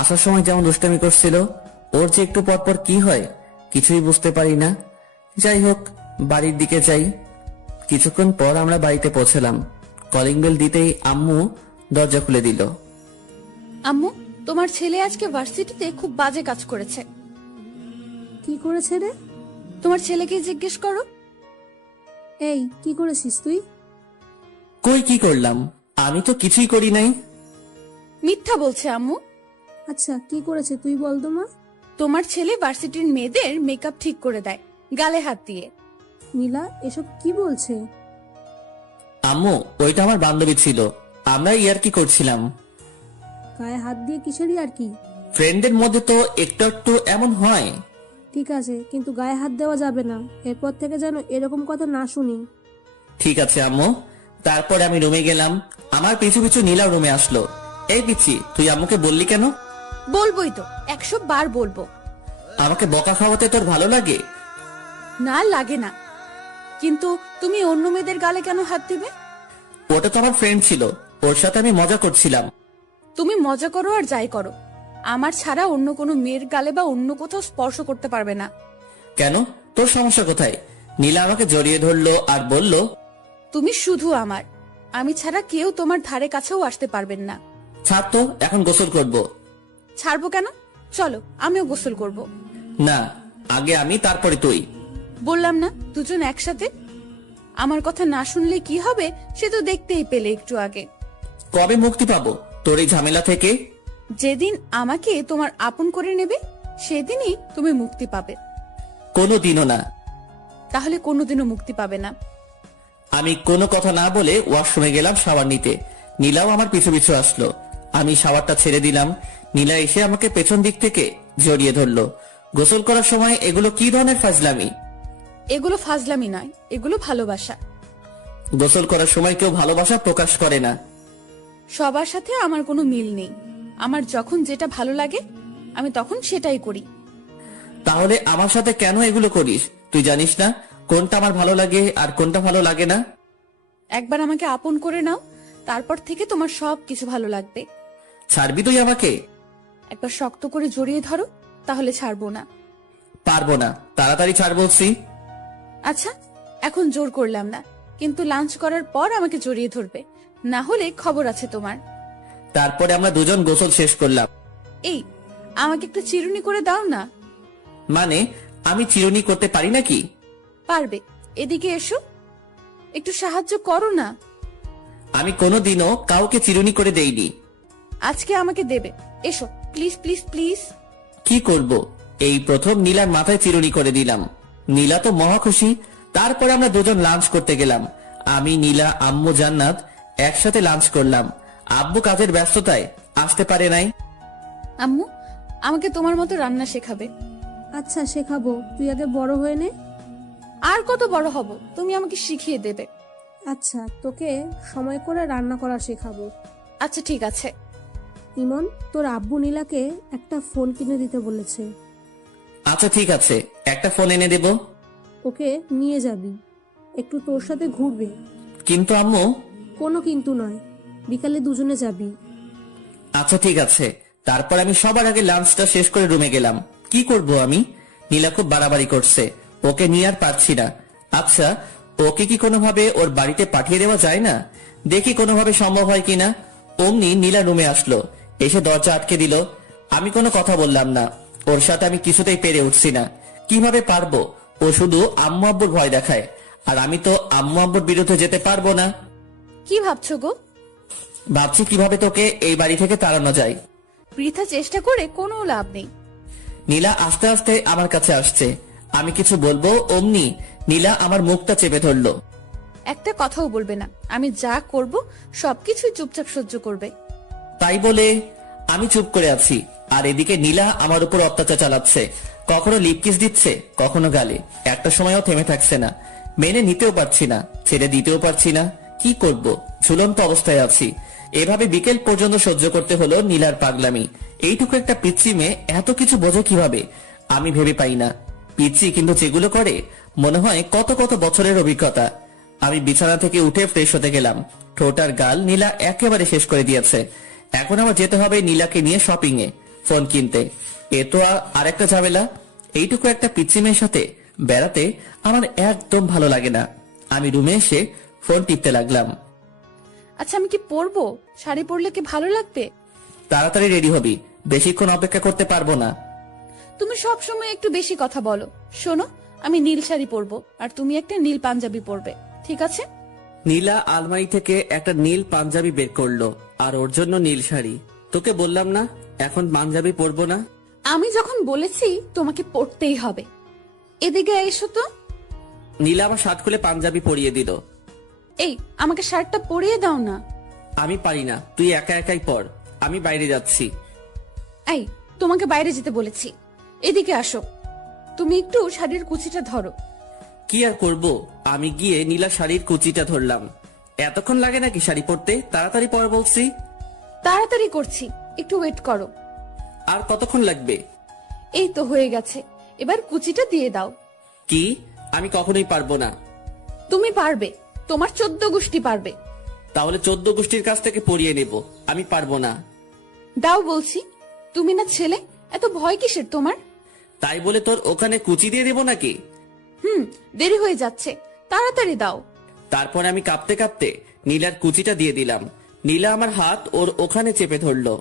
আসার সময় যেমন দুষ্টামি করছিল, ওর যে একটু পরপর কি হয় কিছুই বুঝতে পারি না। যাই হোক, বাড়ির দিকে যাই। কিছুক্ষণ পর আমরা বাড়িতে পৌঁছলাম। কলিং বেল দিতেই আম্মু দরজা খুলে দিল। আম্মু, তোমার ছেলে আজকে ভার্সিটিতে খুব বাজে কাজ করেছে। কি করেছে রে? তোমার ছেলেকে জিজ্ঞেস করো। এই, কি করেছিস তুই? কই কি করলাম? আমি তো কিছুই করি নাই। মিথ্যা বলছে আম্মু। আচ্ছা, কি করেছে তুই বল তো মা। তোমার ছেলে ভার্সিটির মেয়েদের মেকআপ ঠিক করে দেয় গালে হাত দিয়ে। নীলা, এসব কি বলছে? আম্মু, ওইটা আমার বান্ধবী ছিল, আমরা ইয়ার্কি করছিলাম। গায়ে হাত দিয়ে কিসেরই আর কি? ফ্রেন্ডের মধ্যে তো একটু একটু এমন হয়। ঠিক আছে, কিন্তু গায়ে হাত দেওয়া যাবে না। এরপর থেকে যেন এরকম কথা না শুনি। ঠিক আছে আম্মু। তারপর আমি রুমে গেলাম। আমার পিছু পিছু নীলা রুমে আসলো। এই পিচ্ছি, তুই আম্মুকে বললি কেন? বলবোই তো, 100 বার বলবো। আমাকে বকা খাওয়াতে তোর ভালো লাগে? না লাগে না, কিন্তু তুমি অন্য মেয়েদের গালে কেন হাত দিবে? ওটা তো আমার ফ্রেন্ড ছিল, ওর সাথে আমি মজা করছিলাম। তুমি মজা করো আর যাই করো, আমার ছাড়া অন্য কোনো মেয়ের গালে বা অন্য কোথাও স্পর্শ করতে পারবে না। কেন, তোর সমস্যা কোথায়? নীলা আমাকে জড়িয়ে ধরলো আর বলল, তুমি শুধু আমার, আমি ছাড়া কেউ তোমার ধারে কাছেও আসতে পারবেন না। ছাড় তো, এখন গোসল করব। ছাড়বো কেন? চলো আমিও গোসল করব। না, আগে আমি তারপরে তুই। বললাম না দুজন একসাথে। আমার কথা না শুনলে কি হবে সে তো দেখতেই পেলে একটু আগে। কবে মুক্তি পাবো তোর এই ঝামেলা থেকে? যেদিন আমাকে তোমার আপন করে নেবে সেদিনই তুমি মুক্তি পাবে। কোনোদিনও না। তাহলে কোনোদিনও মুক্তি পাবে না। আমি কোনো কথা না বলে ওয়াশরুমে গেলাম শাওয়ার নিতে। নীলাও আমার পিছু পিছু আসলো। আমি শাওয়ারটা ছেড়ে দিলাম। নীলা এসে আমাকে পেছন দিক থেকে জড়িয়ে ধরলো। গোসল করার সময় এগুলো কি ধরনের ফাজলামি? এগুলো ফাজলামি নয়, এগুলো ভালোবাসা। গোসল করার সময় কেউ ভালোবাসা প্রকাশ করে না। সবার সাথে আমার কোনো মিল নেই। আমার যখন যেটা ভালো লাগে আমি তখন সেটাই করি। তাহলে আমার সাথে কেন এগুলো করিস? তুই জানিস না কোনটা আমার ভালো লাগে আর কোনটা ভালো লাগে না? একবার আমাকে আপন করে নাও, তারপর থেকে তোমার সব কিছু ভালো লাগবে। ছাড়বি তুই আমাকে? একবার শক্ত করে জড়িয়ে ধরো, তাহলে ছাড়বো না। পারবো না, তাড়াতাড়ি ছাড় বলছি। আচ্ছা, এখন জোর করলাম না, কিন্তু লাঞ্চ করার পর আমাকে জড়িয়ে ধরবে, না হলে খবর আছে তোমার। তারপরে আমরা দুজন গোসল শেষ করলাম। এই, আমাকে একটু চিরুনি করে দাও না। মানে, আমি চিরুনি করতে পারি নাকি? পারবে, এদিকে এসো, একটু সাহায্য করো না। আমি কোনোদিনও কাউকে চিরুনি করে দেইনি। আজকে আমাকে দেবে, এসো প্লিজ প্লিজ প্লিজ। কি করব? এই প্রথম নীলার মাথায় চিরুনি করে দিলাম। নীলা তো মহা খুশি। তারপরে আমরা দুজন লাঞ্চ করতে গেলাম। আমি, নীলা, আম্মু, জান্নাত একসাথে লাঞ্চ করলাম। আব্বু কাজের ব্যস্ততায় আসতে পারে নাই। আম্মু আমাকে তোমার মতো রান্না শেখাবে। আচ্ছা শেখাবো, তুই আগে বড় হয়ে নে। আর কত বড় হব, তুমি আমাকে শিখিয়ে দেবে। আচ্ছা, তোকে সময় করে রান্না করা শেখাবো। আচ্ছা ঠিক আছে। ইমন, তোর আব্বু নীলাকে একটা ফোন কিনে দিতে বলেছে। আচ্ছা ঠিক আছে, একটা ফোন এনে দেব। ওকে নিয়ে যাবি, একটু তোর সাথে ঘুরবে। কিন্তু আম্মু। কোনো কিন্তু নয়, বিকালে দুজনে যাবি। আচ্ছা ঠিক আছে। তারপর আমি সবার আগে লাঞ্চটা শেষ করে রুমে গেলাম। কি করব আমি? নীলা খুব বাড়াবাড়ি করছে, ওকে নিয়ে আর পারছি না। আচ্ছা, ওকে কি কোনোভাবে ওর বাড়িতে পাঠিয়ে দেওয়া যায় না? দেখি কোনোভাবে সম্ভব হয় কিনা। অমনি নীলা রুমে আসলো, এসে দরজা আটকে দিল। আমি কোনো কথা বললাম না। ওর সাথে আমি কিছুতেই পেরে উঠছি না। কিভাবে পারবো? ও শুধু আম্মু আব্বুর ভয় দেখায়, আর আমি তো আম্মু আব্বুর বিরুদ্ধে যেতে পারবো না। কি ভাবছো গো? ভাবছি কিভাবে তোকে এই বাড়ি থেকে তাড়ানো যায়। বৃথা চেষ্টা করে কোনো লাভ নেই। নীলা আস্তে আস্তে আমার কাছে আসছে। আমি কিছু বলবো, অমনি নীলা আমার মুখটা চেপে ধরলো। একটা কথাও বলবে না, আমি যা করব সবকিছুই চুপচাপ সহ্য করবে। তাই বলে আমি চুপ করে আছি, আর এদিকে নীলা আমার উপর অত্যাচার চালাচ্ছে। কখনো লিপ কিস দিচ্ছে, কখনো গালে। একটা সময়ও থেমে থাকছে না। মেনে নিতেও পারছি না, ছেড়ে দিতেও পারছি না। কি করব? ঝুলন্ত অবস্থায় আছি। এভাবে বিকেল পর্যন্ত সহ্য করতে হলো নীলার পাগলামি। এইটুকু একটা পিচ্ছি মেয়ে এত কিছু বোঝে কিভাবে আমি ভেবে পাই না। পিচ্ছি কিন্তু যেগুলো করে মনে হয় কত কত বছরের অভিজ্ঞতা। আমি বিছানা থেকে উঠে ফ্রেশ হতে গেলাম। ঠোঁট আর গাল নীলা একেবারে শেষ করে দিয়েছে। এখন আমার যেতে হবে নীলাকে নিয়ে শপিং এ, ফোন কিনতে। এ তো আর একটা ঝামেলা। এইটুকু একটা পিচ্ছি মেয়ের সাথে বেড়াতে আমার একদম ভালো লাগে না। আমি রুমে এসে ফোন টিপতে লাগলাম। আচ্ছা আমি কি পরবো? শাড়ি পরলে কি ভালো লাগবে? তাড়াতাড়ি রেডি হবি, বেশিক্ষণ অপেক্ষা করতে পারবো না। তুমি সব সময় একটু বেশি কথা বলো। শোনো, আমি নীল শাড়ি পরবো আর তুমি একটা নীল পাঞ্জাবি পরবে, ঠিক আছে? নীলা আলমারি থেকে একটা নীল পাঞ্জাবি বের করলো, আর ওর জন্য নীল শাড়ি। তোকে বললাম না এখন পাঞ্জাবি পরবো না? আমি যখন বলেছি তোমাকে পরতেই হবে। এদিকে এসো তো। নীলা আবার শার্ট খুলে পাঞ্জাবি পরিয়ে দিল। এই, আমাকে শার্টটা পরিয়ে দাও না। আমি পারি না, তুই একা একাই পড়, আমি বাইরে যাচ্ছি। এই, তোমাকে বাইরে যেতে বলেছি, এদিকে আসো। তুমি একটু শাড়ির কুচিটা ধরো। কি আর করব, আমি গিয়ে নীলা শাড়ির কুচিটা ধরলাম। এতক্ষণ লাগে নাকি শাড়ি পরতে? তাড়াতাড়ি পর বলছি। তাড়াতাড়ি করছি, একটু ওয়েট করো। আর কতক্ষণ লাগবে? এই তো হয়ে গেছে, এবার কুচিটা দিয়ে দাও। কি? আমি কখনোই পারবো না। তুমি পারবে, তোমার 14 গোষ্ঠী পারবে। তাহলে 14 গোষ্ঠীর কাছ থেকে পড়িয়ে নেব, আমি পারবো না। দাও বলছি, তুমি না ছেলে, এত ভয় কিসের তোমার? তাই বলে তোর ওখানে কুচি দিয়ে দেবো নাকি? দেরি হয়ে যাচ্ছে, তাড়াতাড়ি দাও। তারপর আমি কাঁপতে কাঁপতে নীলার কুচিটা দিয়ে দিলাম। নীলা আমার হাত ওর ওখানে চেপে ধরলো।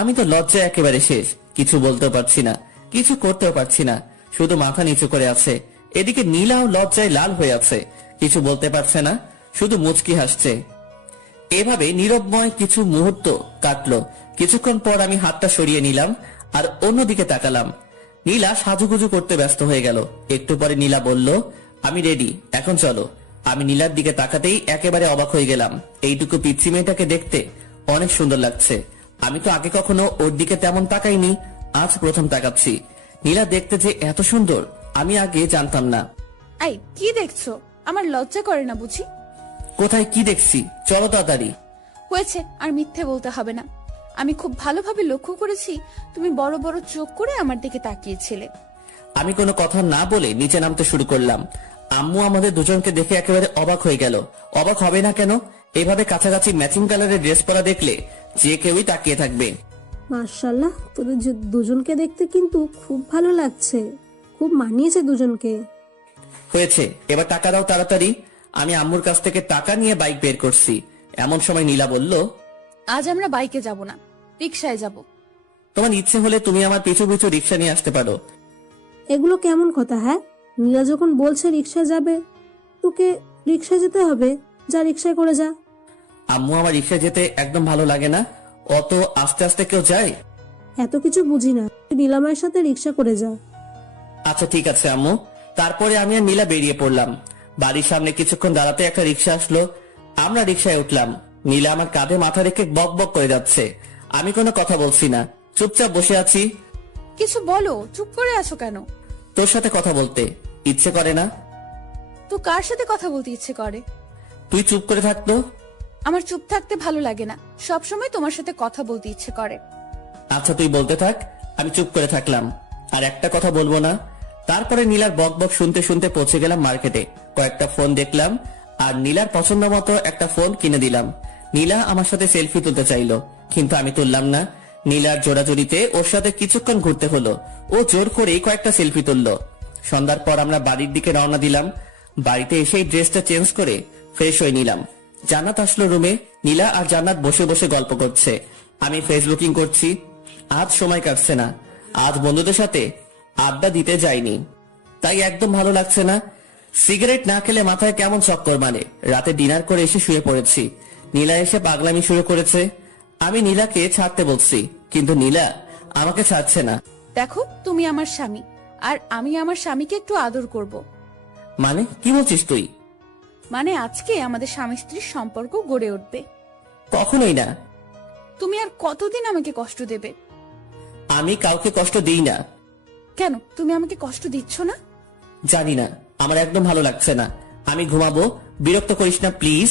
আমি তো লজ্জায় একেবারে শেষ, কিছু বলতেও পারছি না, কিছু করতেও পারছি না, শুধু মাথা নিচু করে আছে। এদিকে নীলাও লজ্জায় লাল হয়ে আছে, কিছু বলতে পারছে না, শুধু মুচকি হাসছে। এভাবে নীরবময় কিছু মুহূর্ত কাটলো। কিছুক্ষণ পর আমি হাতটা সরিয়ে নিলাম আর অন্যদিকে তাকালাম। নীলা সাজুগুজু করতে ব্যস্ত হয়ে গেল। একটু পরে নীলা বলল, আমি রেডি, এখন চলো। আমি নীলার দিকে তাকাতেই একেবারে অবাক হয়ে গেলাম। এইটুকু পিচ্ছি মেয়েটাকে দেখতে অনেক সুন্দর লাগছে। আমি তো আগে কখনো ওর দিকে তেমন তাকাইনি, আজ প্রথম তাকাচ্ছি। নীলা দেখতে যে এত সুন্দর আমি আগে জানতাম না। এই, কি দেখছো? আমার লজ্জা করে না বুঝি? কোথায় কি দেখছি? চলো তাড়াতাড়ি। হয়েছে, আর মিথ্যে বলতে হবে না। আমি খুব ভালোভাবে লক্ষ্য করেছি, তুমি বড় বড় চোখ করে আমার দিকে তাকিয়েছিলে। আমি কোনো কথা না বলে নিচে নামতে শুরু করলাম। আম্মু আমাদের দুজনকে দেখে একেবারে অবাক হয়ে গেল। অবাক হবে না কেন? এভাবে কাছাকাছি ম্যাচিং কালারের ড্রেস পরা দেখলে যে কেউই তাকিয়ে থাকবে। মাশাআল্লাহ, তোদের দুজনকে দেখতে কিন্তু খুব ভালো লাগছে, খুব মানিয়েছে দুজনকে। হয়েছে, এবার টাকা দাও তাড়াতাড়ি। আমি আম্মুর কাছ থেকে টাকা নিয়ে বাইক বের করছি। এমন সময় নীলা বলল, আজ আমরা বাইকে যাব না, রিকশায় যাব। তোমার ইচ্ছে হলে তুমি আমার পিছু পিছু রিকশা নিয়ে আসতে পারো। এগুলো কেমন কথা? হ্যাঁ, নীলা যখন বলছে রিকশা যাবে, তোকে রিকশা যেতে হবে, যা রিকশায় করে যা। আম্মু, আমার রিকশা যেতে একদম ভালো লাগে না, অত আস্তে আস্তে কেউ যায়? এত কিছু বুঝি না, তুই নীলামায়ের সাথে রিকশা করে যা। আচ্ছা ঠিক আছে আম্মু। তারপরে আমি আর নীলা বেরিয়ে পড়লাম। বাড়ির সামনে কিছুক্ষণ দাঁড়াতে একটা রিকশা আসলো। আমরা রিকশায় উঠলাম। নীলা আমার কাঁধে মাথা রেখে বক বক করে যাচ্ছে। আমি কোনো কথা বলছি না, চুপচাপ বসে আছি। কিছু বলো, চুপ করে আছো কেন? তোর সাথে কথা বলতে ইচ্ছে করে না? তো কার সাথে কথা বলতে ইচ্ছে করে? তুই চুপ করে থাকতো। আমার চুপ থাকতে ভালো লাগে না, সব সময় তোমার সাথে কথা বলতে ইচ্ছে করে। আচ্ছা তুই বলতে থাক, আমি চুপ করে থাকলাম, আর একটা কথা বলবো না। তারপরে নীলার বক বক শুনতে শুনতে পৌঁছে গেলাম মার্কেটে। কয়েকটা ফোন দেখলাম আর নীলার পছন্দ মতো একটা ফোন কিনে দিলাম। নীলা আমার সাথে সেলফি তুলতে চাইলো, কিন্তু আমি তুললাম না। নীলার জোড়াজোড়িতে ওর সাথে কিছুক্ষণ ঘুরতে হলো। ও জোর করেই কয়েকটা সেলফি তুললো। সন্ধ্যার পর আমরা বাড়ির দিকে রওনা দিলাম। বাড়িতে এসেই ড্রেসটা চেঞ্জ করে ফ্রেশ হয়ে নিলাম। জান্নাত আসলো রুমে। নীলা আর জান্নাত বসে বসে গল্প করছে, আমি ফেসবুকিং করছি। আজ সময় কাটছে না, আজ বন্ধুদের সাথে আড্ডা দিতে যাইনি, তাই একদম ভালো লাগছে না। সিগারেট না খেলে মাথায় কেমন চক্কর মানে। রাতে ডিনার করে এসে শুয়ে পড়েছি। নীলা এসে পাগলামি শুরু করেছে। আমি নীলাকে ছাড়তে বলছি, কিন্তু নীলা আমাকে ছাড়ছে না। দেখো, তুমি আমার স্বামী, আর আমি আমার স্বামীকে একটু আদর করব। মানে কি বলছিস তুই? মানে আজকে আমাদের স্বামী স্ত্রীর সম্পর্ক গড়ে উঠবে। কখনোই না। তুমি আর কতদিন আমাকে কষ্ট দেবে? আমি কাউকে কষ্ট দিই না। কেন, তুমি আমাকে কষ্ট দিচ্ছ না? জানি না, আমার একদম ভালো লাগছে না। আমি ঘুমাবো, বিরক্ত করিস না প্লিজ।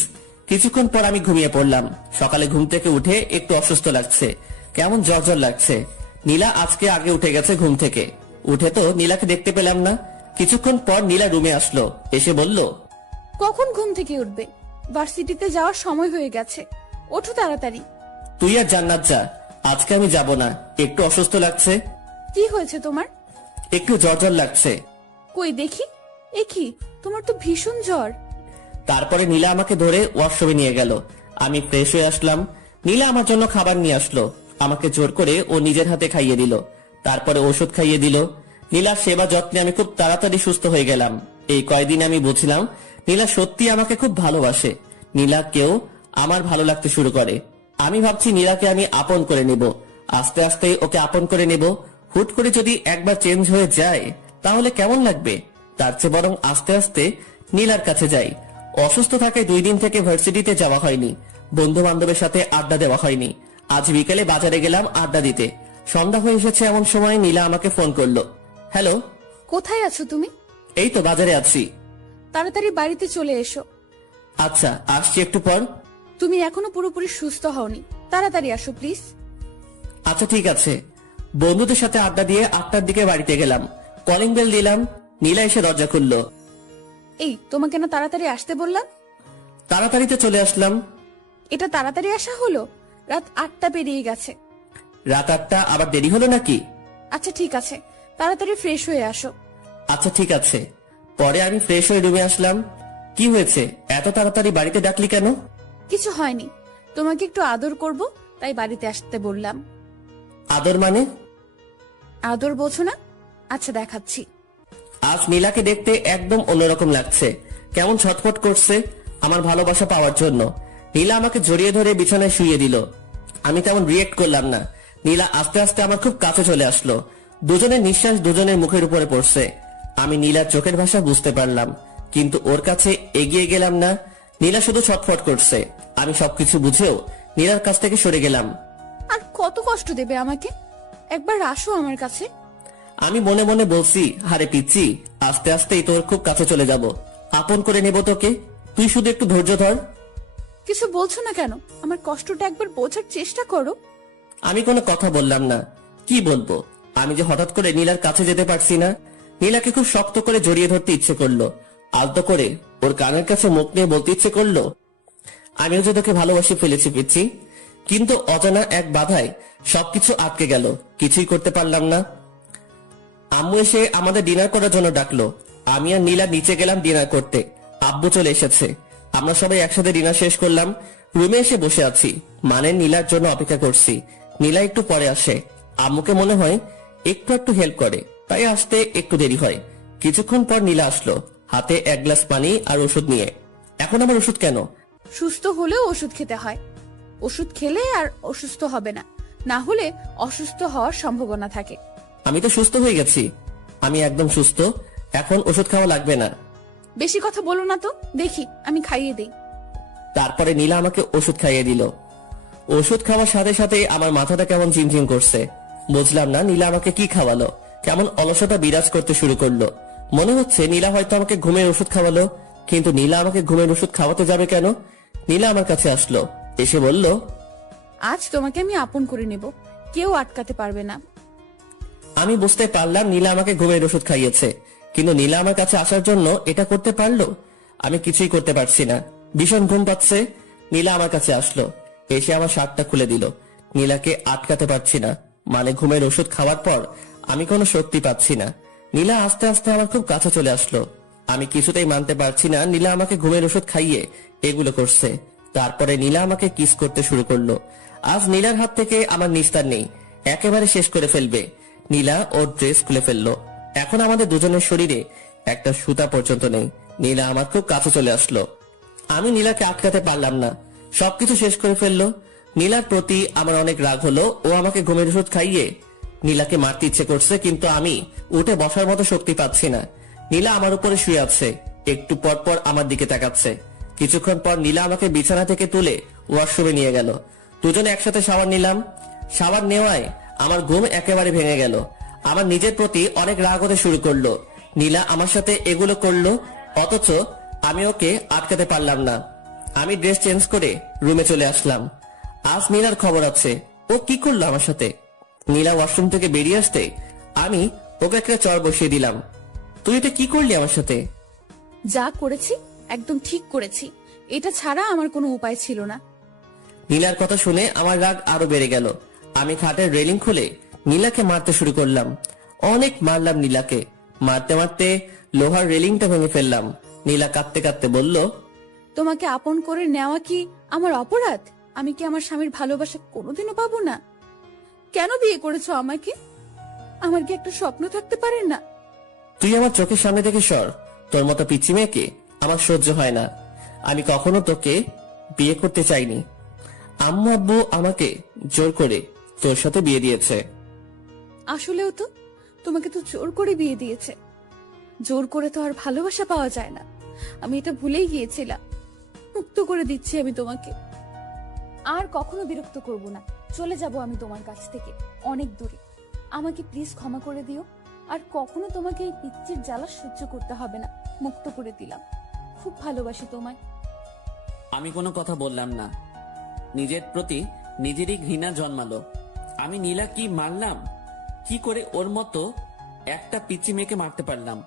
কিছুক্ষণ পর আমি ঘুমিয়ে পড়লাম। সকালে ঘুম থেকে উঠে একটু অসুস্থ লাগছে, কেমন জ্বর জ্বর লাগছে। নীলা আজকে আগে উঠে গেছে ঘুম থেকে। উঠে তো নীলাকে দেখতে পেলাম না। কিছুক্ষণ পর নীলা রুমে আসলো, এসে বলল, কখন ঘুম থেকে উঠবে? ভার্সিটিতে যাওয়ার সময় হয়ে গেছে, ওঠো তাড়াতাড়ি। তুই আর জান্নাত যা, আজকে আমি যাব না, একটু অসুস্থ লাগছে। কি হয়েছে তোমার? একটু জ্বর জ্বর লাগছে। কই দেখি। এ কি, তোমার তো ভীষণ জ্বর। তারপরে নীলা আমাকে ধরে ওয়াশরুমে নিয়ে গেল। আমি ফ্রেশ হয়ে আসলাম। নীলা আমার জন্য খাবার নিয়ে আসলো। আমাকে জোর করে ও নিজের হাতে খাইয়ে দিল, তারপরে ওষুধ খাইয়ে দিল। নীলার সেবা যত্নে আমি খুব তাড়াতাড়ি সুস্থ হয়ে গেলাম। এই কয়দিন আমি বুঝলাম নীলা সত্যি আমাকে খুব ভালোবাসে। নীলাকেও আমার ভালো লাগতে শুরু করে। আমি ভাবছি নীলাকে আমি আপন করে নেব, আস্তে আস্তে ওকে আপন করে নেব। হুট করে যদি একবার চেঞ্জ হয়ে যায় তাহলে কেমন লাগবে? তার চেয়ে বরং আস্তে আস্তে নীলার কাছে যাই। অসুস্থ থাকায় 2 দিন থেকে ভার্সিটিতে যাওয়া হয়নি। বন্ধু বান্ধবের সাথে আড্ডা দেওয়া হয়নি। আজ বিকেলে বাজারে গেলাম আড্ডা দিতে। সন্ধ্যা হয়ে এসেছে, এমন সময় নীলা আমাকে ফোন করলো। হ্যালো, কোথায় আছো তুমি? এই তো বাজারে আছি। তাড়াতাড়ি বাড়িতে চলে এসো। আচ্ছা, আসছি একটু পর। তুমি এখনো পুরোপুরি সুস্থ হওনি, তাড়াতাড়ি আসো প্লিজ। আচ্ছা ঠিক আছে। বন্ধুদের সাথে আড্ডা দিয়ে 8টার দিকে বাড়িতে গেলাম। কলিং বেল দিলাম, নীলা এসে দরজা খুললো। এই, তোমাকে না তাড়াতাড়ি আসতে বললাম? তাড়াতাড়িতে চলে আসলাম। এটা তাড়াতাড়ি আসা হলো? রাত 8টা পেরিয়ে গেছে। রাত 8টা আবার দেরি হলো নাকি? আচ্ছা ঠিক আছে, তাড়াতাড়ি ফ্রেশ হয়ে আসো। আচ্ছা ঠিক আছে। পরে আমি ফ্রেশ হয়ে রুমে আসলাম। কি হয়েছে, এত তাড়াতাড়ি বাড়িতে ডাকলি কেন? কিছু হয়নি, তোমাকে একটু আদর করব তাই বাড়িতে আসতে বললাম। আদর মানে? আদর বোঝো না? আচ্ছা দেখাচ্ছি। আজ নীলাকে দেখতে একদম অন্যরকম লাগছে। কেমন ছটফট করছে আমার ভালোবাসা পাওয়ার জন্য। নীলা আমাকে জড়িয়ে ধরে বিছানায় শুইয়ে দিল। আমি তেমন রিয়েক্ট করলাম না। নীলা আস্তে আস্তে আমার খুব কাছে চলে আসলো। দুজনের নিঃশ্বাস দুজনের মুখের উপরে পড়ছে। আমি নীলার চোখের ভাষা বুঝতে পারলাম, কিন্তু ওর কাছে এগিয়ে গেলাম না। নীলা শুধু ছটফট করছে। আমি সবকিছু বুঝেও নীলার কাছ থেকে সরে গেলাম। আর কত কষ্ট দেবে আমাকে? একবার আসো আমার কাছে। আমি মনে মনে বলছি, হারে পিচ্ছি, আস্তে আস্তেই তোর খুব কাছে চলে যাব, আপন করে নেব তোকে। তুই শুধু একটু ধৈর্য ধর। কিছু বলছো না কেন? আমার কষ্টটা একবার বোঝার চেষ্টা করো। আমি কোনো কথা বললাম না। কি বলবো? আমি যে হঠাৎ করে নীলার কাছে যেতে পারছি না। নীলাকে খুব শক্ত করে জড়িয়ে ধরতে ইচ্ছে করলো। আলতো করে ওর কানের কাছে মুখ নিয়ে বলতে ইচ্ছে করলো, আমিও যে তোকে ভালোবাসি ফেলেছি পিচ্ছি। কিন্তু অজানা এক বাধায় সবকিছু আটকে গেল, কিছুই করতে পারলাম না। আম্মু এসে আমাদের ডিনার করার জন্য ডাকলো। আমি আর নীলা নিচে গেলাম ডিনার করতে। আব্বু চলে এসেছে। আমরা সবাই একসাথে ডিনার শেষ করলাম। রুমে এসে বসে আছি, মানে নীলার জন্য অপেক্ষা করছি। নীলা একটু পরে আসে। আম্মুকে মনে হয় একটু হেল্প করে, তাই আসতে একটু দেরি হয়। কিছুক্ষণ পর নীলা আসলো, হাতে 1 গ্লাস পানি আর ওষুধ নিয়ে। এখন আমার ওষুধ কেন? সুস্থ হলেও ওষুধ খেতে হয়। ওষুধ খেলে আর অসুস্থ হবে না, না হলে অসুস্থ হওয়ার সম্ভাবনা থাকে। আমি তো সুস্থ হয়ে গেছি। আমি একদম সুস্থ, এখন ওষুধ খাওয়া লাগবে না। বেশি কথা বলো না তো, দেখি আমি খাইয়ে দেই। তারপরে নীলা আমাকে ওষুধ খাইয়ে দিল। ওষুধ খাওয়ার সাথে সাথে আমার মাথাটা কেমন ঝিমঝিম করছে। বুঝলাম না নীলা আমাকে কি খাওয়ালো। কেমন অলসতা বিরাজ করতে শুরু করলো। মনে হচ্ছে নীলা হয়তো আমাকে ঘুমের ওষুধ খাওয়ালো। কিন্তু নীলা আমাকে ঘুমের ওষুধ খাওয়াতে যাবে কেন? নীলা আমার কাছে আসলো, এসে বলল, আজ তোমাকে আমি আপন করে নেব, কেউ আটকাতে পারবে না। আমি বুঝতে পারলাম নীলা আমাকে ঘুমের ওষুধ খাইয়েছে, কিন্তু নীলা আমার কাছে আসার জন্য এটা করতে পারলো? আমি কিছুই করতে পারছি না, ভীষণ ঘুম পাচ্ছে। নীলা আমার কাছে আসলো, এসে আমার শার্টটা খুলে দিল। নীলাকে আটকাতে পারছি না, মানে ঘুমের ওষুধ খাওয়ার পর আমি কোনো শক্তি পাচ্ছি না। নীলা আস্তে আস্তে আমার খুব কাছে চলে আসলো। আমি কিছুতেই মানতে পারছি না নীলা আমাকে ঘুমের ওষুধ খাইয়ে এগুলো করছে। তারপরে নীলা আমাকে কিস করতে শুরু করলো। আজ নীলার হাত থেকে আমার নিস্তার নেই, একেবারে শেষ করে ফেলবে। নীলা ওর ড্রেস খুলে ফেললো। এখন আমাদের দুজনের শরীরে একটা সুতা পর্যন্ত নেই। নীলা আমার খুব কাছে চলে আসলো। আমি নীলাকে আটকাতে পারলাম না, সবকিছু শেষ করে ফেললো। নীলার প্রতি আমার অনেক রাগ হলো। ও আমাকে ঘুমের ওষুধ খাইয়ে নীলাকে মারতে ইচ্ছে করছে, কিন্তু আমি উঠে বসার মতো শক্তি পাচ্ছি না। নীলা আমার উপরে শুয়ে আছে, একটু পর পর আমার দিকে তাকাচ্ছে। কিছুক্ষণ পর নীলা আমাকে বিছানা থেকে তুলে ওয়াশরুমে নিয়ে গেল। দুজনে একসাথে শাওয়ার নিলাম। শাওয়ার নেওয়ায় আমার ঘুম একেবারে ভেঙে গেল। আমার নিজের প্রতি অনেক রাগ হতে শুরু করলো। নীলা আমার সাথে এগুলো করলো, অথচ আমি ওকে আটকাতে পারলাম না। আমি ড্রেস চেঞ্জ করে রুমে চলে আসলাম। আজ নীলার খবর আছে, ও কি করলো আমার সাথে। নীলা ওয়াশরুম থেকে বেরিয়ে আসতে আমি ওকে একটা চড় বসিয়ে দিলাম। তুই এটা কি করলি আমার সাথে? যা করেছি একদম ঠিক করেছি, এটা ছাড়া আমার কোনো উপায় ছিল না। নীলার কথা শুনে আমার রাগ আরো বেড়ে গেল। আমি খাটের রেলিং খুলে নীলাকে মারতে শুরু করলাম। অনেক মারলাম নীলাকে, মারতে মারতে লোহার রেলিংটা ভেঙে ফেললাম। নীলা কাঁদতে কাঁদতে বলল, তোমাকে আপন করে নেওয়া কি আমার অপরাধ? আমি কি আমার স্বামীর ভালোবাসা কোনোদিনও পাবো না? কেন বিয়ে করেছো আমাকে? আমার কি একটা স্বপ্ন থাকতে পারে না? তুই আমার চোখের সামনে থেকে সর। তোর মতো পিচ্চি মেয়েকে আমার সহ্য হয় না। আমি কখনো তোকে বিয়ে করতে চাইনি। আম্মু আব্বু আমাকে জোর করে তোর সাথে বিয়ে দিয়েছে। আসলেও তো তোমাকে তো জোর করে বিয়ে দিয়েছে। জোর করে তো আর ভালোবাসা পাওয়া যায় না। আমি এটা ভুলেই গিয়েছিলাম। মুক্ত করে দিচ্ছি আমি তোমাকে। আর কখনো বিরক্ত করব না। চলে যাব আমি তোমার কাছ থেকে অনেক দূরে। আমাকে প্লিজ ক্ষমা করে দিও। আর কখনো তোমাকে এই পিচ্চির জ্বালা সহ্য করতে হবে না। মুক্ত করে দিলাম। খুব ভালোবাসি তোমায়। আমি কোনো কথা বললাম না। নিজের প্রতি নিজেরই ঘৃণা জন্মালো। আমি নীলা কি মারলাম? কি করে ওর মতো একটা পিচ্চি মেয়েকে মারতে পারলাম?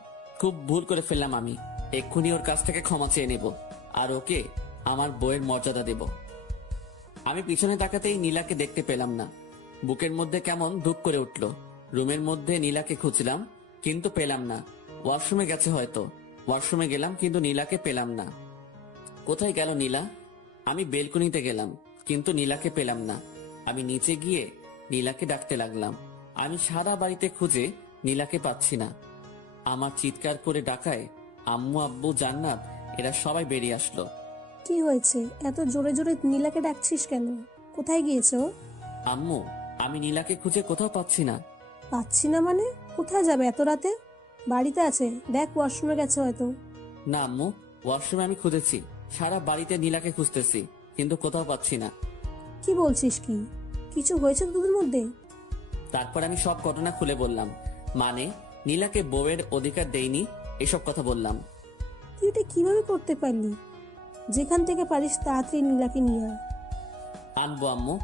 খুব ভুল করে ফেললাম আমি। এক্ষুনি ওর কাছ থেকে ক্ষমা চেয়ে নেব আর ওকে আমার বউয়ের মর্যাদা দেব। আমি পিছনে তাকাতেই নীলাকে দেখতে পেলাম না। বুকের মধ্যে কেমন ধুক করে উঠল। রুমের মধ্যে নীলাকে খুঁজলাম কিন্তু পেলাম না। ওয়াশরুমে গেছে হয়তো। ওয়াশরুমে গেলাম কিন্তু নীলাকে পেলাম না। কোথায় গেল নীলা? আমি বেলকনিতে গেলাম কিন্তু নীলাকে পেলাম না। আমি নিচে গিয়ে নীলাকে ডাকতে লাগলাম। আমি সারা বাড়িতে খুঁজে নীলাকে পাচ্ছি না। আমার চিৎকার করে ডাকায় আম্মু, আব্বু, জান্নাত এরা সবাই বেরিয়ে আসলো। কি হয়েছে? এত জোরে জোরে নীলাকে ডাকছিস কেন? কোথায় গিয়েছো? আম্মু, আমি নীলাকে খুঁজে কোথাও পাচ্ছি না। পাচ্ছি না মানে? কোথায় যাবে এত রাতে? বাড়িতে আছে, দেখ ওয়াশরুমে গেছে হয়তো। না আম্মু, ওয়াশরুমে আমি খুঁজেছি। সারা বাড়িতে নীলাকে খুঁজতেছি কিন্তু কোথাও পাচ্ছি না। কি বলছিস? কি কিছু হয়েছে তোদের মধ্যে? তারপর আমি সব ঘটনা খুলে বললাম। মানে নীলাকে বউয়ের অধিকার দেইনি এসব কথা বললাম। তুই এটা কিভাবে করতে পারলি? যেখান থেকে পারিস তাড়াতাড়ি নীলাকে নিয়ে আয়। আনবো আম্মু,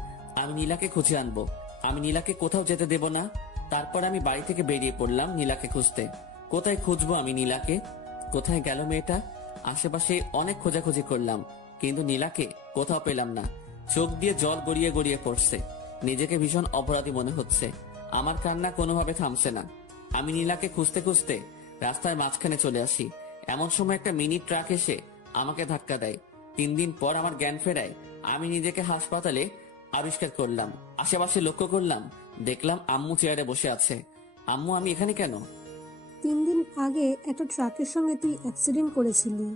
আমি নীলাকে খুঁজে আনবো। আমি নীলাকে কোথাও যেতে দেব না। তারপর আমি বাড়ি থেকে বেরিয়ে পড়লাম নীলাকে খুঁজতে। কোথায় খুঁজবো আমি নীলাকে? কোথায় গেল মেয়েটা? আশেপাশে অনেক খোঁজাখুঁজি করলাম কিন্তু নীলাকে কোথাও পেলাম না। চোখ দিয়ে জল গড়িয়ে গড়িয়ে পড়ছে। নিজেকে ভীষণ অপরাধী মনে হচ্ছে। আমার কান্না কোনোভাবে থামছে না। আমি নীলাকে খুঁজতে খুঁজতে রাস্তার মাঝখানে চলে আসি। এমন সময় একটা মিনি ট্রাক এসে আমাকে ধাক্কা দেয়। 3 দিন পর আমার জ্ঞান ফেরায়। আমি নিজেকে হাসপাতালে আবিষ্কার করলাম। আশেপাশে লক্ষ্য করলাম, দেখলাম আম্মু চেয়ারে বসে আছে। আম্মু, আমি এখানে কেন? 3 দিন আগে একটা ট্রাকের সঙ্গে তুই অ্যাক্সিডেন্ট করেছিলি।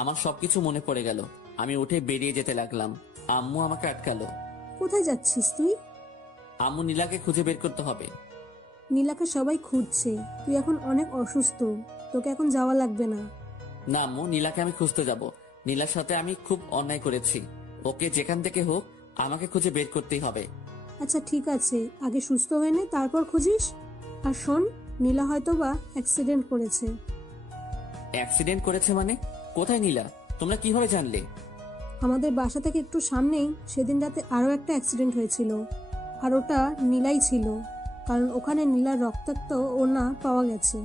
আমার সবকিছু মনে পড়ে গেল। আমি উঠে বেরিয়ে যেতে লাগলাম। আম্মু আমাকে আটকালো। কোথায় যাচ্ছিস তুই? আম্মু, নীলাকে খুঁজে বের করতে হবে। নীলাকে সবাই খুঁজছে, তুই এখন অনেক অসুস্থ, তোকে এখন যাওয়া লাগবে না। না আম্মু, নীলাকে আমি খুঁজতে যাব। নীলার সাথে আমি খুব অন্যায় করেছি। ওকে যেখান থেকে হোক আমাকে খুঁজে বের করতেই হবে। আচ্ছা ঠিক আছে, আগে সুস্থ হয়ে নে, তারপর খুঁজিস। আর শোন, নীলা হয়তো বা অ্যাক্সিডেন্ট করেছে। অ্যাক্সিডেন্ট করেছে মানে? কোথায় নীলা? তোমরা কিভাবে জানলে? আমাদের বাসা থেকে একটু সামনেই সেদিন রাতে আরো একটা অ্যাক্সিডেন্ট হয়েছিল, আর ওটা নীলাই ছিল, কারণ ওখানে নীলার রক্তাক্ত ওড়না পাওয়া গেছে।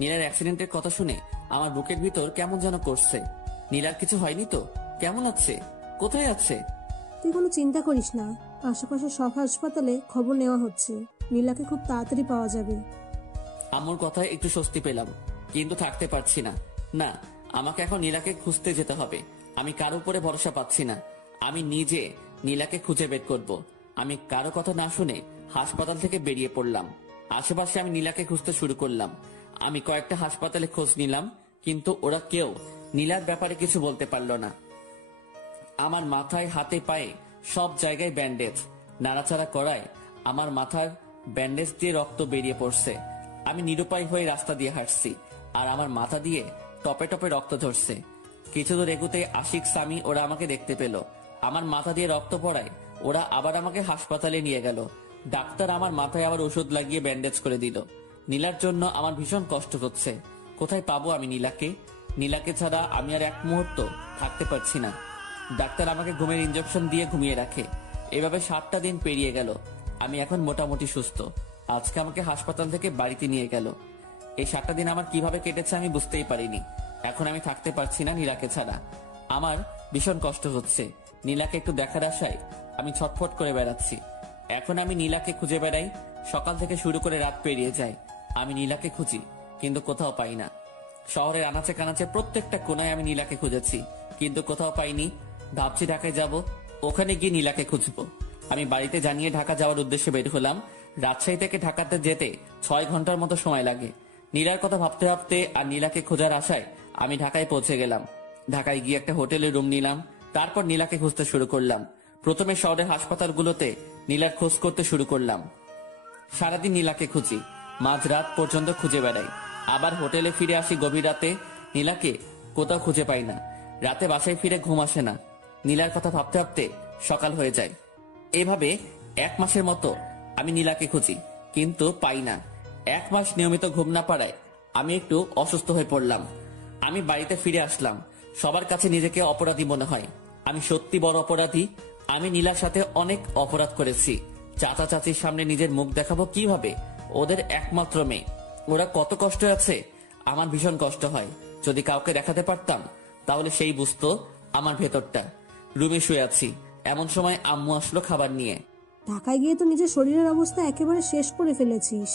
নীলার অ্যাক্সিডেন্টের কথা শুনে আমার বুকের ভিতর কেমন যেন করছে। নীলার কিছু হয়নি তো? কেমন আছে? কোথায় আছে? তুই কোনো চিন্তা করিস না, আশেপাশে সব হাসপাতালে খবর নেওয়া হচ্ছে, নীলাকে খুব তাড়াতাড়ি পাওয়া যাবে। আম্মুর কথায় একটু স্বস্তি পেলাম কিন্তু থাকতে পারছি না। না, আমাকে এখন নীলাকে খুঁজতে যেতে হবে। আমি কারো উপরে ভরসা পাচ্ছি না। আমি নিজে নীলাকে খুঁজে বের করব। আমি কারো কথা না শুনে হাসপাতাল থেকে বেরিয়ে পড়লাম। আশেপাশে আমি নীলাকে খুঁজতে শুরু করলাম। আমি কয়েকটা হাসপাতালে খোঁজ নিলাম কিন্তু ওরা কেউ নীলার ব্যাপারে কিছু বলতে পারলো না। আমার মাথায়, হাতে, পায়ে সব জায়গায় ব্যান্ডেজ। নাড়াচাড়া করায় আমার মাথার ব্যান্ডেজ দিয়ে রক্ত বেরিয়ে পড়ছে। আমি নিরুপায় হয়ে রাস্তা দিয়ে হাঁটছি আর আমার মাথা দিয়ে টপে টপে রক্ত ঝরছে। কিছু দূর এগুতে আশিক, সামি ওরা আমাকে দেখতে পেল। আমার মাথা দিয়ে রক্ত পড়ায় ওরা আবার আমাকে হাসপাতালে নিয়ে গেল। ডাক্তার আমার মাথায় আবার ওষুধ লাগিয়ে ব্যান্ডেজ করে দিল। নীলার জন্য আমার ভীষণ কষ্ট হচ্ছে। কোথায় পাবো আমি নীলাকে? নীলাকে ছাড়া আমি আর এক মুহূর্ত থাকতে পারছি না। ডাক্তার আমাকে ঘুমের ইনজেকশন দিয়ে ঘুমিয়ে রাখে। এভাবে 7টা দিন পেরিয়ে গেল। আমি এখন মোটামুটি সুস্থ। আজকে আমাকে হাসপাতাল থেকে বাড়িতে নিয়ে গেল। এই 7টা দিন আমার কিভাবে কেটেছে আমি বুঝতেই পারিনি। এখন আমি থাকতে পারছি না নীলাকে ছাড়া। আমার ভীষণ কষ্ট হচ্ছে। নীলাকে একটু দেখার আশায় আমি ছটফট করে বেড়াচ্ছি। এখন আমি নীলাকে খুঁজে বেড়াই। সকাল থেকে শুরু করে রাত পেরিয়ে যায়। আমি নীলাকে খুঁজি কিন্তু কোথাও পাই না। শহরের আনাচে কানাচে প্রত্যেকটা কোনায় আমি নীলাকে খুঁজেছি কিন্তু কোথাও পাইনি। ভাবছি ঢাকায় যাব, ওখানে গিয়ে নীলাকে খুঁজবো। আমি বাড়িতে জানিয়ে ঢাকা যাওয়ার উদ্দেশ্যে বের হলাম। রাজশাহী থেকে ঢাকাতে যেতে 6 ঘন্টার মতো সময় লাগে। নীলার কথা ভাবতে ভাবতে আর নীলাকে খোঁজার আশায় আমি ঢাকায় পৌঁছে গেলাম। ঢাকায় গিয়ে একটা হোটেলে রুম নিলাম। তারপর নীলাকে খুঁজতে শুরু করলাম। প্রথমে শহরের হাসপাতালগুলোতে নীলার খোঁজ করতে শুরু করলাম। সারাদিন নীলাকে খুঁজি, মাঝরাত পর্যন্ত খুঁজে বেড়াই। আবার হোটেলে ফিরে আসি গভীর রাতে। নীলাকে কোথাও খুঁজে পাই না। রাতে বাসায় ফিরে ঘুম আসে না। নীলার কথা ভাবতে ভাবতে সকাল হয়ে যায়। এভাবে 1 মাসের মতো আমি নীলাকে খুঁজি, কিন্তু পাই না। 1 মাস নিয়মিত ঘুম না পাড়ায় আমি একটু অসুস্থ হয়ে পড়লাম। আমি বাড়িতে ফিরে আসলাম। সবার কাছে নিজেকে অপরাধী মনে হয়। আমি সত্যি বড় অপরাধী। আমি নীলার সাথে অনেক অপরাধ করেছি। চাচা চাচির সামনে নিজের মুখ দেখাবো কিভাবে? ওদের একমাত্র মেয়ে, ওরা কত কষ্ট আছে। আমার ভীষণ কষ্ট হয়। যদি কাউকে দেখাতে পারতাম তাহলে সেই বুঝতো আমার ভেতরটা। রুমে শুয়ে আছি, এমন সময় আম্মু আসলো খাবার নিয়ে। ঢাকায় গিয়ে তো নিজের শরীরের অবস্থা একেবারে শেষ করে ফেলেছিস।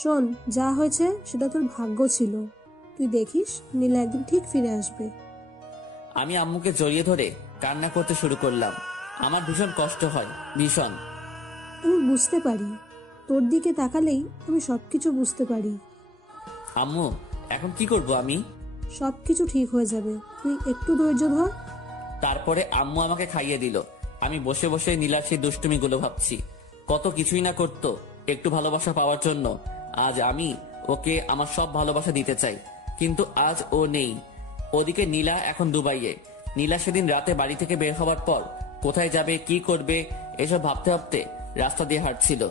শোন, যা হয়েছে সেটা তোর ভাগ্য ছিল। তুই দেখিস নীলা একদিন ঠিক ফিরে আসবে। আমি আম্মুকে জড়িয়ে ধরে কান্না করতে শুরু করলাম। আমার ভীষণ কষ্ট হয়, ভীষণ। আমি বুঝতে পারি, তোর দিকে তাকালেই আমি সবকিছু বুঝতে পারি। আম্মু, এখন কি করব আমি? সবকিছু ঠিক হয়ে যাবে, তুই একটু ধৈর্য ধর। তারপরে আম্মু আমাকে খাইয়ে দিল। আমি বসে বসে নীলার সেই দুষ্টুমিগুলো ভাবছি। কত কিছুই না করতো একটু ভালোবাসা পাওয়ার জন্য। আজ আমি ওকে আমার সব ভালোবাসা দিতে চাই, কিন্তু আজ ও নেই। ওদিকে নীলা এখন দুবাইয়ে। নীলা সেদিন রাতে বাড়ি থেকে বের হওয়ার পর কোথায় যাবে, কি করবে, এসব ভাবতে ভাবতে রাস্তা দিয়ে হাঁটছিল।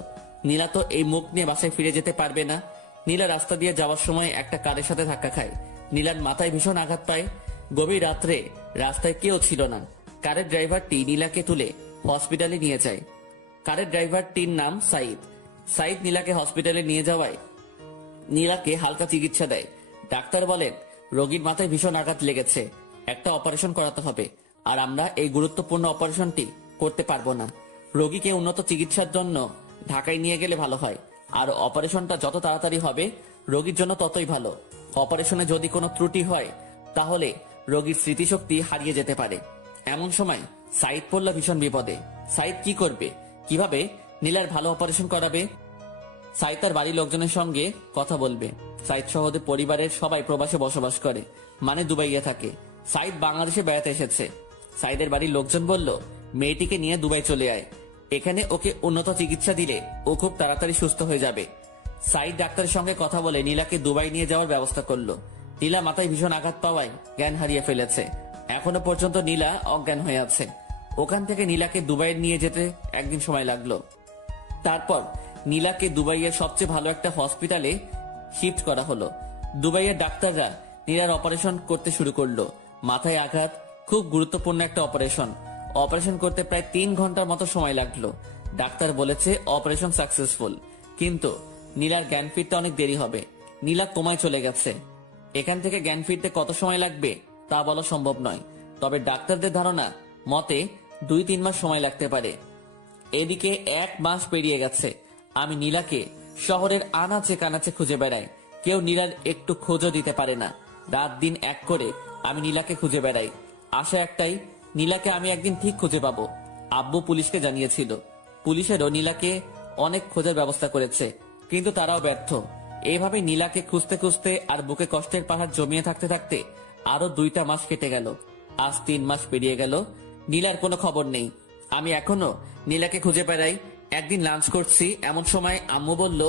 নীলা তো এই মুখ নিয়ে বাসায় ফিরে যেতে পারবে না। নীলা রাস্তা দিয়ে যাওয়ার সময় একটা কারের সাথে ধাক্কা খায়। নীলার মাথায় ভীষণ আঘাত পায়। গভীর রাত্রে রাস্তায় কেউ ছিল না। কারের ড্রাইভারটি নীলাকে তুলে হসপিটালে নিয়ে যায়। কারের ড্রাইভারটির নাম সাইদ। সাইদ নীলাকে হসপিটালে নিয়ে যাওয়ায় নীলাকে হালকা চিকিৎসা দেয়। ডাক্তার বলেন রোগীর মাথায় ভীষণ আঘাত লেগেছে, একটা অপারেশন করাতে হবে। আর আমরা এই গুরুত্বপূর্ণ অপারেশনটি করতে পারবো না। রোগীকে উন্নত চিকিৎসার জন্য ঢাকায় নিয়ে গেলে ভালো হয়। আর অপারেশনটা যত তাড়াতাড়ি হবে রোগীর জন্য ততই ভালো। অপারেশনে যদি কোনো ত্রুটি হয় তাহলে রোগীর স্মৃতিশক্তি হারিয়ে যেতে পারে। এমন সময় সাইদ পড়ল ভীষণ বিপদে। সাইদ কি করবে, কিভাবে নীলার ভালো অপারেশন করাবে? সাইদ তার বাড়ির লোকজনের সঙ্গে কথা বলবে। সাইদ সহ ওদের পরিবারের সবাই প্রবাসে বসবাস করে, মানে দুবাইয়ে থাকে। সাইদ বাংলাদেশে বেড়াতে এসেছে। সাইদের বাড়ির লোকজন বলল মেয়েটিকে নিয়ে দুবাই চলে আয়, এখানে ওকে উন্নত চিকিৎসা দিলে ও খুব তাড়াতাড়ি সুস্থ হয়ে যাবে। সাইদ ডাক্তারের সঙ্গে কথা বলে নীলাকে দুবাই নিয়ে যাওয়ার ব্যবস্থা করলো। নীলা মাথায় ভীষণ আঘাত পাওয়ায় জ্ঞান হারিয়ে ফেলেছে। এখনো পর্যন্ত নীলা অজ্ঞান হয়ে আছে। ওখান থেকে নীলাকে দুবাইয়ে নিয়ে যেতে একদিন সময় লাগলো। তারপর নীলাকে দুবাইয়ের সবচেয়ে ভালো একটা হসপিটালে শিফট করা হলো। দুবাইয়ের ডাক্তাররা নীলার অপারেশন করতে শুরু করলো। মাথায় আঘাত, খুব গুরুত্বপূর্ণ একটা অপারেশন। অপারেশন করতে প্রায় 3 ঘন্টার মতো সময় লাগলো। ডাক্তার বলেছে অপারেশন সাকসেসফুল, কিন্তু নীলার জ্ঞান ফিরতে অনেক দেরি হবে। নীলা কোমায় চলে গেছে। এখান থেকে জ্ঞান ফিরতে কত সময় লাগবে তা বলা সম্ভব নয়, তবে ডাক্তারদের ধারণা মতে 2-3 মাস সময় লাগতে পারে। এদিকে 1 মাস পেরিয়ে গেছে। আমি নীলাকে শহরের আনাচে কানাচে খুঁজে বেড়াই। কেউ নীলার একটু খোঁজও দিতে পারে না। রাত দিন এক করে আমি নীলাকে খুঁজে বেড়াই। আশা একটাই, নীলাকে আমি একদিন ঠিক খুঁজে পাবো। আব্বু পুলিশকে জানিয়েছিল। পুলিশেরও নীলাকে অনেক খোঁজার ব্যবস্থা করেছে, কিন্তু তারাও ব্যর্থ। এইভাবে নীলাকে খুঁজতে খুঁজতে আর বুকে কষ্টের পাহাড় জমিয়ে থাকতে থাকতে আরো 2টা মাস কেটে গেল। আজ 3 মাস পেরিয়ে গেল, নীলার কোনো খবর নেই। আমি এখনো নীলাকে খুঁজে বেড়াই। একদিন লাঞ্চ করছি, এমন সময় আম্মু বলল,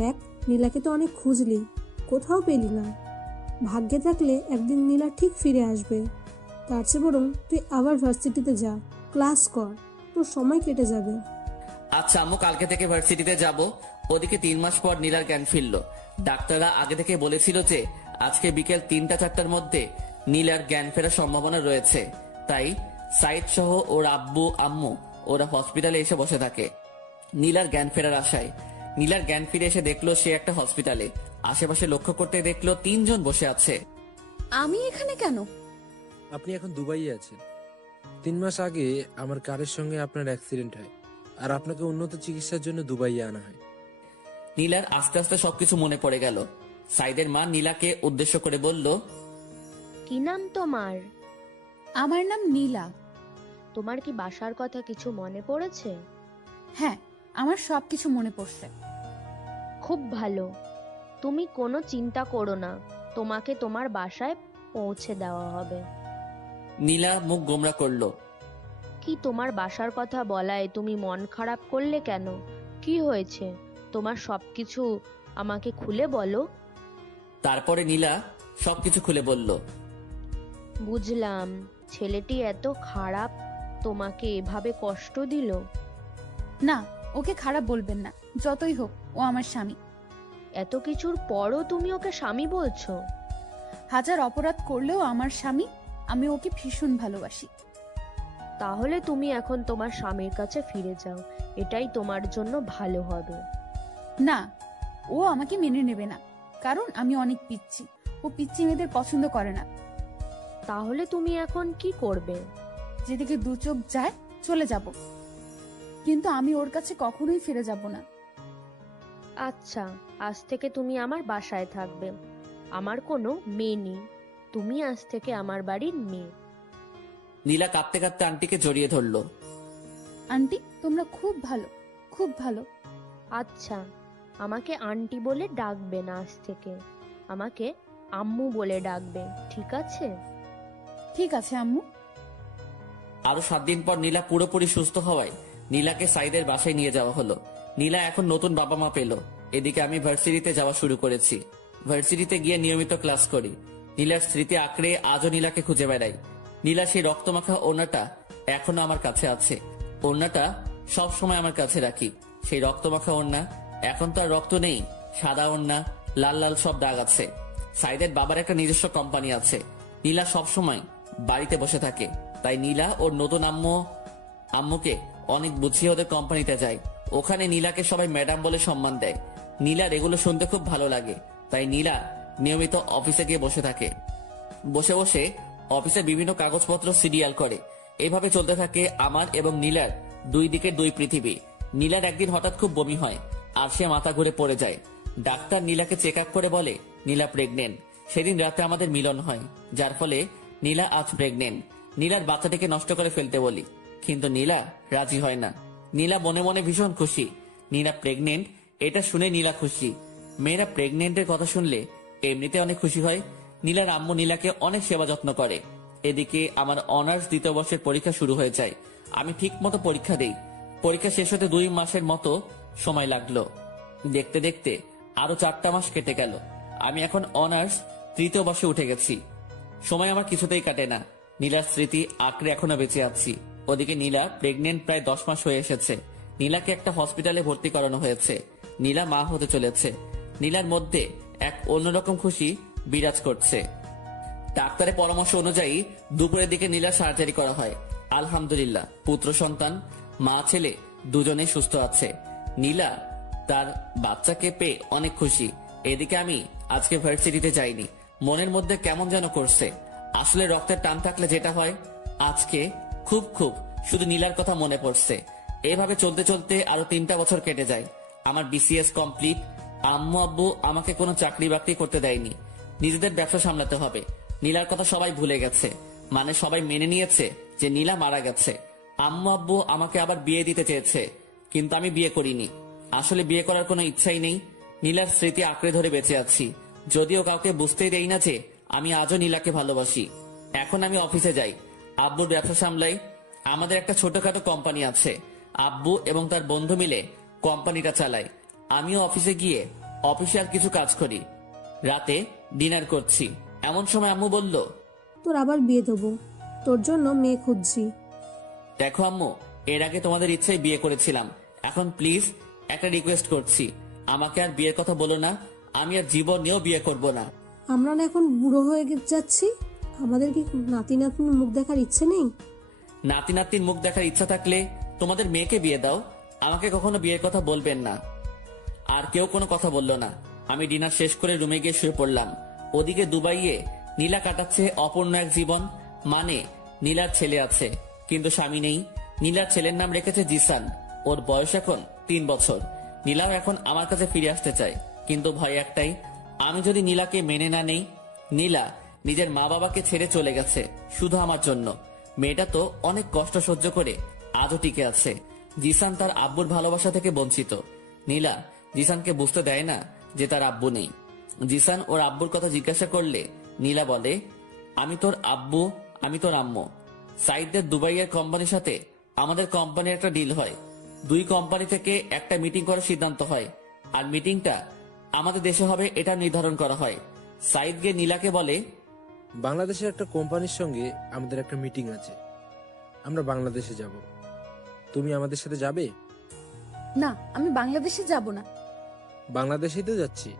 দেখ, নীলাকে তো অনেক খুঁজলি, কোথাও পেলি না। ভাগ্যে থাকলে একদিন নীলা ঠিক ফিরে আসবে। তার চেয়ে বরং তুই আবার ভার্সিটিতে যা, ক্লাস কর, তোর সময় কেটে যাবে। আচ্ছা আম্মু, কালকে থেকে ভার্সিটিতে যাব। ওদিকে 3 মাস পর নীলার জ্ঞান ফিরল। ডাক্তাররা আগে থেকে বলেছিল যে আজকে বিকেল 3টা-4টার মধ্যে নীলার জ্ঞান ফেরার সম্ভাবনা রয়েছে। তাই সাইদ সহ ওর আব্বু আম্মু ওরা হসপিটালে এসে বসে থাকে নীলার জ্ঞান ফেরার আশায়। নীলার জ্ঞান ফিরে এসে দেখলো সে একটা হসপিটালে। আশেপাশে লক্ষ্য করতে দেখলো 3 জন বসে আছে। আমি এখানে কেন? আপনি এখন দুবাইয়ে আছেন। 3 মাস আগে আমার কারের সঙ্গে আপনার অ্যাক্সিডেন্ট হয়, আর আপনাকে উন্নত চিকিৎসার জন্য দুবাইয়ে আনা হয়। নীলার আস্তে আস্তে সবকিছু মনে পড়ে গেল। সাইদের মা নীলাকে উদ্দেশ্য করে বলল, কি নাম তোমার? আমার নাম নীলা। তোমার কি বাসার কথা কিছু মনে পড়েছে? হ্যাঁ, আমার সবকিছু মনে পড়ছে। খুব ভালো, তুমি কোনো চিন্তা করো না, তোমাকে তোমার বাসায় পৌঁছে দেওয়া হবে। নীলা মুখ গোমরা করলো। কি তোমার বাসার কথা বলায় তুমি মন খারাপ করলে কেন? কি হয়েছে? তোমার সবকিছু আমাকে খুলে বলো। তারপরে নীলা সবকিছু খুলে বলল। বুঝলাম, ছেলেটি এত খারাপ, তোমাকে এভাবে কষ্ট দিল? না, ওকে খারাপ বলবেন না। যতই হোক ও আমার স্বামী। এত কিছুর পরও তুমি ওকে স্বামী বলছো? হাজার অপরাধ করলেও আমার স্বামী। আমি ওকে ভীষণ ভালোবাসি। তাহলে তুমি এখন তোমার স্বামীর কাছে ফিরে যাও, এটাই তোমার জন্য ভালো হবে। না, ও আমাকে মেনে নেবে না, কারণ আমি অনেক পিচ্ছি। ও পিচ্ছি মেয়েদের পছন্দ করে না। তাহলে তুমি এখন কি করবে? যেদিকে দু চোখ যায় চলে যাব, কিন্তু আমি ওর কাছে কখনোই ফিরে যাব না। আচ্ছা, আজ থেকে তুমি আমার বাসায় থাকবে। আমার কোনো মেয়ে নেই, তুমি আজ থেকে আমার বাড়ির মেয়ে। নীলা কাঁদতে কাঁদতে আন্টিকে জড়িয়ে ধরলো। আন্টি, তোমরা খুব ভালো, খুব ভালো। আচ্ছা, আমাকে আন্টি বলে ডাকবে না, আজ থেকে আমাকে আম্মু বলে ডাকবে, ঠিক আছে? ঠিক আছে আম্মু। আরো 7 দিন পর নীলা পুরোপুরি সুস্থ হওয়ায় নীলাকে সাইদের বাসায় নিয়ে যাওয়া হলো। নীলা এখন নতুন বাবা মা পেল। এদিকে আমি ভার্সিটিতে যাওয়া শুরু করেছি। ভার্সিটিতে গিয়ে নিয়মিত ক্লাস করি। নীলার স্মৃতি আঁকড়ে আজও নীলাকে খুঁজে বেড়াই। নীলা সেই রক্তমাখা ওড়নাটা এখনো আমার কাছে আছে। ওড়নাটা সব সময় আমার কাছে রাখি। সেই রক্তমাখা ওড়না, এখন তো আর রক্ত নেই, সাদা ওড়না, লাল লাল সব দাগ আছে। সাইদের বাবার একটা নিজস্ব কোম্পানি আছে। নীলা সব সময় বাড়িতে বসে থাকে, তাই নীলা ওর নতুন আম্মুকে অনেক বুঝিয়ে ওদের কোম্পানিতে যায়। ওখানে নীলাকে সবাই ম্যাডাম বলে সম্মান দেয়। নীলার এগুলো শুনতে খুব ভালো লাগে, তাই নীলা নিয়মিত অফিসে গিয়ে বসে থাকে। বসে বসে অফিসে বিভিন্ন কাগজপত্র সিরিয়াল করে। এভাবে চলতে থাকে আমার এবং নীলার দুই দিকের দুই পৃথিবী। নীলার একদিন হঠাৎ খুব বমি হয় আর সে মাথা ঘুরে পড়ে যায়। ডাক্তার নীলাকে চেক আপ করে বলে নীলা প্রেগনেন্ট। সেদিন রাতে আমাদের মিলন হয়, যার ফলে নীলা আজ প্রেগনেন্ট। নীলার বাচ্চাটিকে নষ্ট করে ফেলতে বলি, কিন্তু নীলা রাজি হয় না। নীলা মনে মনে ভীষণ খুশি। নীলা প্রেগনেন্ট এটা শুনে নীলা খুশি। মেয়েরা প্রেগনেন্টের কথা শুনলে এমনিতে অনেক খুশি হয়। নীলার আম্মু নীলাকে অনেক সেবা যত্ন করে। এদিকে আমার অনার্স 2য় বর্ষের পরীক্ষা শুরু হয়ে যায়। আমি ঠিক মতো পরীক্ষা দেই। পরীক্ষা শেষ হতে 2 মাসের মতো সময় লাগলো। দেখতে দেখতে আরো 4টা মাস কেটে গেল। আমি এখন অনার্স 3য় বর্ষে উঠে গেছি। সময় আমার কিছুতেই কাটে না। নীলার স্মৃতি আঁকড়ে এখনো বেঁচে আছি। ওদিকে নীলা প্রেগনেন্ট প্রায় 10 মাস হয়ে এসেছে। নীলাকে একটা হসপিটালে ভর্তি করানো হয়েছে। নীলা মা হতে চলেছে। নীলার মধ্যে এক অন্যরকম খুশি বিরাজ করছে। ডাক্তারের পরামর্শ অনুযায়ী দুপুরের দিকে নীলার সার্জারি করা হয়। আলহামদুলিল্লাহ, পুত্র সন্তান, মা ছেলে দুজনেই সুস্থ আছে। নীলা তার বাচ্চাকে পেয়ে অনেক খুশি। এদিকে আমি আজকে ভার্সিটিতে যাইনি। মনের মধ্যে কেমন যেন করছে। আসলে রক্তের টান থাকলে যেটা হয়, আজকে খুব শুধু নীলার কথা মনে পড়ছে। এভাবে চলতে চলতে আরো 3টা বছর কেটে যায়। আমার বিসিএস কমপ্লিট। আম্মু আব্বু আমাকে কোনো চাকরি বাকরি করতে দেয়নি। নিজেদের ব্যবসা সামলাতে হবে। নীলার কথা সবাই ভুলে গেছে, মানে সবাই মেনে নিয়েছে যে নীলা মারা গেছে। আম্মু আব্বু আমাকে আবার বিয়ে দিতে চেয়েছে, কিন্তু আমি বিয়ে করিনি। আসলে বিয়ে করার কোনো ইচ্ছাই নেই। নীলার স্মৃতি আঁকড়ে ধরে বেঁচে আছি, যদিও কাউকে বুঝতেই দেই না যে আমি আজও নীলাকে ভালোবাসি। এখন আমি অফিসে যাই, আব্বুর ব্যবসা সামলাই। আমাদের একটা ছোটখাটো কোম্পানি আছে। আব্বু এবং তার বন্ধু মিলে কোম্পানিটা চালায়। আমিও অফিসে গিয়ে অফিসিয়াল কিছু কাজ করি। রাতে ডিনার করছি, এমন সময় আম্মু বলল, তোর আবার বিয়ে দেবো, তোর জন্য মেয়ে খুঁজছি। দেখো আম্মু, এর আগে তোমাদের ইচ্ছায় বিয়ে করেছিলাম। এখন প্লিজ একটা রিকোয়েস্ট করছি, আমাকে আর বিয়ের কথা বলো না। আমি আর জীবনেও বিয়ে করব না। আমরা না এখন বুড়ো হয়ে যাচ্ছি, আমাদের কি নাতি নাতনির মুখ দেখার ইচ্ছে নেই? নাতি নাতির মুখ দেখার ইচ্ছা থাকলে তোমাদের মেয়েকে বিয়ে দাও। আমাকে কখনো বিয়ের কথা বলবেন না। আর কেউ কোনো কথা বলল না। আমি ডিনার শেষ করে রুমে গিয়ে শুয়ে পড়লাম। ওদিকে দুবাইয়ে নীলা কাটাচ্ছে অপূর্ণ এক জীবন। মানে নীলার ছেলে আছে, কিন্তু স্বামী নেই। নীলার ছেলের নাম রেখেছে জিসান। ওর বয়স এখন 3 বছর। নীলাও এখন আমার কাছে ফিরে আসতে চায়, কিন্তু ভয় একটাই, আমি যদি নীলাকে মেনে না নেই। নীলা নিজের মা বাবাকে ছেড়ে চলে গেছে শুধু আমার জন্য। মেয়েটা তো অনেক কষ্ট সহ্য করে আজও টিকে আছে। জিসান তার আব্বুর ভালোবাসা থেকে বঞ্চিত। নীলা জিসানকে বুঝতে দেয় না যে তার আব্বু নেই। জিসান ওর আব্বুর কথা জিজ্ঞাসা করলে নীলা বলে, আমি তোর আব্বু, আমি তোর আম্মু। সাইদদের দুবাইয়ের কোম্পানির সাথে আমাদের কোম্পানির একটা ডিল হয়। 2 কোম্পানি থেকে একটা মিটিং করার সিদ্ধান্ত হয়, আর মিটিংটা আমাদের দেশে হবে এটা নির্ধারণ করা হয়। সাইদ গিয়ে নীলাকে বলে, বাংলাদেশের একটা কোম্পানির সঙ্গে আমাদের একটা মিটিং আছে, আমরা বাংলাদেশে যাব। তুমি আমাদের সাথে যাবে? না, আমি বাংলাদেশে যাব না। বাংলাদেশেই তো যাচ্ছি,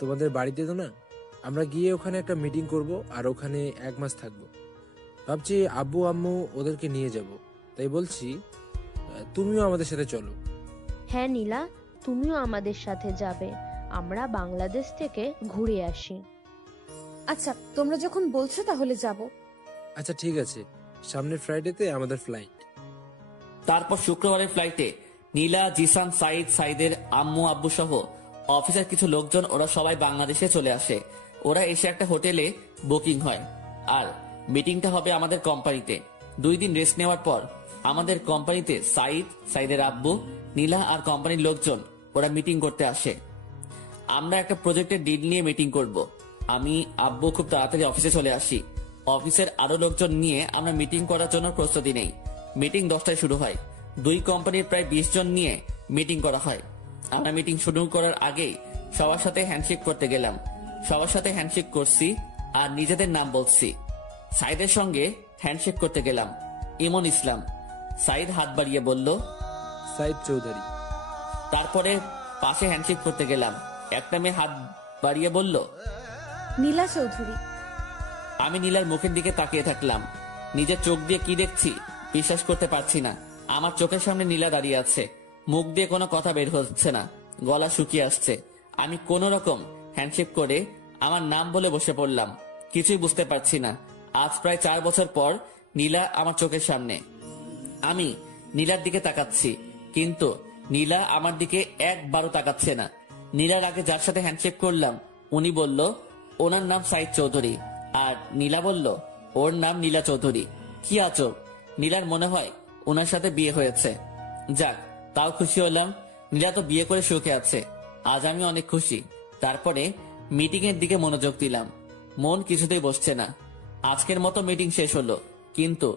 তোমাদের বাড়িতে তো না। আমরা গিয়ে ওখানে একটা মিটিং করব আর ওখানে 1 মাস থাকবো। ভাবছি আব্বু আম্মু ওদেরকে নিয়ে যাব, তাই বলছি তুমিও আমাদের সাথে চলো। হ্যাঁ নীলা, তুমিও আমাদের সাথে যাবে, আমরা বাংলাদেশ থেকে ঘুরে আসি। আচ্ছা, তোমরা যখন বলছো তাহলে যাব। আচ্ছা ঠিক আছে, সামনের ফ্রাইডেতে আমাদের ফ্লাইট। তারপর শুক্রবারের ফ্লাইটে নীলা, জিসান, সাইদের আম্মু আব্বু সহ অফিসের কিছু লোকজন ওরা সবাই বাংলাদেশে চলে আসে। ওরা এসে একটা হোটেলে বুকিং হয় আর মিটিংটা হবে আমাদের কোম্পানিতে। 2 দিন রেস্ট নেওয়ার পর আমাদের কোম্পানিতে সাইদের আব্বু, নীলা আর কোম্পানির লোকজন ওরা মিটিং করতে আসে। আমরা একটা প্রজেক্টের ডিল নিয়ে মিটিং করব। আমি আব্বু খুব তাড়াতাড়ি অফিসে চলে আসি। অফিসের আরো লোকজন নিয়ে আমরা মিটিং করার জন্য প্রস্তুতি নেই। মিটিং 10টায় শুরু হয়। 2 কোম্পানির প্রায় 20 জন নিয়ে মিটিং করা হয়। আমরা মিটিং শুরু করার আগেই সবার সাথে হ্যান্ডশেক করতে গেলাম। সবার সাথে হ্যান্ডশেক করছি আর নিজেদের নাম বলছি। সাইদের সঙ্গে হ্যান্ডশেক করতে গেলাম, ইমন ইসলাম। সাইদ হাত বাড়িয়ে বলল, সাইদ চৌধুরী। তারপরে পাশে হ্যান্ডশেক করতে গেলাম, একটা মেয়ে হাত বাড়িয়ে বলল, নীলা চৌধুরী। আমি নীলার মুখের দিকে তাকিয়ে থাকলাম। নিজের চোখ দিয়ে কি দেখছি বিশ্বাস করতে পারছি না। আমার চোখের সামনে নীলা দাঁড়িয়ে আছে, মুখ দিয়ে কোনো কথা বের হচ্ছে না, গলা শুকিয়ে আসছে। আমি কোন রকম হ্যান্ডশেক করে আমার নাম বলে বসে পড়লাম। কিছুই বুঝতে পারছি না। আজ প্রায় 4 বছর পর নীলা আমার চোখের সামনে। আমি নীলার দিকে তাকাচ্ছি, কিন্তু নীলা আমার দিকে একবারও তাকাচ্ছে না। নীলার আগে যার সাথে হ্যান্ডশেক করলাম উনি বলল ওনার নাম সাইদ চৌধুরী, আর নীলা বলল ওর নাম নীলা চৌধুরী। কি আচর, নীলার মনে হয় ওনার সাথে বিয়ে হয়েছে। যাক, তাও খুশি হলাম। নীলা তো বিয়ে করে সুখে আছে। আজ আমি অনেক খুশি। তারপরে মিটিং এর দিকে মনোযোগ দিলাম। মন কিছুতেই বসছে না। আজকের মতো মিটিং শেষ হলো, কিন্তু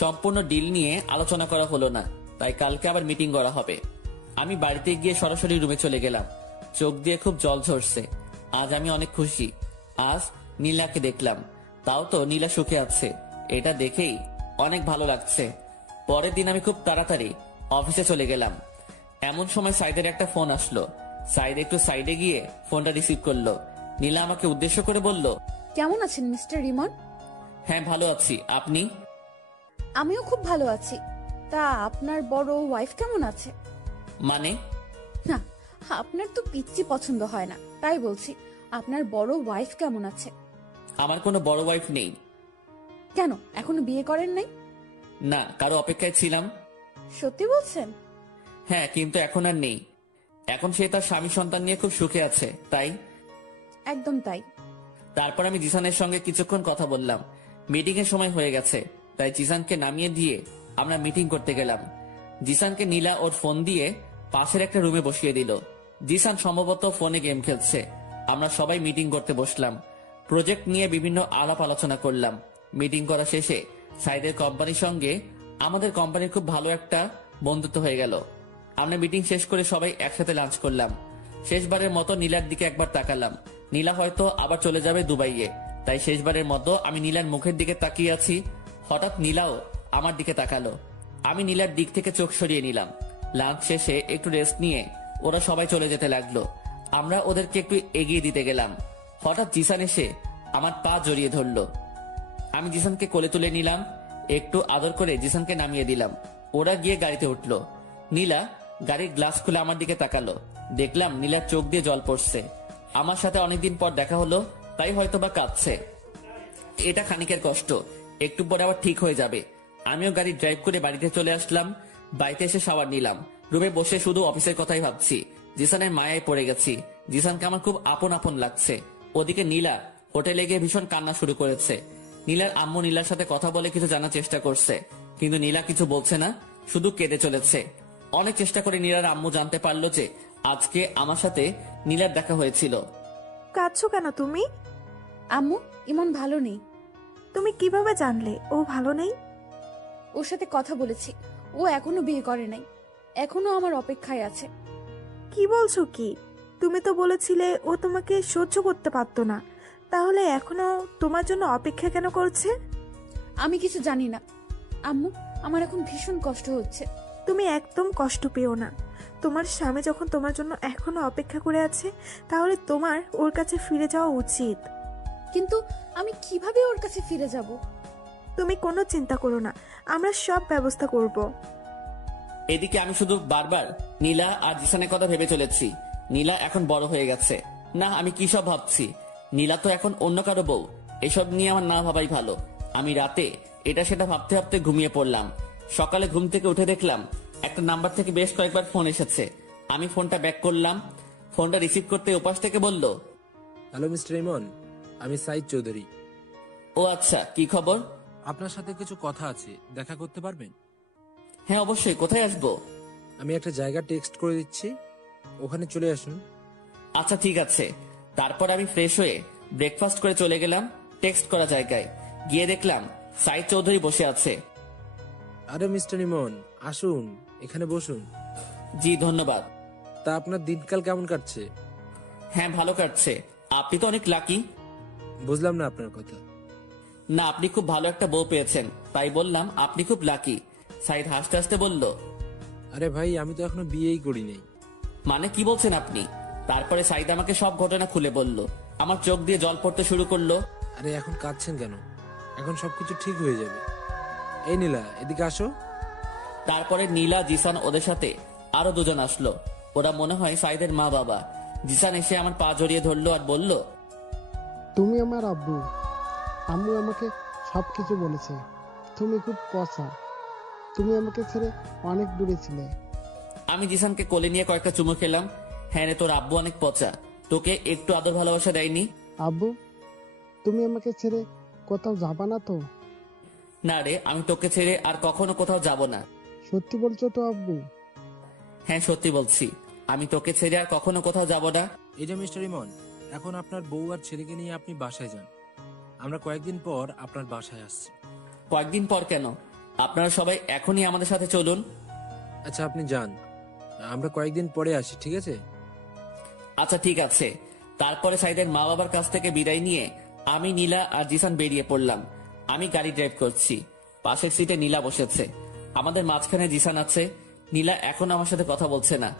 সম্পূর্ণ ডিল নিয়ে আলোচনা করা হলো না। তাই কালকে আবার মিটিং করা হবে। আমি বাড়িতে গিয়ে সরাসরি রুমে চলে গেলাম। চোখ দিয়ে খুব জল ঝরছে। আজ আমি অনেক খুশি। আজ নীলাকে দেখলাম, তাও তো নীলা সুখে আছে। এটা দেখেই অনেক ভালো লাগছে। পরের দিন আমি খুব তাড়াতাড়ি অফিসে চলে গেলাম। এমন সময় সাইদের একটা ফোন আসলো। সাইদ একটু সাইডে গিয়ে ফোনটা রিসিভ করলো। নীলা আমাকে উদ্দেশ্য করে বলল, কেমন আছেন মিস্টার রিমন? হ্যাঁ ভালো আছি, আপনি? আমিও খুব ভালো আছি। তা আপনার বড় ওয়াইফ কেমন আছে? মানে? না, আপনার তো পিচ্চি পছন্দ হয় না, তাই বলছি আপনার বড় ওয়াইফ কেমন আছে? আমার কোনো বড় ওয়াইফ নেই। কেন, এখনো বিয়ে করেন নাই? না, কারো অপেক্ষায় ছিলাম। সত্যি বলছেন? হ্যাঁ, কিন্তু এখন আর নেই। এখন সে তার স্বামী সন্তান নিয়ে খুব সুখে আছে, তাই। একদম তাই। তারপর আমি জিসানের সঙ্গে কিছুক্ষণ কথা বললাম। মিটিং এর সময় হয়ে গেছে, তাই জিসানকে নামিয়ে দিয়ে আমরা মিটিং করতে গেলাম। জিসানকে নীলা ওর ফোন দিয়ে পাশের একটা রুমে বসিয়ে দিল। জিসান সম্ভবত ফোনে গেম খেলছে। আমরা সবাই মিটিং করতে বসলাম। প্রজেক্ট নিয়ে বিভিন্ন আলাপ আলোচনা করলাম। মিটিং করা শেষে সাইদের কোম্পানির সঙ্গে আমাদের কোম্পানির খুব ভালো একটা বন্ধুত্ব হয়ে গেল। আমরা মিটিং শেষ করে সবাই একসাথে লাঞ্চ করলাম। শেষবারের মতো নীলার দিকে একবার তাকালাম। নীলা হয়তো আবার চলে যাবে দুবাইয়ে, তাই শেষবারের মতো আমি নীলার মুখের দিকে তাকিয়ে আছি। হঠাৎ নীলাও আমার দিকে তাকালো। আমি নীলার দিক থেকে চোখ সরিয়ে নিলাম। লাঞ্চ শেষে একটু রেস্ট নিয়ে ওরা সবাই চলে যেতে লাগলো। আমরা ওদেরকে একটু এগিয়ে দিতে গেলাম। হঠাৎ জিসান এসে আমার পা জড়িয়ে ধরলো। আমি জিসানকে কোলে তুলে নিলাম। একটু আদর করে জিসানকে নামিয়ে দিলাম। ওরা গিয়ে গাড়িতে উঠলো। নীলা গাড়ির গ্লাস খুলে আমার দিকে তাকালো। দেখলাম নীলার চোখ দিয়ে জল পড়ছে। আমার সাথে অনেকদিন পর দেখা হলো, তাই হয়তো বা কাঁদছে। এটা খানিকের কষ্ট, একটু পরে আবার ঠিক হয়ে যাবে। আমিও গাড়ি ড্রাইভ করে বাড়িতে চলে আসলাম। বাড়িতে এসে শাওয়ার নিলাম। রুমে বসে শুধু অফিসের কথাই ভাবছি। জিসানের মায়ায় পড়ে গেছি। জিসানকে আমার খুব আপন আপন লাগছে। ওদিকে নীলা হোটেলে গিয়ে ভীষণ কান্না শুরু করেছে। নীলার আম্মু নীলার সাথে কথা বলে কিছু জানার চেষ্টা করছে, কিন্তু নীলা কিছু বলছে না, শুধু কেঁদে চলেছে। অনেক চেষ্টা করে নীলার আম্মু জানতে পারলো যে আজকে আমার সাথে নীলার দেখা হয়েছিল। কাঁদছো কেন তুমি? আম্মু, ইমন ভালো নেই। তুমি কিভাবে জানলে ও ভালো নেই? ওর সাথে কথা বলেছি, ও এখনো বিয়ে করে নাই, এখনো আমার অপেক্ষায় আছে। কি বলছো কি? তুমি তো বলেছিলে ও তোমাকে সহ্য করতে পারতো না, তাহলে এখনো তোমার জন্য অপেক্ষা কেন করছে? আমি কিছু জানি না আম্মু, আমার এখন ভীষণ কষ্ট হচ্ছে। তুমি একদম কষ্ট পেও না। তোমার স্বামী যখন তোমার জন্য এখনো অপেক্ষা করে আছে, তাহলে তোমার ওর কাছে ফিরে যাওয়া উচিত। কিন্তু আমি কিভাবে ওর কাছে ফিরে যাব? তুমি কোনো চিন্তা করো না, আমরা সব ব্যবস্থা করব। এদিকে আমি শুধু বারবার নীলা আর জিসানের কথা ভেবে চলেছি। নীলা এখন বড় হয়ে গেছে। না, আমি কি সব ভাবছি? নীলা তো এখন অন্য কারো বউ। এসব নিয়ে আমার না ভাবাই ভালো। আমি রাতে এটা সেটা ভাবতে ভাবতে ঘুমিয়ে পড়লাম। সকালে ঘুম থেকে উঠে দেখলাম একটা নাম্বার থেকে বেশ কয়েকবার ফোন এসেছে। আমি ফোনটা ব্যাক করলাম। ফোনটা রিসিভ করতে ওপাশ থেকে বলল, হ্যালো মিস্টার ইমন, আমি সাইদ চৌধুরী। ও আচ্ছা, কি খবর? আপনার সাথে কিছু কথা আছে, দেখা করতে পারবেন? হ্যাঁ অবশ্যই, কোথায় আসবো? আমি একটা জায়গা টেক্সট করে দিচ্ছি, ওখানে চলে আসুন। আচ্ছা ঠিক আছে। তারপর আমি ফ্রেশ হয়ে ব্রেকফাস্ট করে চলে গেলাম টেক্সট করা জায়গায়। গিয়ে দেখলাম সাইদ চৌধুরী বসে আছে। আরে মিস্টার ইমন, আসুন, এখানে বসুন। জি ধন্যবাদ। তা আপনার দিনকাল কেমন কাটছে? হ্যাঁ ভালো কাটছে। আপনি তো অনেক লাকি। বুঝলাম না আপনার কথা। না, আপনি খুব ভালো একটা বউ পেয়েছেন, তাই বললাম আপনি খুব লাকি। সাইদ হাসতে হাসতে বলল, আরে ভাই, আমি তো এখনো বিয়েই করি নাই। মানে কি বলছেন আপনি? তারপরে সাইদ আমাকে সব ঘটনা খুলে বলল। আমার চোখ দিয়ে জল পড়তে শুরু করলো। আরে এখন কাঁদছেন কেন? এখন সবকিছু ঠিক হয়ে যাবে। এই নীলা, এদিকে আসো। তারপরে নীলা, জিসান ওদের সাথে আরো দুজন আসলো। ওরা মনে হয় সাইদের মা বাবা। জিসান এসে আমার পা জড়িয়ে ধরলো আর বলল, তুমি আমার আব্বু। আম্মু আমাকে সবকিছু বলেছে। তুমি খুব পচা। তুমি আমাকে ছেড়ে অনেক দূরে ছিলে। আমি জিসানকে কোলে নিয়ে কয়েকটা চুমু খেলাম। হ্যাঁ রে, তোর আব্বু অনেক পচা। তোকে একটু আদর ভালোবাসা দেয়নি? আব্বু, তুমি আমাকে ছেড়ে কোথাও যাবা না তো? না রে, আমি তোকে ছেড়ে আর কখনো কোথাও যাব না। সত্যি বলছো তো আব্বু? হ্যাঁ সত্যি বলছি, আমি তোকে ছেড়ে আর কখনো কোথাও যাব না। এই যে মিস্টার ইমন, এখন আপনার বউ আর ছেলেকে নিয়ে আপনি বাসায় যান। আমরা কয়েকদিন পর আপনার বাসায় আসছি। কয়েকদিন পর কেন? আপনারা সবাই এখনই আমাদের সাথে চলুন। আচ্ছা আপনি যান, আমরা কয়েকদিন পরে আসি, ঠিক আছে? আচ্ছা ঠিক আছে। তারপরে সাইদের মা বাবার কাছ থেকে বিদায় নিয়ে আমি, নীলা আর জিসান বেরিয়ে পড়লাম। আমি গাড়ি ড্রাইভ করছি। পাশের সিটে নীলা বসেছে। আমাদের মাঝখানে জিসান আছে। নীলা এখন আমার সাথে কথা বলছে না।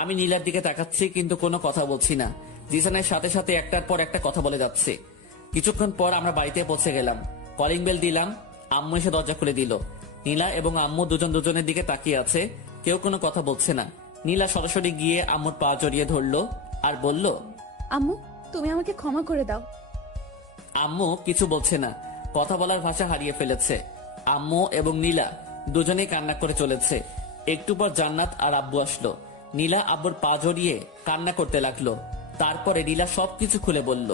আমি নীলার দিকে তাকাচ্ছি কিন্তু কোনো কথা বলছি না। জিসানের সাথে সাথে একটার পর একটা কথা বলে যাচ্ছে। কিছুক্ষণ পর আমরা বাড়িতে পৌঁছে গেলাম। কলিং বেল দিলাম। আম্মু এসে দরজা খুলে দিল। নীলা এবং আম্মু দুজন দুজনের দিকে তাকিয়ে আছে। কেউ কোনো কথা বলছে না। নীলা সরাসরি গিয়ে আম্মুর পা জড়িয়ে ধরলো আর বলল, আম্মু, তুমি আমাকে ক্ষমা করে দাও। আম্মু কিছু বলছে না, কথা বলার ভাষা হারিয়ে ফেলেছে। আম্মু এবং নীলা দুজনেই কান্না করে চলেছে। একটু পর জান্নাত আর আব্বু আসলো। নীলা আব্বুর পা জড়িয়ে কান্না করতে লাগলো। তারপরে নীলা সবকিছু খুলে বলল,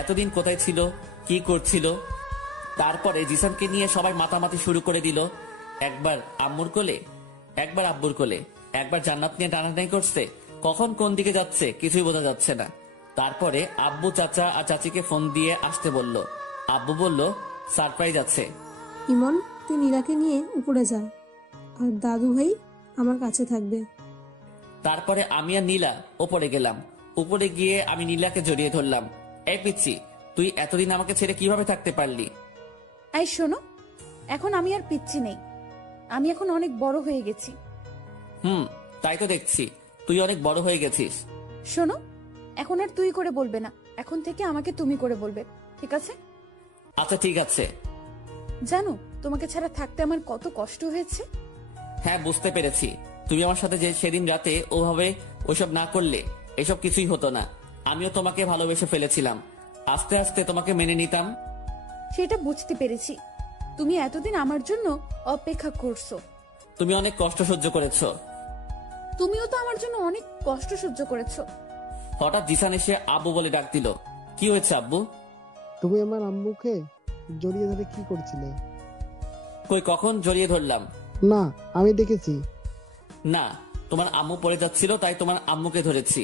এতদিন কোথায় ছিল, কি করছিল। তারপরে জিসানকে নিয়ে সবাই মাতামাতি শুরু করে দিল। একবার আম্মুর কোলে, একবার আব্বুর কোলে, একবার জান্নাত নিয়ে টানাটানি করছে। কখন কোন দিকে যাচ্ছে কিছুই বোঝা যাচ্ছে না। তারপরে আব্বু চাচা আর চাচিকে ফোন দিয়ে আসতে বলল। আব্বু বলল, সারপ্রাইজ আছে। ইমন, তুই নীলাকে নিয়ে উপরে যা, আর দাদু ভাই আমার কাছে থাকবে। তারপরে আমি আর নীলা ওপরে গেলাম। উপরে গিয়ে আমি নীলাকে জড়িয়ে ধরলাম। এই পিচ্ছি, তুই এতদিন আমাকে ছেড়ে কিভাবে থাকতে পারলি? এই শোনো, এখন আমি আর পিচ্ছি নেই। আমি এখন অনেক বড় হয়ে গেছি। তাই তো দেখছি, তুই অনেক বড় হয়ে গেছিস। শোনো, এখন আর তুই করে বলবে না, এখন থেকে আমাকে তুমি করে বলবে, ঠিক আছে? আচ্ছা ঠিক আছে। জানো তোমাকে ছাড়া থাকতে আমার কত কষ্ট হয়েছে? হ্যাঁ বুঝতে পেরেছি। তুমি আমার সাথে যে সেদিন রাতে ওভাবে ওইসব না করলে এসব কিছুই হতো না। আমিও তোমাকে ভালোবেসে ফেলেছিলাম। আস্তে আস্তে তোমাকে মেনে নিতাম। সেটা বুঝতে পেরেছি। তুমি এতদিন আমার জন্য অপেক্ষা করছো। তুমি অনেক কষ্ট সহ্য করেছো। তুমিও তো আমার জন্য অনেক কষ্ট সহ্য করেছো। হঠাৎ জিসান এসে আব্বু বলে ডাক দিল। কি হয়েছে আব্বু? তুমি আমার আম্মুকে জড়িয়ে ধরে কি করছিলে? কই, কখন জড়িয়ে ধরলাম? না, আমি দেখেছি। না, তোমার আম্মু পড়ে যাচ্ছিল তাই তোমার আম্মুকে ধরেছি।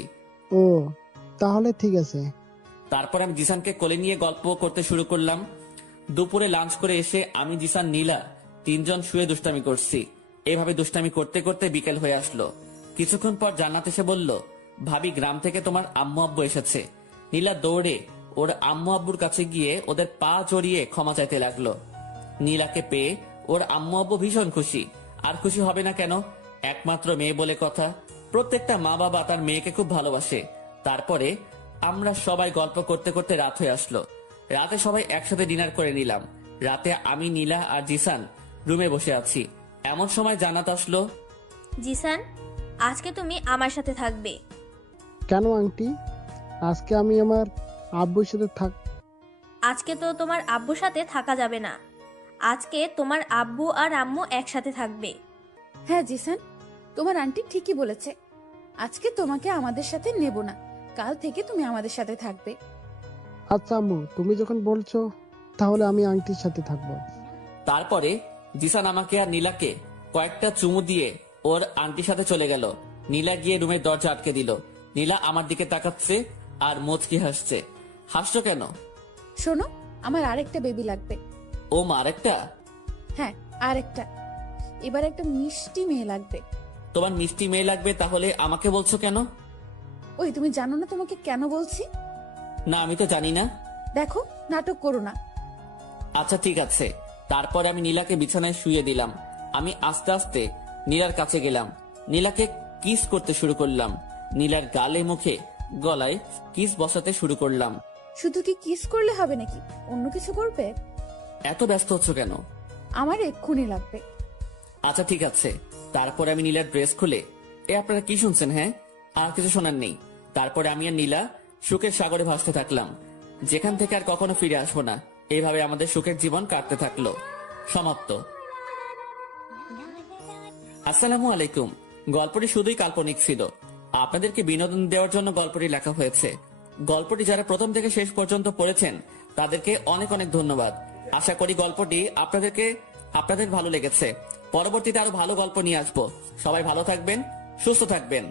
ও, তাহলে ঠিক আছে। তারপর আমি জিসানকে কোলে নিয়ে গল্প করতে শুরু করলাম। দুপুরে লাঞ্চ করে এসে আমি, জিসান, নীলা তিনজন শুয়ে দুষ্টামি করছি। এভাবে দুষ্টামি করতে করতে বিকেল হয়ে আসলো। কিছুক্ষণ পর জান্নাত এসে বলল, ভাবি গ্রাম থেকে তোমার আম্মু আব্বু এসেছে। নীলা দৌড়ে ওর আম্মু আব্বুর কাছে গিয়ে ওদের পা জড়িয়ে ক্ষমা চাইতে লাগলো। নীলাকে পেয়ে ওর আম্মু আব্বু ভীষণ খুশি। আর খুশি হবে না কেন, একমাত্র মেয়ে বলে কথা। প্রত্যেকটা মা বাবা তার মেয়েকে খুব ভালোবাসে। তারপরে আমরা সবাই গল্প করতে করতে রাত হয়ে আসলো। রাতে সবাই একসাথে ডিনার করে নিলাম। রাতে আমি, নীলা আর জিসান রুমে বসে আছি। এমন সময় জান্নাত আসলো। জিসান, আজকে তুমি আমার সাথে থাকবে। কেন আন্টি? আজকে আমি আমার আব্বুর সাথে আজকে তো তোমার আব্বুর সাথে থাকা যাবে না। আজকে তোমার আব্বু আর আম্মু একসাথে থাকবে। হ্যাঁ জিসান, তোমার আন্টি ঠিকই বলেছে। আজকে তোমাকে আমাদের সাথে নেব না, কাল থেকে তুমি আমাদের সাথে থাকবে। আচ্ছা আম্মু, তুমি যখন বলছো তাহলে আমি আন্টির সাথে থাকবো। তারপরে জিসান আমাকে আর নীলাকে কয়েকটা চুমু দিয়ে ওর আন্টির সাথে চলে গেল। নীলা গিয়ে রুমের দরজা আটকে দিল। নীলা আমার দিকে তাকাচ্ছে আর মুচকি হাসছে। হাসছো কেন? শোনো, আমার আরেকটা বেবি লাগবে। ও মা, আরেকটা? হ্যাঁ, আরেকটা। এবার একটা মিষ্টি মেয়ে লাগবে। তোমার মিষ্টি মেয়ে লাগবে, তাহলে আমাকে বলছো কেন? ওই তুমি জানো না তোমাকে কেন বলছি? না, আমি তো জানি না। দেখো, নাটক করো না। আচ্ছা ঠিক আছে। তারপরে আমি নীলাকে বিছানায় শুয়ে দিলাম। আমি আস্তে আস্তে নীলার কাছে গেলাম। নীলাকে কিস করতে শুরু করলাম। নীলার গালে, মুখে, গলায় কিস বসাতে শুরু করলাম। শুধু কি কিস করলে হবে নাকি অন্য কিছু করবে? এত ব্যস্ত হচ্ছ কেন? আমার এক্ষুনি লাগবে। আচ্ছা ঠিক আছে। তারপরে আমি নীলার ড্রেস খুলে, আপনারা কি শুনছেন? হ্যাঁ, আর কিছু শোনার নেই। তারপরে আমি আর নীলা সুখের সাগরে ভাসতে থাকলাম, যেখান থেকে আর কখনো ফিরে আসবো না। এইভাবে আমাদের সুখের জীবন কাটতে থাকলো। সমাপ্ত। আসসালামু আলাইকুম। গল্পটি শুধুই কাল্পনিক ছিল, আপনাদেরকে বিনোদন দেওয়ার জন্য গল্পটি লেখা হয়েছে। গল্পটি যারা প্রথম থেকে শেষ পর্যন্ত পড়েছেন তাদেরকে অনেক অনেক ধন্যবাদ। আশা করি গল্পটি আপনাদের ভালো লেগেছে। পরবর্তীতে আরো ভালো গল্প নিয়ে আসবো। সবাই ভালো থাকবেন, সুস্থ থাকবেন।